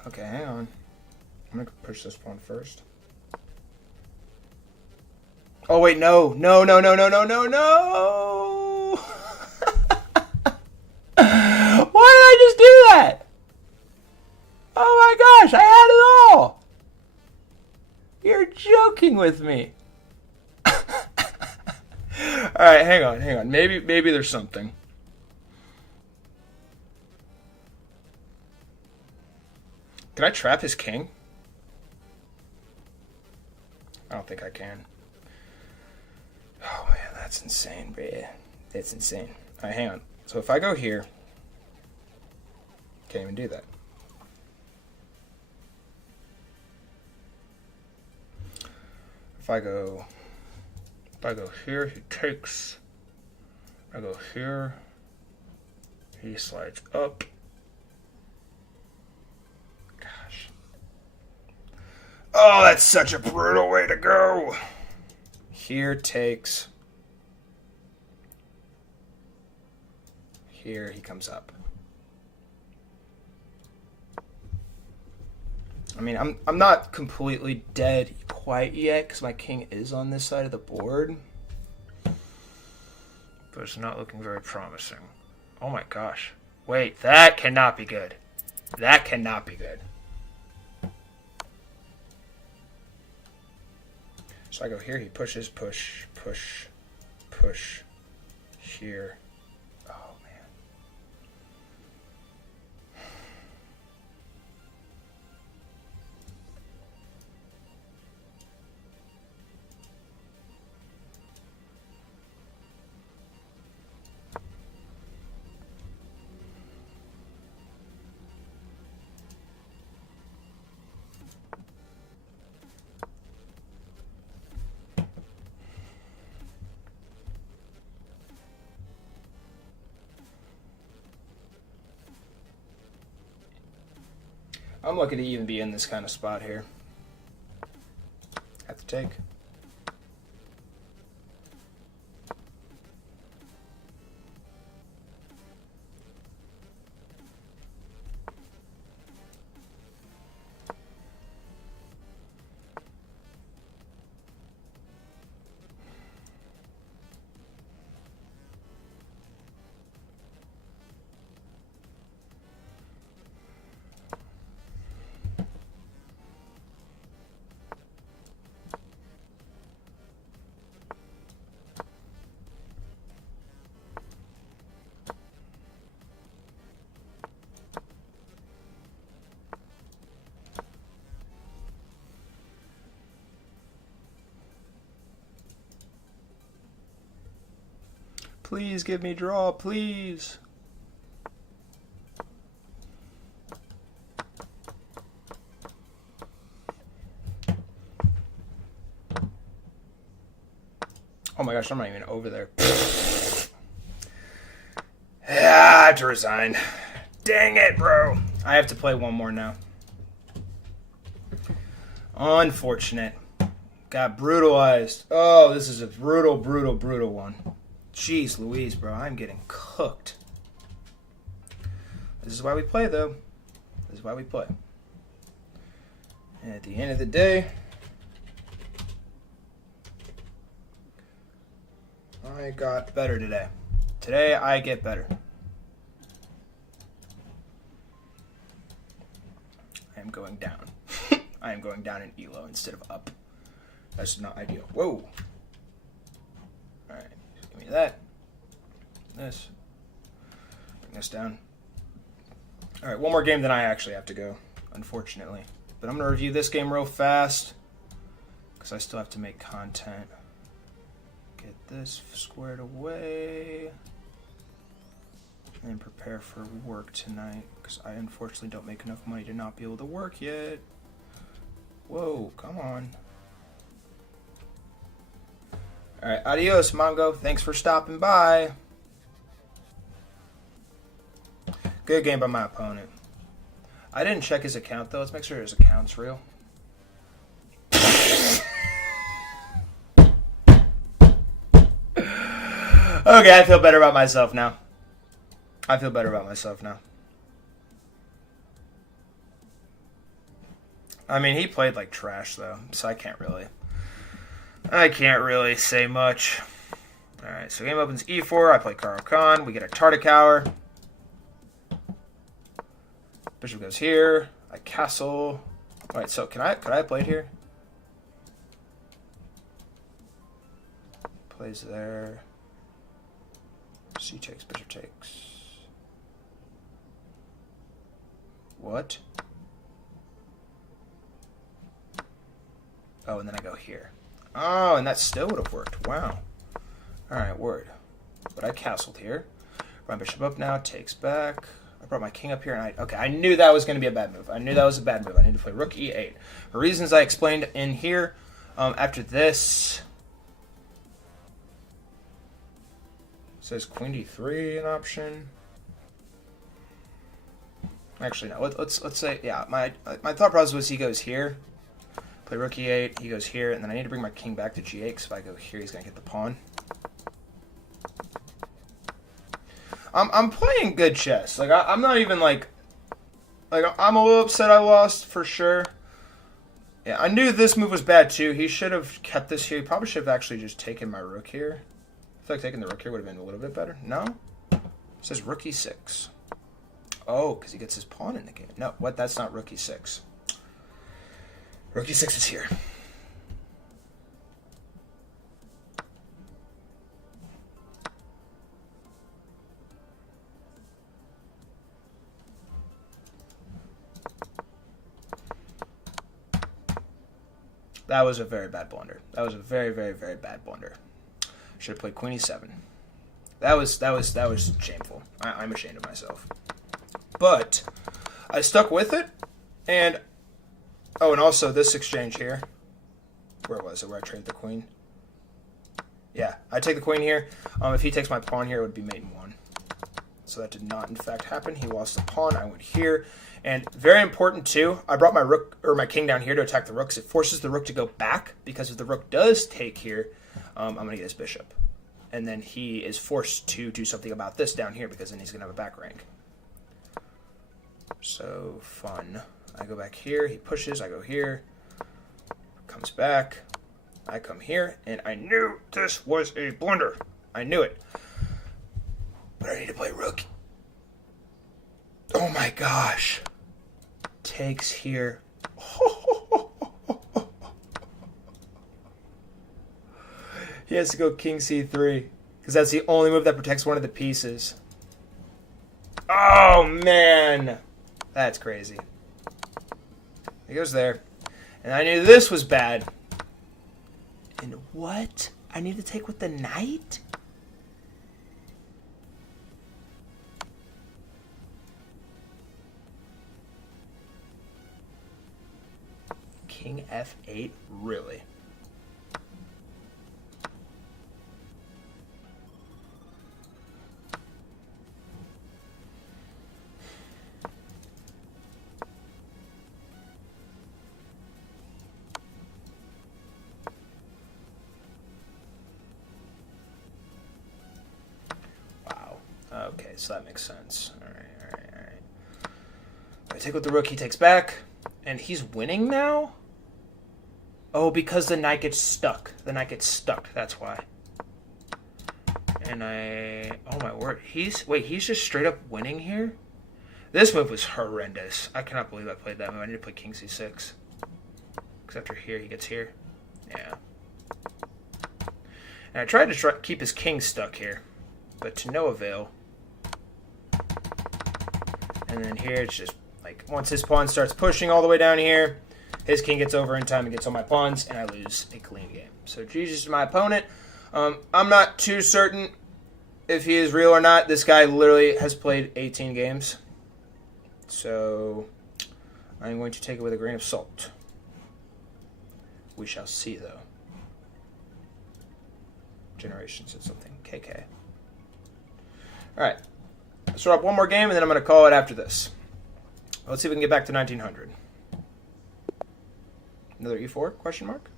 Okay, hang on. I'm going to push this pawn first. Oh wait, no! No, no, no, no, no, no, no! Why did I just do that? Oh my gosh, I had it all! You're joking with me. Alright, hang on. Maybe there's something. Can I trap his king? I don't think I can. Oh man, that's insane, bruh. That's insane. Alright, hang on. So if I go here, can't even do that. If I go here, he takes. I go here, he slides up. Gosh. Oh, that's such a brutal way to go. Here takes. Here he comes up. I mean, I'm not completely dead quite yet because my king is on this side of the board. But it's not looking very promising. Oh my gosh. Wait, that cannot be good. That cannot be good. So I go here, he pushes, push, here. Oh man. I'm lucky to even be in this kind of spot here. Have to take. Please give me draw, please. Oh my gosh, I'm not even over there. Yeah, I have to resign. Dang it, bro. I have to play one more now. Unfortunate. Got brutalized. Oh, this is a brutal, brutal, brutal one. Jeez Louise, bro. I'm getting cooked. This is why we play, though. This is why we play. And at the end of the day... I got better today. Today I get better. I am going down. I am going down in elo instead of up. That's not ideal. Whoa. Alright, give me that. This. Bring this down. Alright, one more game, then I actually have to go, unfortunately. But I'm going to review this game real fast, because I still have to make content. Get this squared away. And prepare for work tonight, because I unfortunately don't make enough money to not be able to work yet. Whoa, come on. Alright, adios, Mongo. Thanks for stopping by. Good game by my opponent. I didn't check his account, though. Let's make sure his account's real. Okay, I feel better about myself now. I feel better about myself now. I mean, he played like trash, though, so I can't really say much. Alright, so game opens e4. I play Karo Khan. We get a Tartakower. Bishop goes here. I castle. Alright, so could I have played here? Plays there. C takes, bishop takes. What? Oh, and then I go here. Oh, and that still would have worked. Wow. Alright, word. But I castled here. Run bishop up now, takes back. I brought my king up here, and I knew that was going to be a bad move. I knew that was a bad move. I need to play rook e8. For reasons I explained in here, after this... Says queen d3 an option. Actually, no. Let's say, yeah. My thought process was he goes here, play rook e8. He goes here, and then I need to bring my king back to g8. Because if I go here, he's gonna get the pawn. I'm playing good chess. Like I'm not even like I'm a little upset I lost for sure. Yeah, I knew this move was bad too. He should have kept this here. He probably should have actually just taken my rook here. I feel like taking the rook here would have been a little bit better. No? It says rook e6. Oh, because he gets his pawn in the game. No, what? That's not rook e6. Rook e6 is here. That was a very bad blunder. That was a very, very, very bad blunder. Should have played queen e7. That was shameful. I'm ashamed of myself. But I stuck with it, and oh, and also this exchange here. Where was it? Where I traded the queen? Yeah, I take the queen here. If he takes my pawn here, it would be mate in one. So that did not, in fact, happen. He lost the pawn. I went here. And very important, too, I brought my rook or my king down here to attack the rooks. It forces the rook to go back, because if the rook does take here, I'm going to get his bishop. And then he is forced to do something about this down here, because then he's going to have a back rank. So fun. I go back here. He pushes. I go here. Comes back. I come here. And I knew this was a blunder. I knew it. But I need to play rook. Oh my gosh. Takes here. He has to go king c3. Because that's the only move that protects one of the pieces. Oh, man. That's crazy. He goes there. And I knew this was bad. And what? I need to take with the knight? King f8? Really? Okay, so that makes sense. All right. I take with the rook, he takes back, and he's winning now? Oh, because the knight gets stuck. The knight gets stuck, that's why. Can I... Oh my word. He's just straight up winning here? This move was horrendous. I cannot believe I played that move. I need to play king c6. Because after here, he gets here. Yeah. And I tried to keep his king stuck here. But to no avail. And then here, it's just like, once his pawn starts pushing all the way down here, his king gets over in time and gets all my pawns, and I lose a clean game. So GG's to my opponent. I'm not too certain if he is real or not. This guy literally has played 18 games. So I'm going to take it with a grain of salt. We shall see, though. Generation said something. KK. All right. Let's throw up one more game, and then I'm going to call it after this. Let's see if we can get back to 1900. Another e4? Question mark?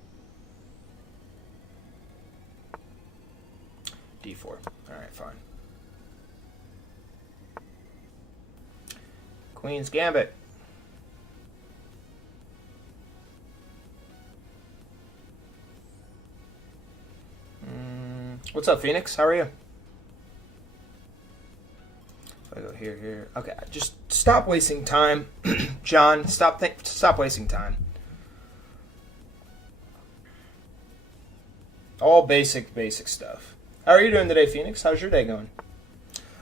d4. All right, fine. Queen's Gambit. What's up, Phoenix? How are you? If I go here. Okay, just stop wasting time, John. Stop wasting time. All basic stuff. How are you doing today, Phoenix? How's your day going?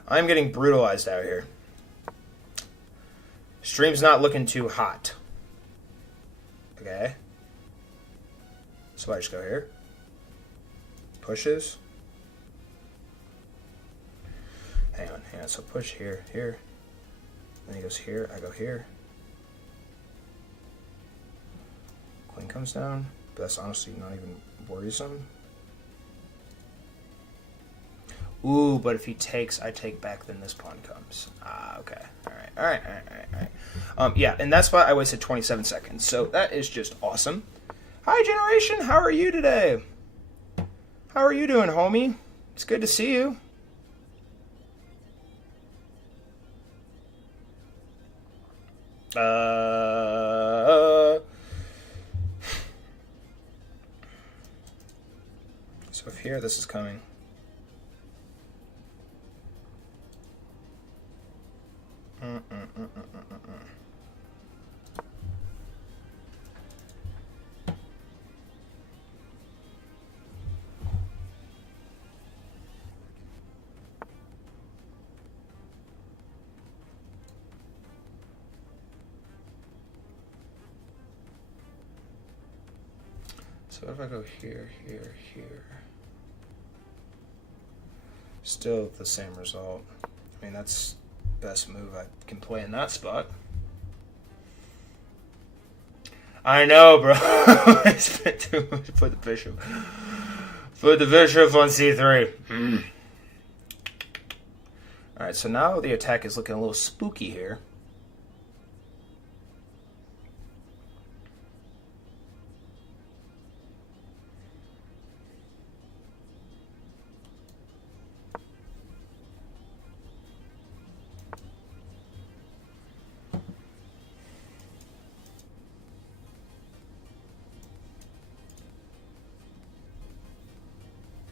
I'm getting brutalized out here. Stream's not looking too hot. Okay. So I just go here. Pushes. Hang on. So push here. Then he goes here. I go here. Queen comes down. But that's honestly not even worrisome. Ooh, but if he takes, I take back, then this pawn comes. Ah, okay. All right. Yeah, and that's why I wasted 27 seconds. So that is just awesome. Hi, Generation. How are you today? How are you doing, homie? It's good to see you. So if here, this is coming. So if I go here. Still the same result. I mean, that's the best move I can play in that spot. I know, bro. I spent too much to put the bishop. Put the bishop on c3. Alright, so now the attack is looking a little spooky here.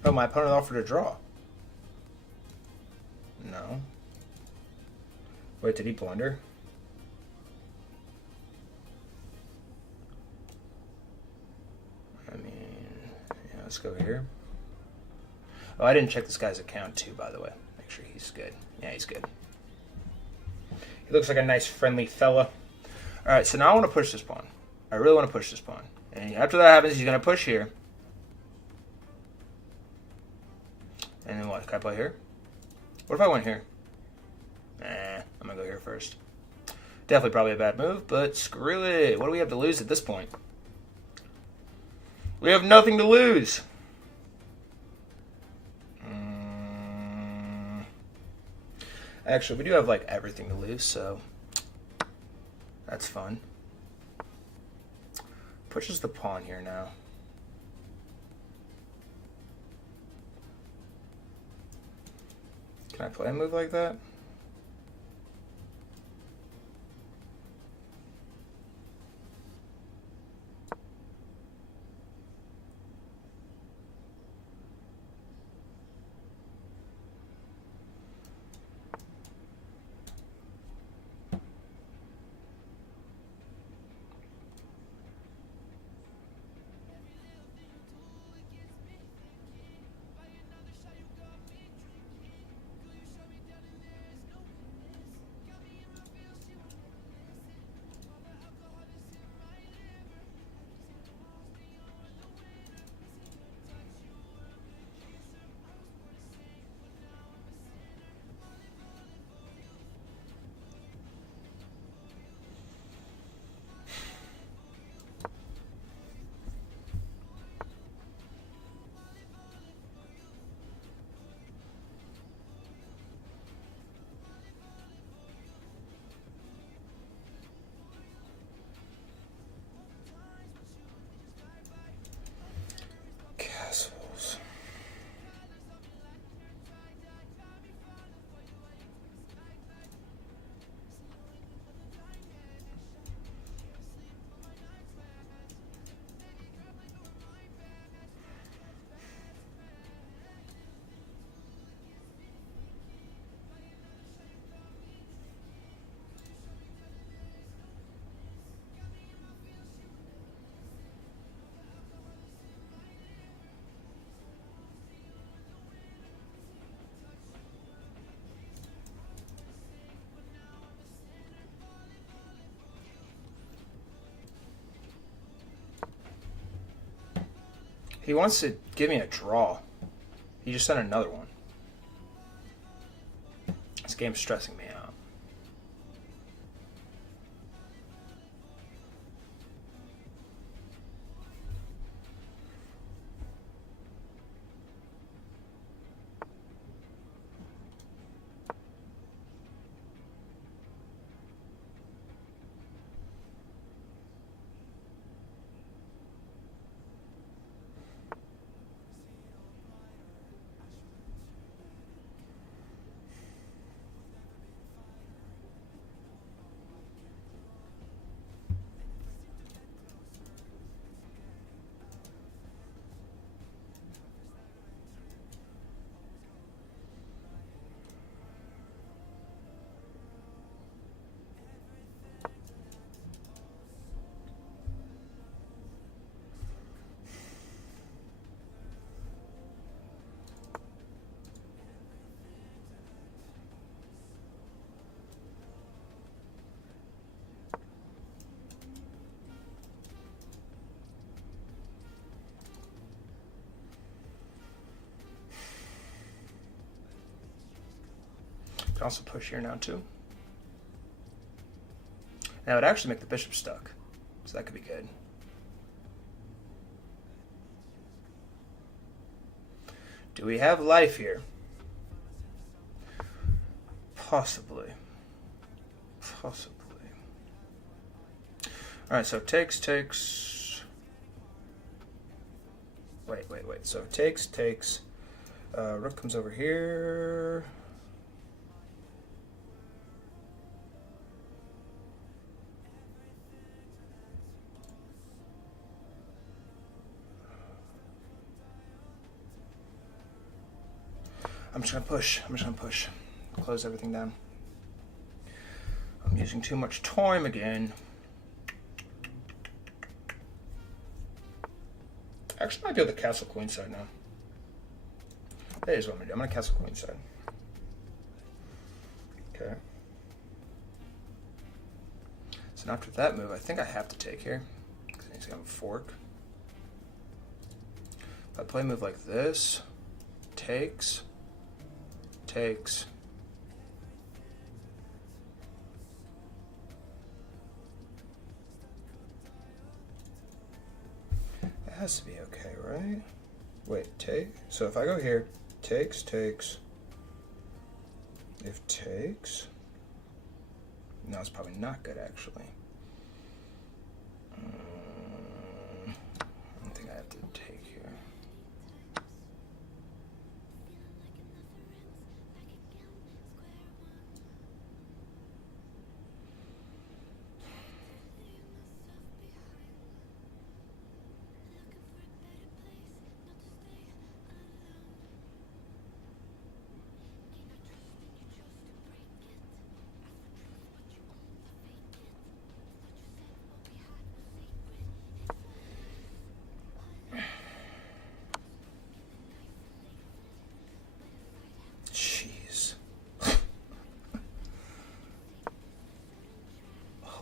Oh, my opponent offered a draw. No. Wait, did he blunder? I mean, yeah, let's go here. Oh, I didn't check this guy's account too, by the way. Make sure he's good. Yeah, he's good. He looks like a nice, friendly fella. All right, so now I want to push this pawn. I really want to push this pawn. And after that happens, he's going to push here. And then what? Can I play here? What if I went here? I'm going to go here first. Definitely probably a bad move, but screw it. What do we have to lose at this point? We have nothing to lose. Actually, we do have like everything to lose, so that's fun. Pushes the pawn here now. Can I play a move like that? He wants to give me a draw. He just sent another one. This game's stressing me out. Can also push here now too. Now it would actually make the bishop stuck, so that could be good. Do we have life here? Possibly. Possibly. Alright, so takes. Wait. So takes. Rook comes over here. I'm just gonna push. Close everything down. I'm using too much time again. Actually, I might be able to castle queenside now. That is what I'm gonna do. I'm gonna castle queenside. Okay. So after that move, I think I have to take here. Because he's gonna have a fork. If I play a move like this, takes. It has to be okay, right? Wait, take. So if I go here, takes. If takes, no, it's probably not good actually. I don't think I have to take here.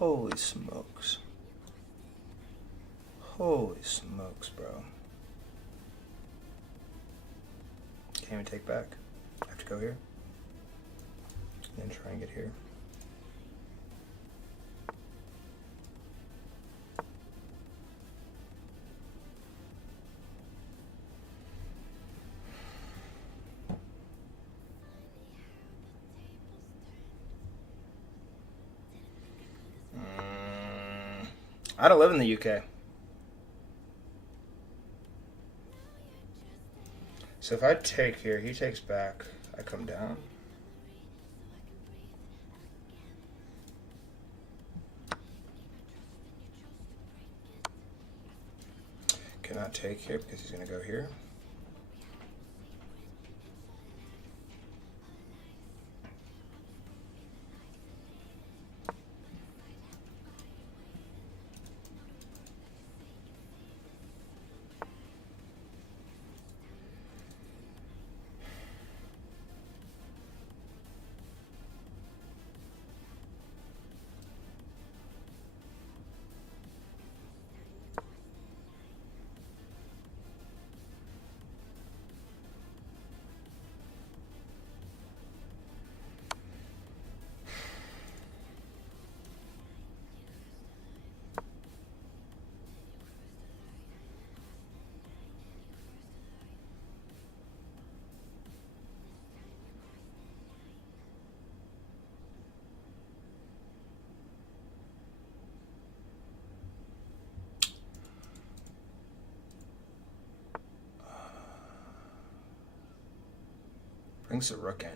Holy smokes. Holy smokes, bro. Can't even take back. I have to go here. And then try and get here. I don't live in the UK. So if I take here, he takes back, I come down. Cannot take here because he's going to go here. brings the rook in.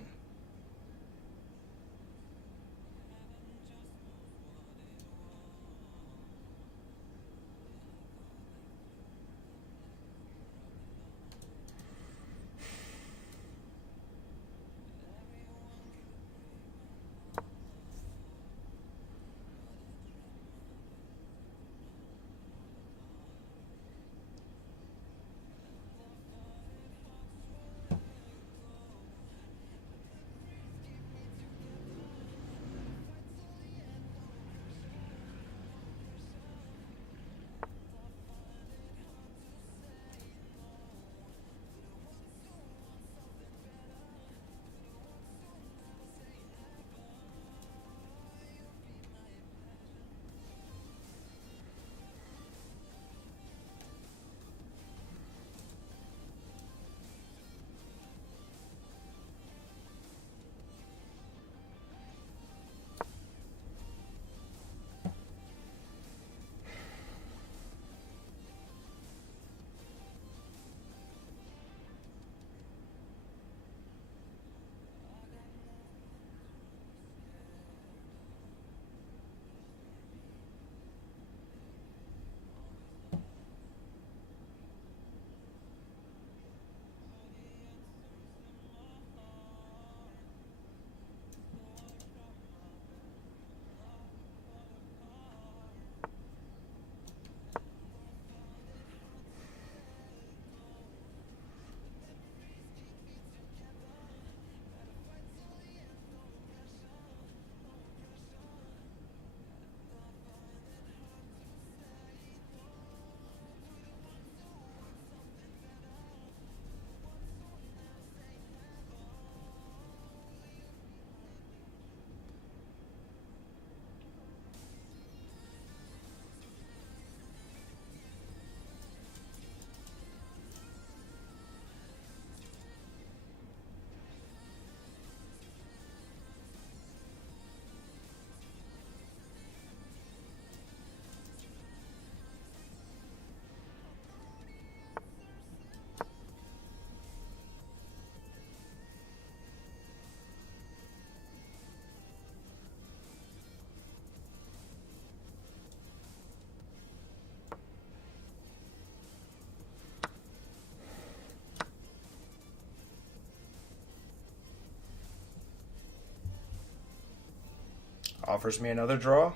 Offers me another draw.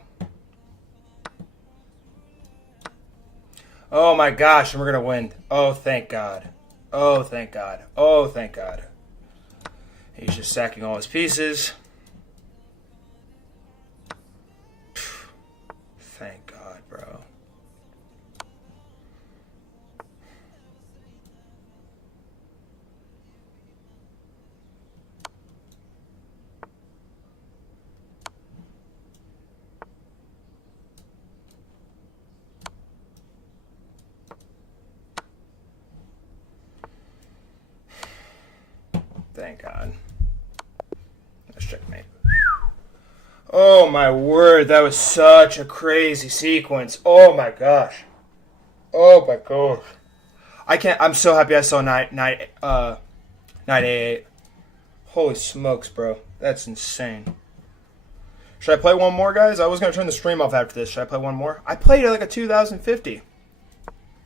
Oh my gosh, and we're going to win. Oh, thank God. Oh, thank God. Oh, thank God. He's just sacking all his pieces. Thank God, bro. Thank God. Let's checkmate. Oh my word, that was such a crazy sequence. Oh my gosh. Oh my gosh. I'm so happy I saw knight a8. Holy smokes, bro. That's insane. Should I play one more, guys? I was going to turn the stream off after this. Should I play one more? I played like a 2050.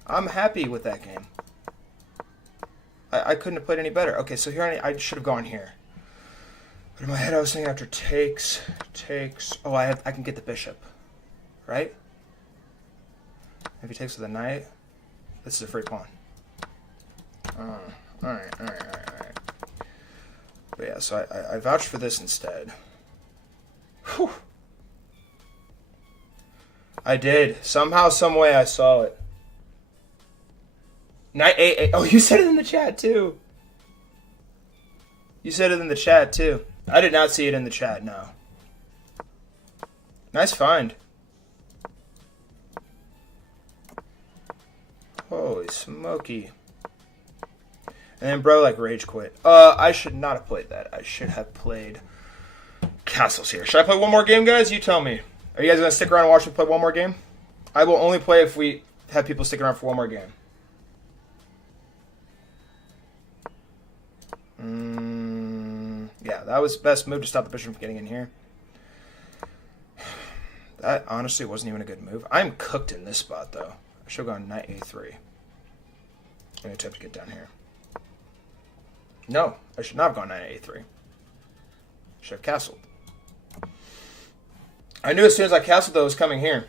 I'm happy with that game. I couldn't have played any better. Okay, so here I should have gone here. But in my head I was thinking after takes. Oh, I can get the bishop. Right? If he takes with a knight, this is a free pawn. Alright. But yeah, so I vouched for this instead. Whew. I did. Somehow, some way I saw it. Knight A8. Oh, you said it in the chat too. You said it in the chat too. I did not see it in the chat, no. Nice find. Holy smoky. And then bro like rage quit. I should not have played that. I should have played castles here. Should I play one more game, guys? You tell me. Are you guys going to stick around and watch me play one more game? I will only play if we have people stick around for one more game. that was the best move to stop the bishop from getting in here. That honestly wasn't even a good move. I'm cooked in this spot, though. I should have gone knight a3. And attempt to get down here. No, I should not have gone knight a3. Should have castled. I knew as soon as I castled, though, it was coming here.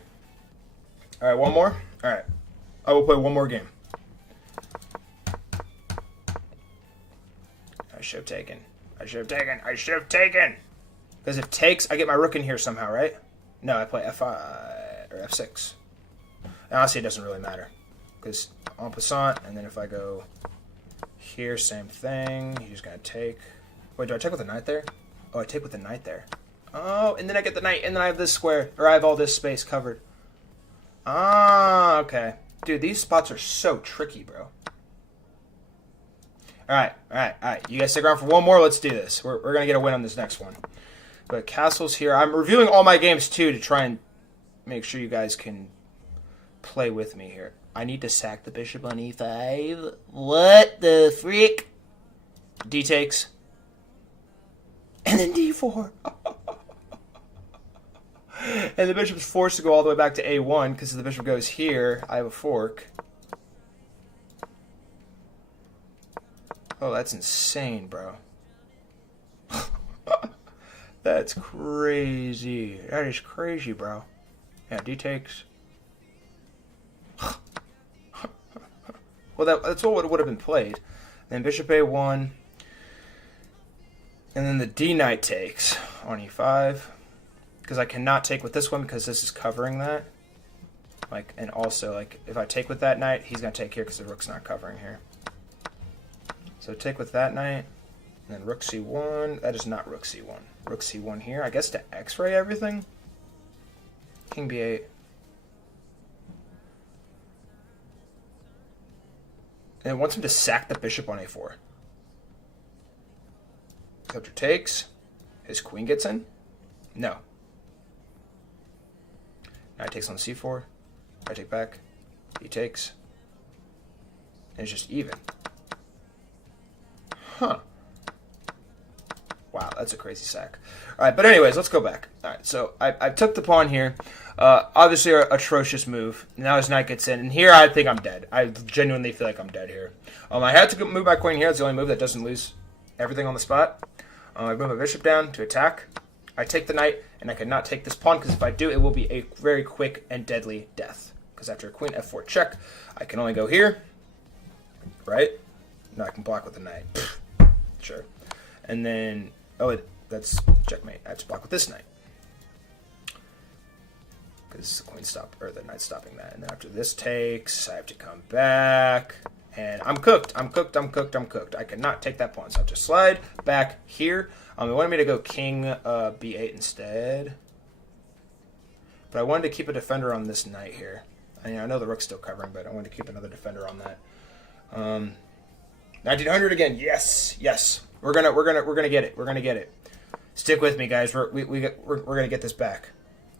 All right, one more? All right. I will play one more game. I should have taken. I should have taken. I should have taken. Because if takes, I get my rook in here somehow, right? No, I play f5 or f6. Honestly, it doesn't really matter. Because en passant, and then if I go here, same thing. He's just going to take. Wait, do I take with the knight there? Oh, I take with the knight there. Oh, and then I get the knight, and then I have this square. Or I have all this space covered. Ah, okay. Dude, these spots are so tricky, bro. Alright. You guys stick around for one more. Let's do this. We're going to get a win on this next one. But castles here. I'm reviewing all my games, too, to try and make sure you guys can play with me here. I need to sack the bishop on e5. What the freak? D takes. And then d4. And the bishop's forced to go all the way back to a1 because if the bishop goes here, I have a fork. Oh, that's insane, bro. That's crazy. That is crazy, bro. Yeah, d takes. Well, that's what would have been played. Then bishop a1. And then the d knight takes on e5. Because I cannot take with this one because this is covering that. Like, and also, like, if I take with that knight, he's going to take here because the rook's not covering here. So take with that knight. And then rook c1. That is not rook c1. Rook c1 here. I guess to x-ray everything. King b8. And it wants him to sack the bishop on a4. After takes. His queen gets in. No. Knight takes on c4. I take back. He takes. And it's just even. Huh. Wow, that's a crazy sack. Alright, but anyways, let's go back. Alright, so I took the pawn here. Obviously, an atrocious move. Now his knight gets in. And here, I think I'm dead. I genuinely feel like I'm dead here. I had to move my queen here. It's the only move that doesn't lose everything on the spot. I move my bishop down to attack. I take the knight, and I cannot take this pawn, because if I do, it will be a very quick and deadly death. Because after a queen f4 check, I can only go here, right? No, I can block with the knight. Sure. And then, oh, that's checkmate. I have to block with this knight. Because the queen stopped, or the knight's stopping that. And then after this takes, I have to come back. And I'm cooked. I'm cooked. I cannot take that pawn. So I have to slide back here. They wanted me to go king b8 instead. But I wanted to keep a defender on this knight here. I mean, I know the rook's still covering, but I wanted to keep another defender on that. 1900 again. Yes. We're gonna get it. We're gonna get it. Stick with me, guys. We're gonna get this back.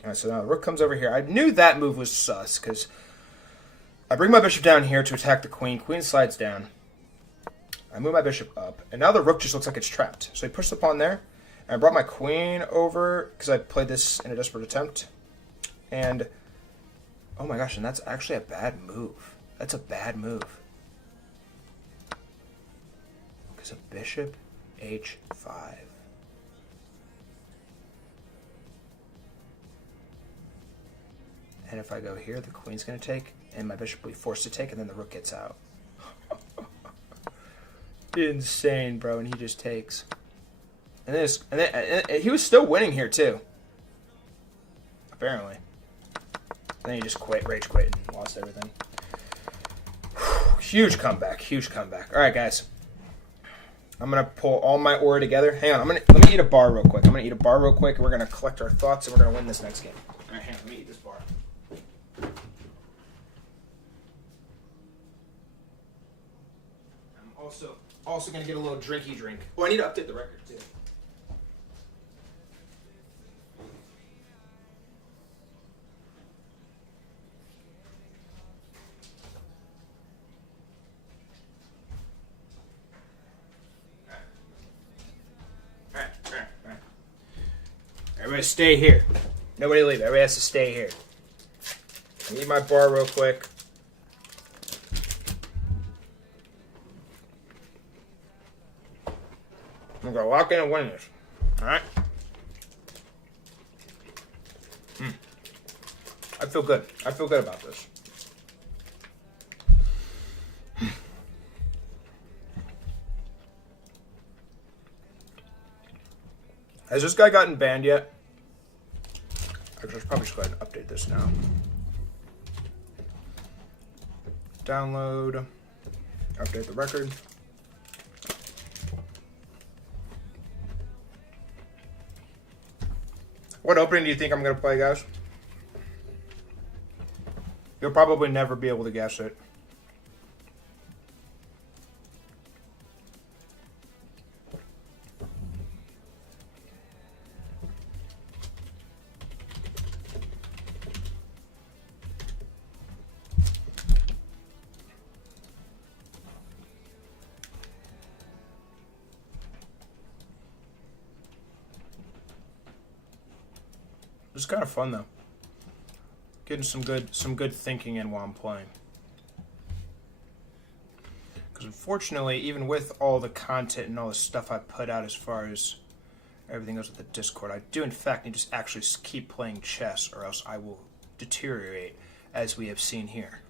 All right, so now the rook comes over here. I knew that move was sus because I bring my bishop down here to attack the queen. Queen slides down. I move my bishop up, and now the rook just looks like it's trapped. So I pushed the pawn there, and I brought my queen over because I played this in a desperate attempt. And oh my gosh, and that's actually a bad move. That's a bad move. Because of bishop h5. And if I go here, the queen's going to take, and my bishop will be forced to take, and then the rook gets out. Insane, bro, and he just takes. And then he was still winning here, too. Apparently. And then he just rage quit, and lost everything. Huge comeback. All right, guys. I'm going to pull all my aura together. Hang on, let me eat a bar real quick. And we're going to collect our thoughts, and we're going to win this next game. All right, hang on, let me eat this bar. I'm also going to get a little drinky drink. Oh, I need to update the record, too. All Everybody stay here. Nobody leave. Everybody has to stay here. I need my bar real quick. I'm going to lock in and win this. Alright? I feel good. I feel good about this. Has this guy gotten banned yet? I should probably just go ahead and update this now. Download. Update the record. What opening do you think I'm going to play, guys? You'll probably never be able to guess it. It's kind of fun though. Getting some good thinking in while I'm playing. Because unfortunately, even with all the content and all the stuff I put out as far as everything goes with the Discord, I do in fact need to actually keep playing chess, or else I will deteriorate, as we have seen here.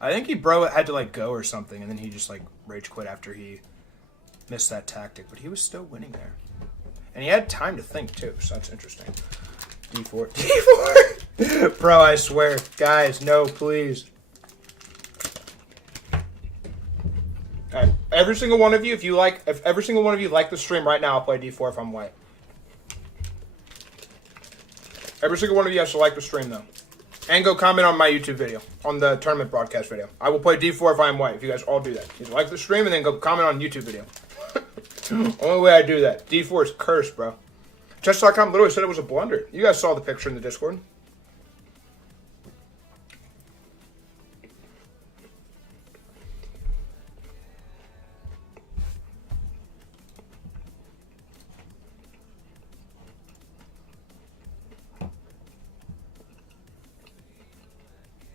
I think bro had to like go or something, and then he just like rage quit after he missed that tactic, but he was still winning there. And he had time to think, too, so that's interesting. D4. D4! Bro, I swear. Guys, no, please. Alright, every single one of you, if every single one of you like the stream right now, I'll play D4 if I'm white. Every single one of you has to like the stream, though. And go comment on my YouTube video, on the tournament broadcast video. I will play D4 if I am white, if you guys all do that. You like the stream, and then go comment on YouTube video. Only way I do that. D4 is cursed, bro. Chess.com literally said it was a blunder. You guys saw the picture in the Discord.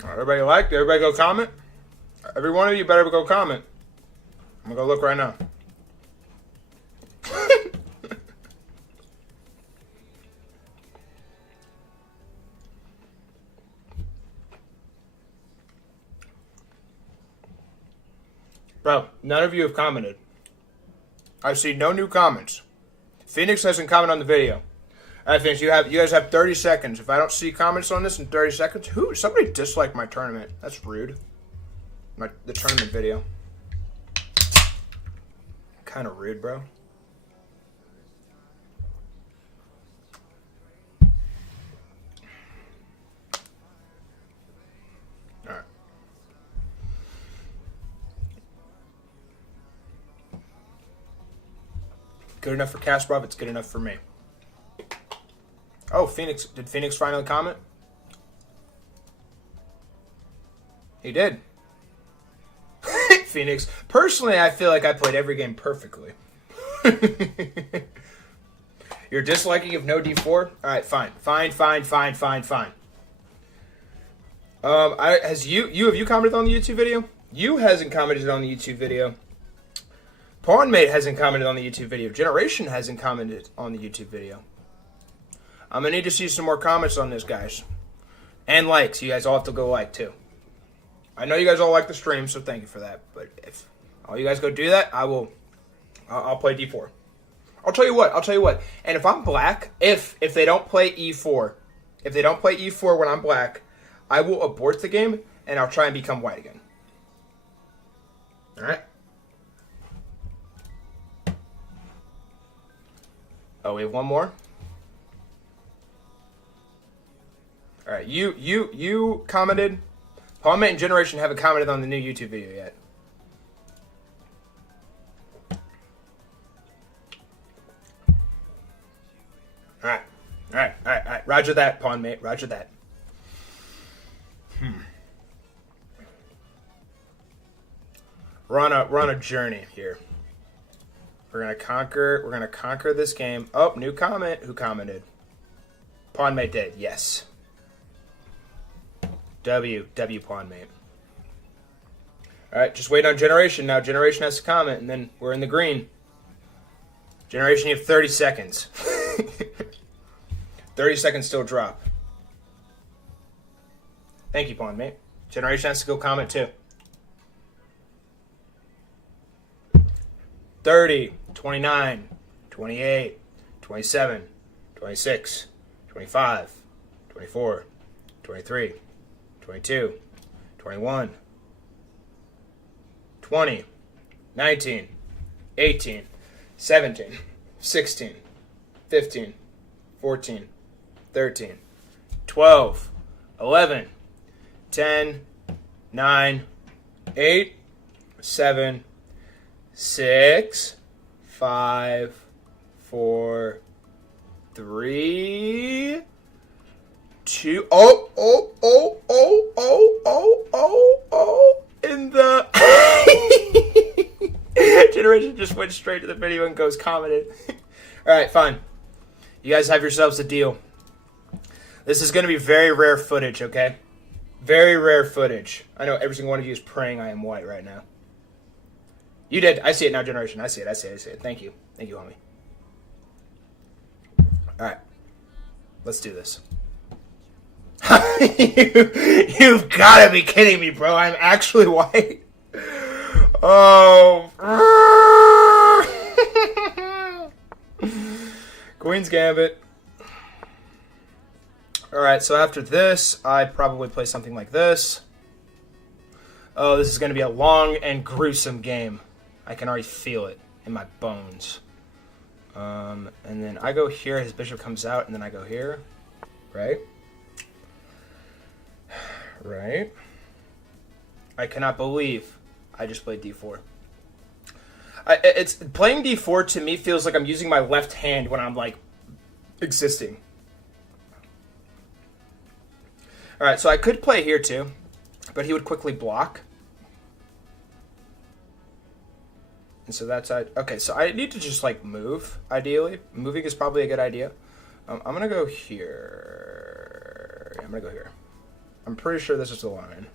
Alright, everybody liked? Everybody go comment? Every one of you better go comment. I'm gonna go look right now. Bro, none of you have commented. I see no new comments. Phoenix hasn't commented on the video. Alright, Phoenix, you guys have 30 seconds. If I don't see comments on this in 30 seconds, somebody disliked my tournament. That's rude. The tournament video. Kind of rude, bro. Alright. Good enough for Kasparov, it's good enough for me. Oh, Phoenix. Did Phoenix finally comment? He did. Phoenix. Personally, I feel like I played every game perfectly. You're disliking of no D4? Alright, fine. Fine. Have you commented on the YouTube video? You hasn't commented on the YouTube video. Pawnmate hasn't commented on the YouTube video. Generation hasn't commented on the YouTube video. I'm going to need to see some more comments on this, guys. And likes. You guys all have to go like, too. I know you guys all like the stream, so thank you for that. But if all you guys go do that, I'll play D4. I'll tell you what. And if I'm black, if they don't play E4, when I'm black, I will abort the game, and I'll try and become white again. Alright? Oh, we have one more? Alright, you commented. Pawnmate and Generation haven't commented on the new YouTube video yet. Alright. Roger that, Pawnmate. Roger that. We're on a journey here. We're gonna conquer this game. Oh, new comment. Who commented? Pawnmate did. Yes. W Pawnmate. All right, just wait on Generation now. Generation has to comment, and then we're in the green. Generation, you have 30 seconds. 30 seconds till drop. Thank you, Pawnmate. Generation has to go comment too. 30, 29, 28, 27, 26, 25, 24, 23, 22, 21, 20, 19, 18, 17, 16, 15, 14, 13, 12, 11, 10, 9, 8, 7, 6, 5, 4, 3, 2. In the Generation just went straight to the video and goes commented. All right, fine. You guys have yourselves a deal. This is going to be very rare footage, okay? Very rare footage. I know every single one of you is praying I am white right now. You did. I see it now, Generation. I see it. Thank you. Thank you, homie. All right. Let's do this. You've got to be kidding me, bro. I'm actually white. Oh. Queen's Gambit. Alright, so after this, I'd probably play something like this. Oh, this is going to be a long and gruesome game. I can already feel it in my bones. And then I go here, his bishop comes out, and then I go here. Right? Right? I cannot believe I just played d4. It's playing d4 to me feels like I'm using my left hand when I'm like existing. All right, so I could play here too, but he would quickly block. And so that's okay. So I need to just like move. Ideally, moving is probably a good idea. I'm gonna go here. I'm gonna go here. I'm pretty sure this is the line.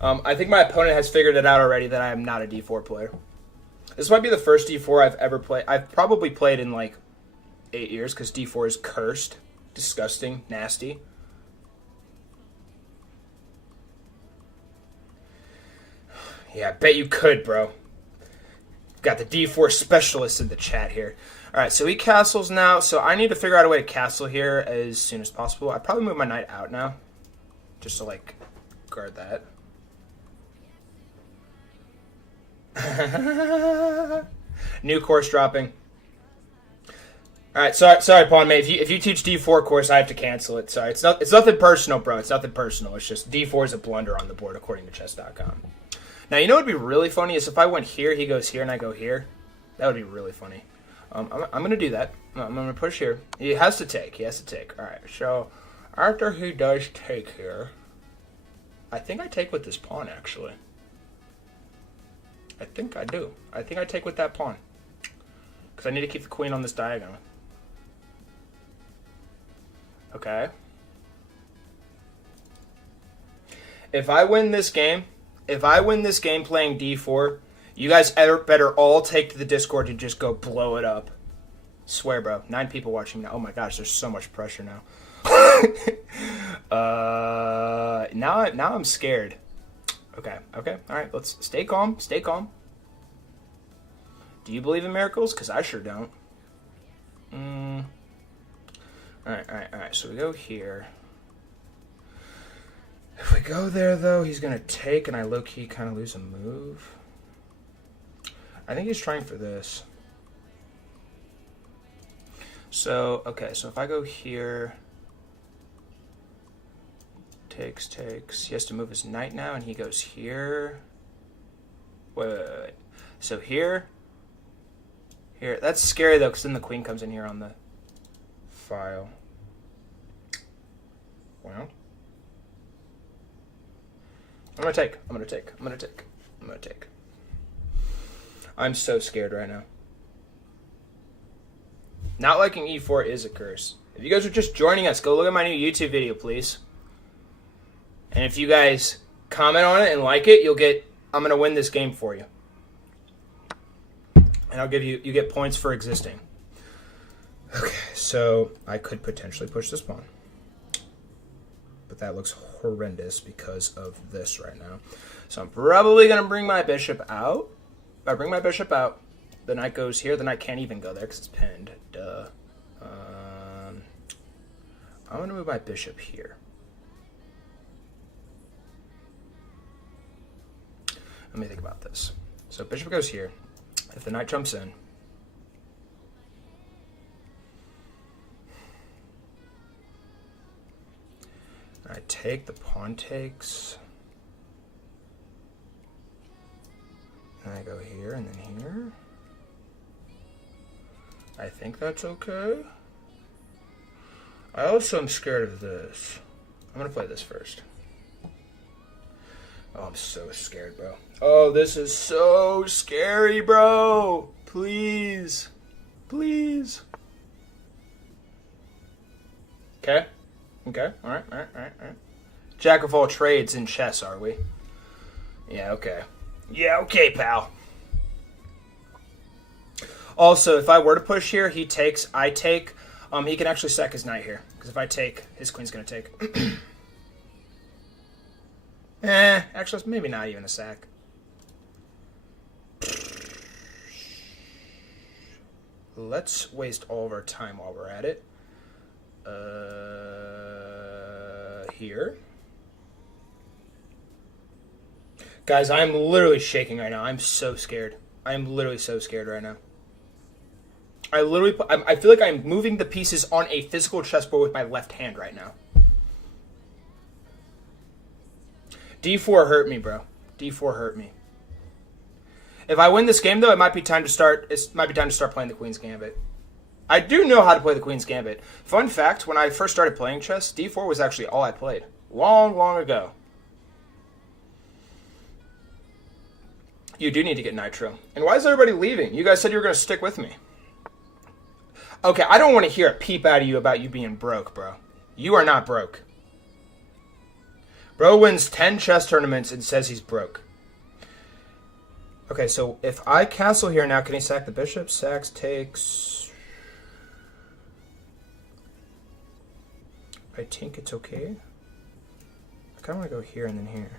I think my opponent has figured it out already that I am not a d4 player. This might be the first d4 I've ever played. I've probably played in like 8 years because d4 is cursed, disgusting, nasty. Yeah, I bet you could, bro. Got the d4 specialist in the chat here. All right, so he castles now. So I need to figure out a way to castle here as soon as possible. I'd probably move my knight out now, just to like guard that. New course dropping. All right, sorry, Pawnmate. If you teach d4 course, I have to cancel it. Sorry, it's nothing personal, bro. It's nothing personal. It's just d4 is a blunder on the board according to chess.com. Now you know what would be really funny is if I went here, he goes here, and I go here. That would be really funny. I'm gonna do that. I'm gonna push here. He has to take. He has to take. All right. So after he does take here, I think I take with this pawn actually. I think I do. I think I take with that pawn. Because I need to keep the queen on this diagonal. Okay. If I win this game playing d4, you guys better all take to the Discord and just go blow it up. Swear, bro. 9 people watching now. Oh my gosh, there's so much pressure now. Now I'm scared. Okay. All right, let's stay calm. Do you believe in miracles? Because I sure don't. All right. So we go here. If we go there, though, he's going to take, and I low-key kind of lose a move. I think he's trying for this. So, okay, so if I go here... Takes. He has to move his knight now, and he goes here. Wait. So here. That's scary, though, because then the queen comes in here on the file. Well. I'm going to take. I'm so scared right now. Not liking e4 is a curse. If you guys are just joining us, go look at my new YouTube video, please. And if you guys comment on it and like it, you'll get... I'm going to win this game for you. And I'll give you... You get points for existing. Okay, so I could potentially push this pawn. But that looks horrendous because of this right now. So I'm probably going to bring my bishop out. If I bring my bishop out, the knight goes here. The knight can't even go there because it's pinned. Duh. I'm going to move my bishop here. Let me think about this. So bishop goes here. If the knight jumps in, I take, the pawn takes, and I go here and then here. I think that's okay. I also am scared of this. I'm gonna play this first. Oh, I'm so scared, bro. Oh, this is so scary, bro. Please. Please. Okay. Okay. All right. Jack of all trades in chess, are we? Yeah, okay. Yeah, okay, pal. Also, if I were to push here, he takes, I take. He can actually sack his knight here. Because if I take, his queen's going to take. Actually, it's maybe not even a sack. Let's waste all of our time while we're at it. Here. Guys, I'm literally shaking right now. I'm so scared. I'm literally so scared right now. I feel like I'm moving the pieces on a physical chessboard with my left hand right now. D4 hurt me, bro. D4 hurt me. If I win this game, though, it might be time to start. It might be time to start playing the Queen's Gambit. I do know how to play the Queen's Gambit. Fun fact: when I first started playing chess, D4 was actually all I played. Long, long ago. You do need to get nitro. And why is everybody leaving? You guys said you were going to stick with me. Okay, I don't want to hear a peep out of you about you being broke, bro. You are not broke. Bro wins 10 chess tournaments and says he's broke. Okay, so if I castle here now, can he sack the bishop? Sacks, takes. I think it's okay. I kind of want to go here and then here.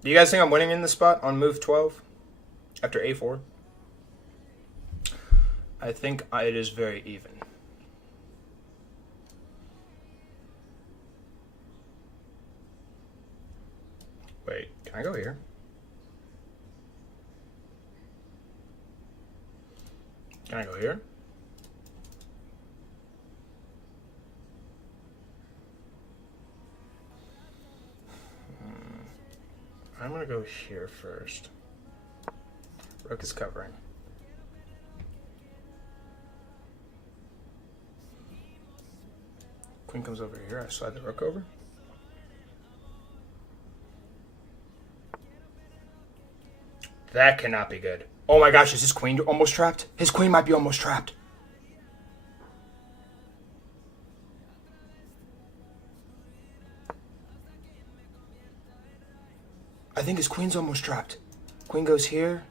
Do you guys think I'm winning in this spot on move 12 after a4? I think it is very even. Wait, can I go here? Can I go here? I'm going to go here first. Rook is covering. Queen comes over here. I slide the rook over. That cannot be good. Oh my gosh, is his queen almost trapped? His queen might be almost trapped. I think his queen's almost trapped. Queen goes here.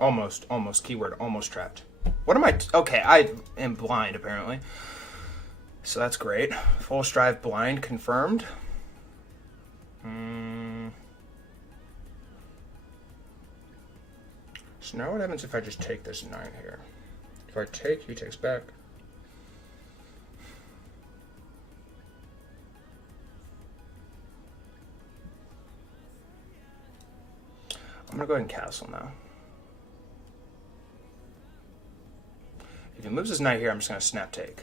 Almost, keyword, almost trapped. What am I? Okay, I am blind apparently. So that's great. Full strive blind confirmed. So now what happens if I just take this 9 here? If I take, he takes back. I'm going to go ahead and castle now. If he moves his knight here, I'm just going to snap take.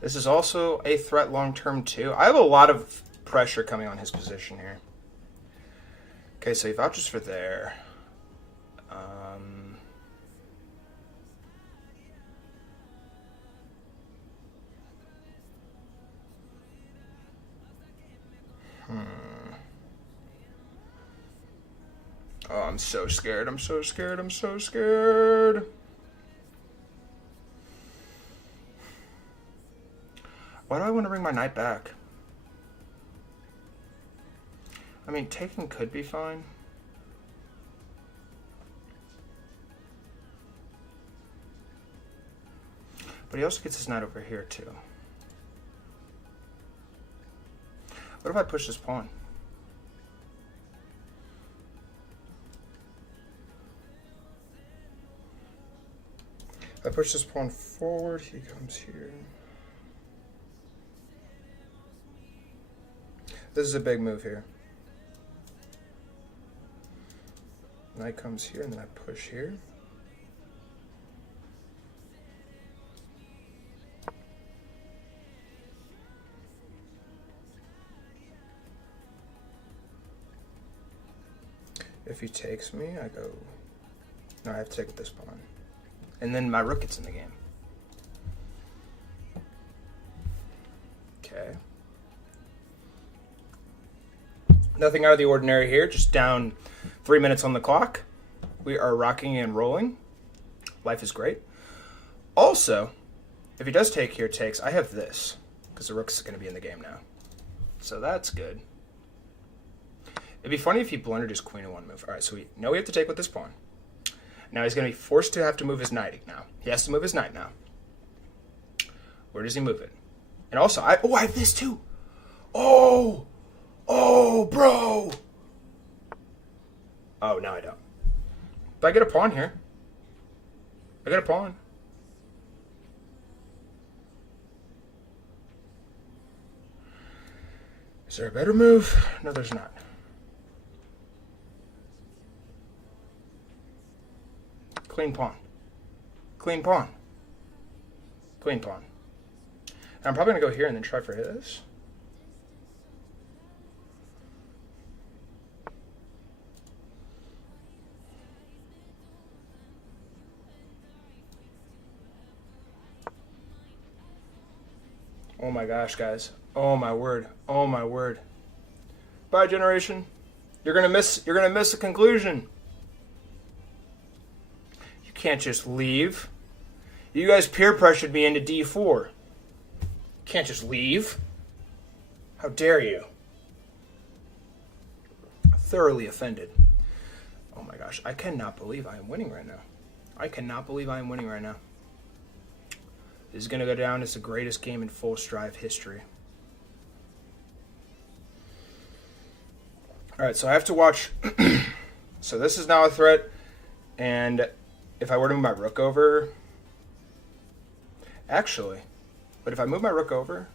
This is also a threat long term too. I have a lot of pressure coming on his position here. Okay, so he vouches for there. Oh, I'm so scared. I'm so scared. I'm so scared. Why do I want to bring my knight back? I mean, taking could be fine. But he also gets his knight over here, too. What if I push this pawn? If I push this pawn forward, he comes here. This is a big move here. Knight comes here, and then I push here. If he takes me, I go... No, I have to take with this pawn. And then my rook gets in the game. Okay. Nothing out of the ordinary here, just down 3 minutes on the clock. We are rocking and rolling. Life is great. Also, if he does take here, takes, I have this, because the rook's going to be in the game now. So that's good. It'd be funny if he blundered his queen in one move. All right, so we know we have to take with this pawn. Now he's going to be forced to have to move his knight now. He has to move his knight now. Where does he move it? And also, I have this too. Oh, bro. Oh, no, I don't. But I get a pawn here. I get a pawn. Is there a better move? No, there's not. Queen pawn. Queen pawn. Queen pawn. And I'm probably going to go here and then try for his. Oh my gosh, guys. Oh my word. Oh my word. Bye, generation. You're gonna miss the conclusion. You can't just leave. You guys peer pressured me into D4. You can't just leave. How dare you? Thoroughly offended. Oh my gosh. I cannot believe I am winning right now. I cannot believe I am winning right now. This is going to go down as the greatest game in full strive history. Alright, so I have to watch. So this is now a threat. And if I were to move my rook over... Actually, but if I move my rook over...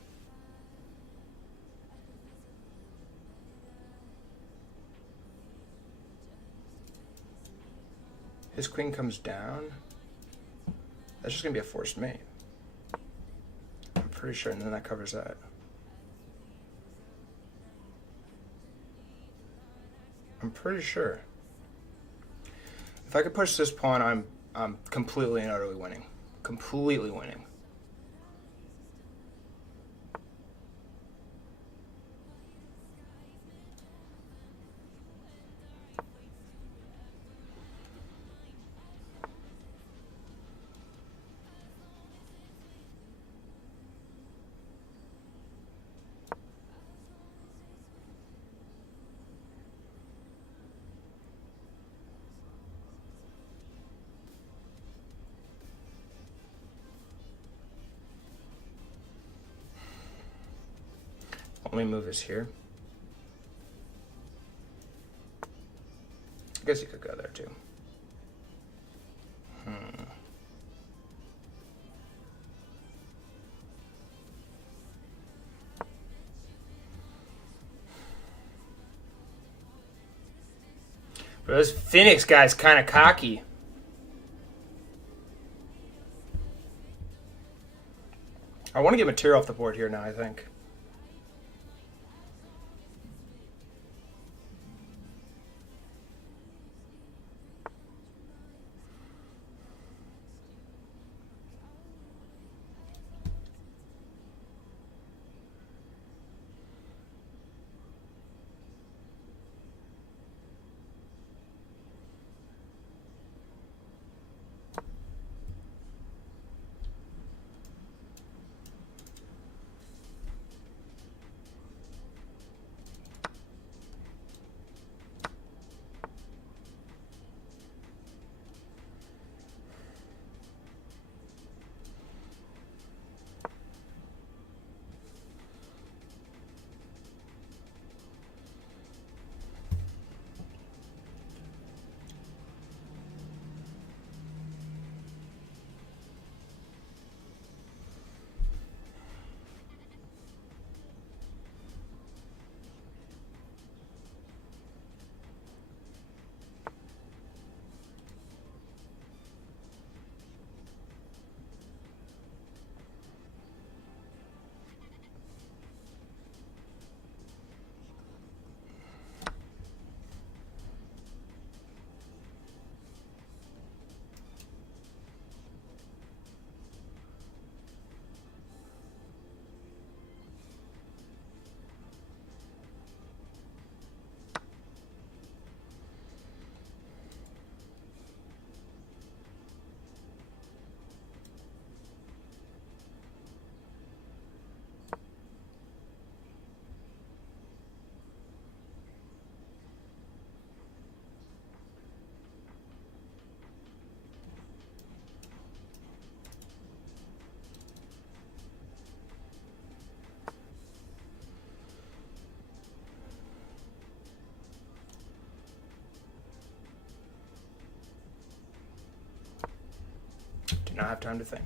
His queen comes down. That's just going to be a forced mate. I'm pretty sure, and then that covers that. I'm pretty sure. If I could push this pawn, I'm completely and utterly winning. Completely winning. Only move is here. I guess you could go there too. But this Phoenix guy's kind of cocky. I want to get material off the board here now, I think. Do not have time to think.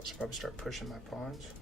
I should probably start pushing my pawns.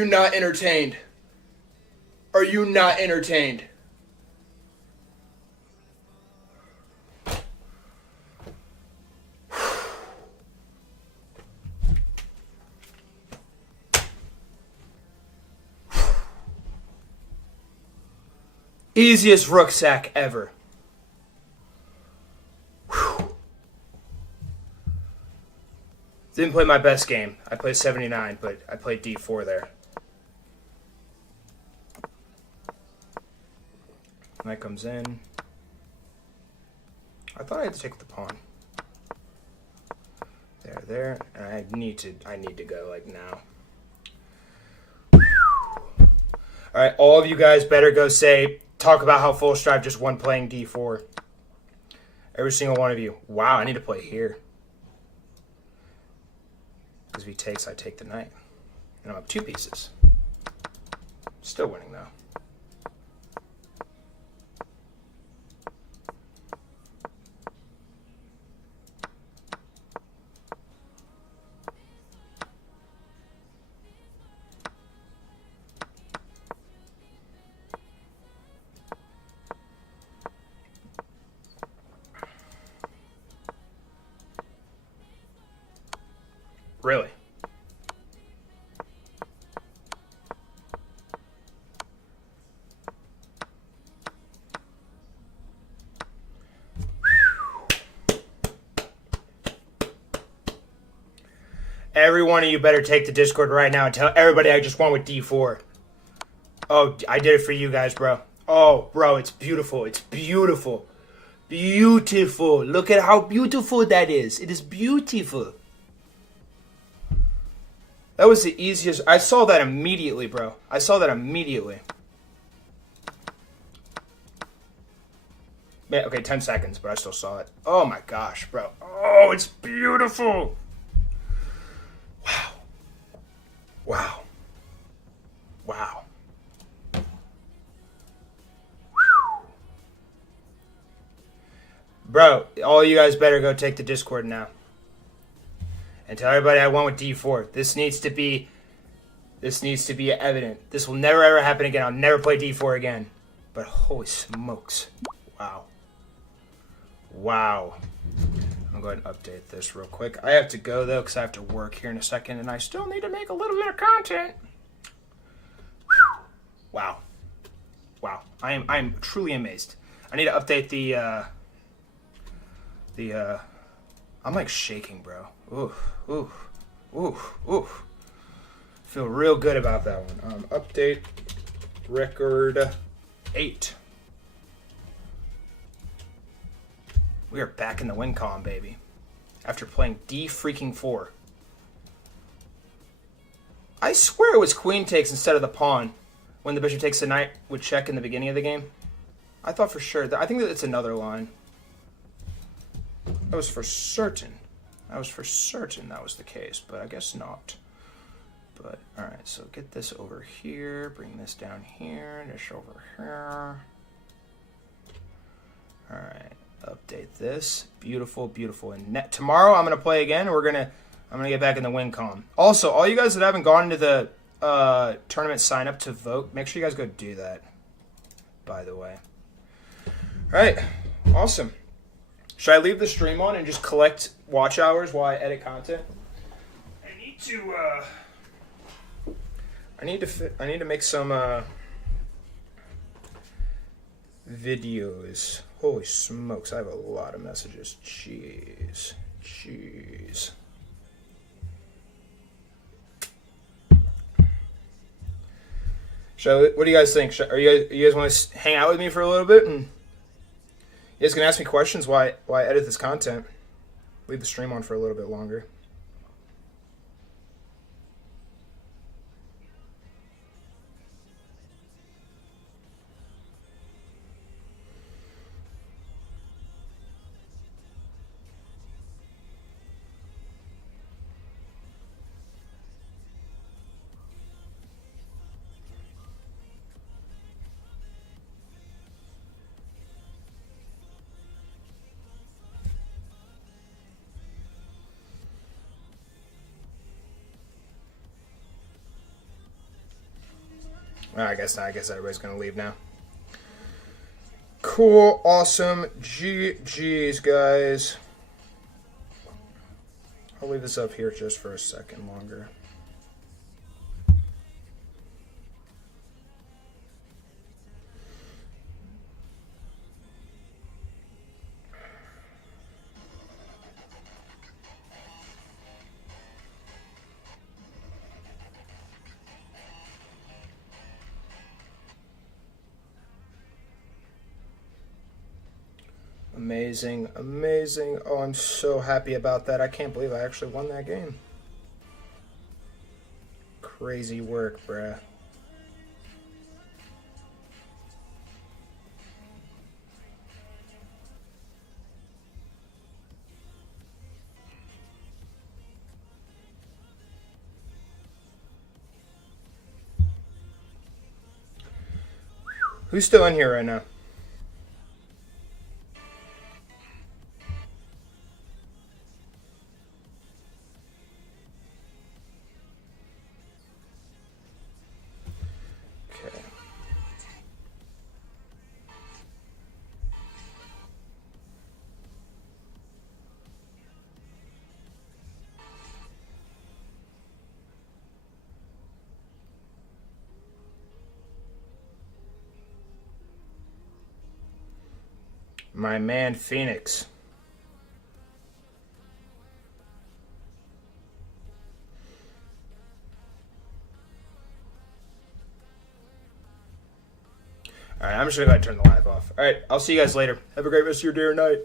you not entertained? Are you not entertained? Easiest rook sack ever. Whew. Didn't play my best game. I played 79, but I played d4 there. Knight comes in. I thought I had to take with the pawn. There, and I need to go like now. All right, all of you guys better go talk about how Full Strive just won playing d4. Every single one of you. Wow, I need to play here. Because if he takes, I take the knight. And I'm up 2 pieces. Still winning though. Really? Every one of you better take the Discord right now and tell everybody I just won with d4. Oh, I did it for you guys, bro. Oh, bro, it's beautiful. It's beautiful. Beautiful. Look at how beautiful that is. It is beautiful. That was the easiest. I saw that immediately, bro. I saw that immediately. Man, okay, 10 seconds, but I still saw it. Oh my gosh, bro. Oh, it's beautiful. Wow. Wow. Wow. Bro, all you guys better go take the Discord now. And tell everybody I won with d4. This needs to be evident. This will never ever happen again. I'll never play d4 again. But holy smokes. Wow. Wow. I'm going to update this real quick. I have to go though because I have to work here in a second and I still need to make a little bit of content. Whew. Wow. Wow. I am truly amazed. I need to update the I'm like shaking, bro. Ooh, ooh, ooh, ooh. Feel real good about that one. Update record 8. We are back in the win column, baby. After playing d-freaking-4. I swear it was queen takes instead of the pawn when the bishop takes the knight would check in the beginning of the game. I thought for sure. I think that it's another line. That was for certain. I was for certain that was the case, but I guess not. But, alright, so get this over here, bring this down here, this over here. Alright, update this. Beautiful, beautiful. And tomorrow I'm going to play again, and I'm going to get back in the win column. Also, all you guys that haven't gone to the tournament sign up to vote, make sure you guys go do that, by the way. Alright, awesome. Should I leave the stream on and just collect watch hours while I edit content? I need to make some videos. Holy smokes, I have a lot of messages. Jeez. What do you guys think? You guys want to hang out with me for a little bit and you guys can ask me questions while I edit this content. Leave the stream on for a little bit longer. I guess not. I guess everybody's going to leave now. Cool. Awesome. GG's, guys. I'll leave this up here just for a second longer. Amazing, amazing. Oh, I'm so happy about that. I can't believe I actually won that game. Crazy work, bruh. Who's still in here right now? Okay. My man, Phoenix. All right, I'm just going to go ahead and turn the live off. All right, I'll see you guys later. Have a great rest of your day or night.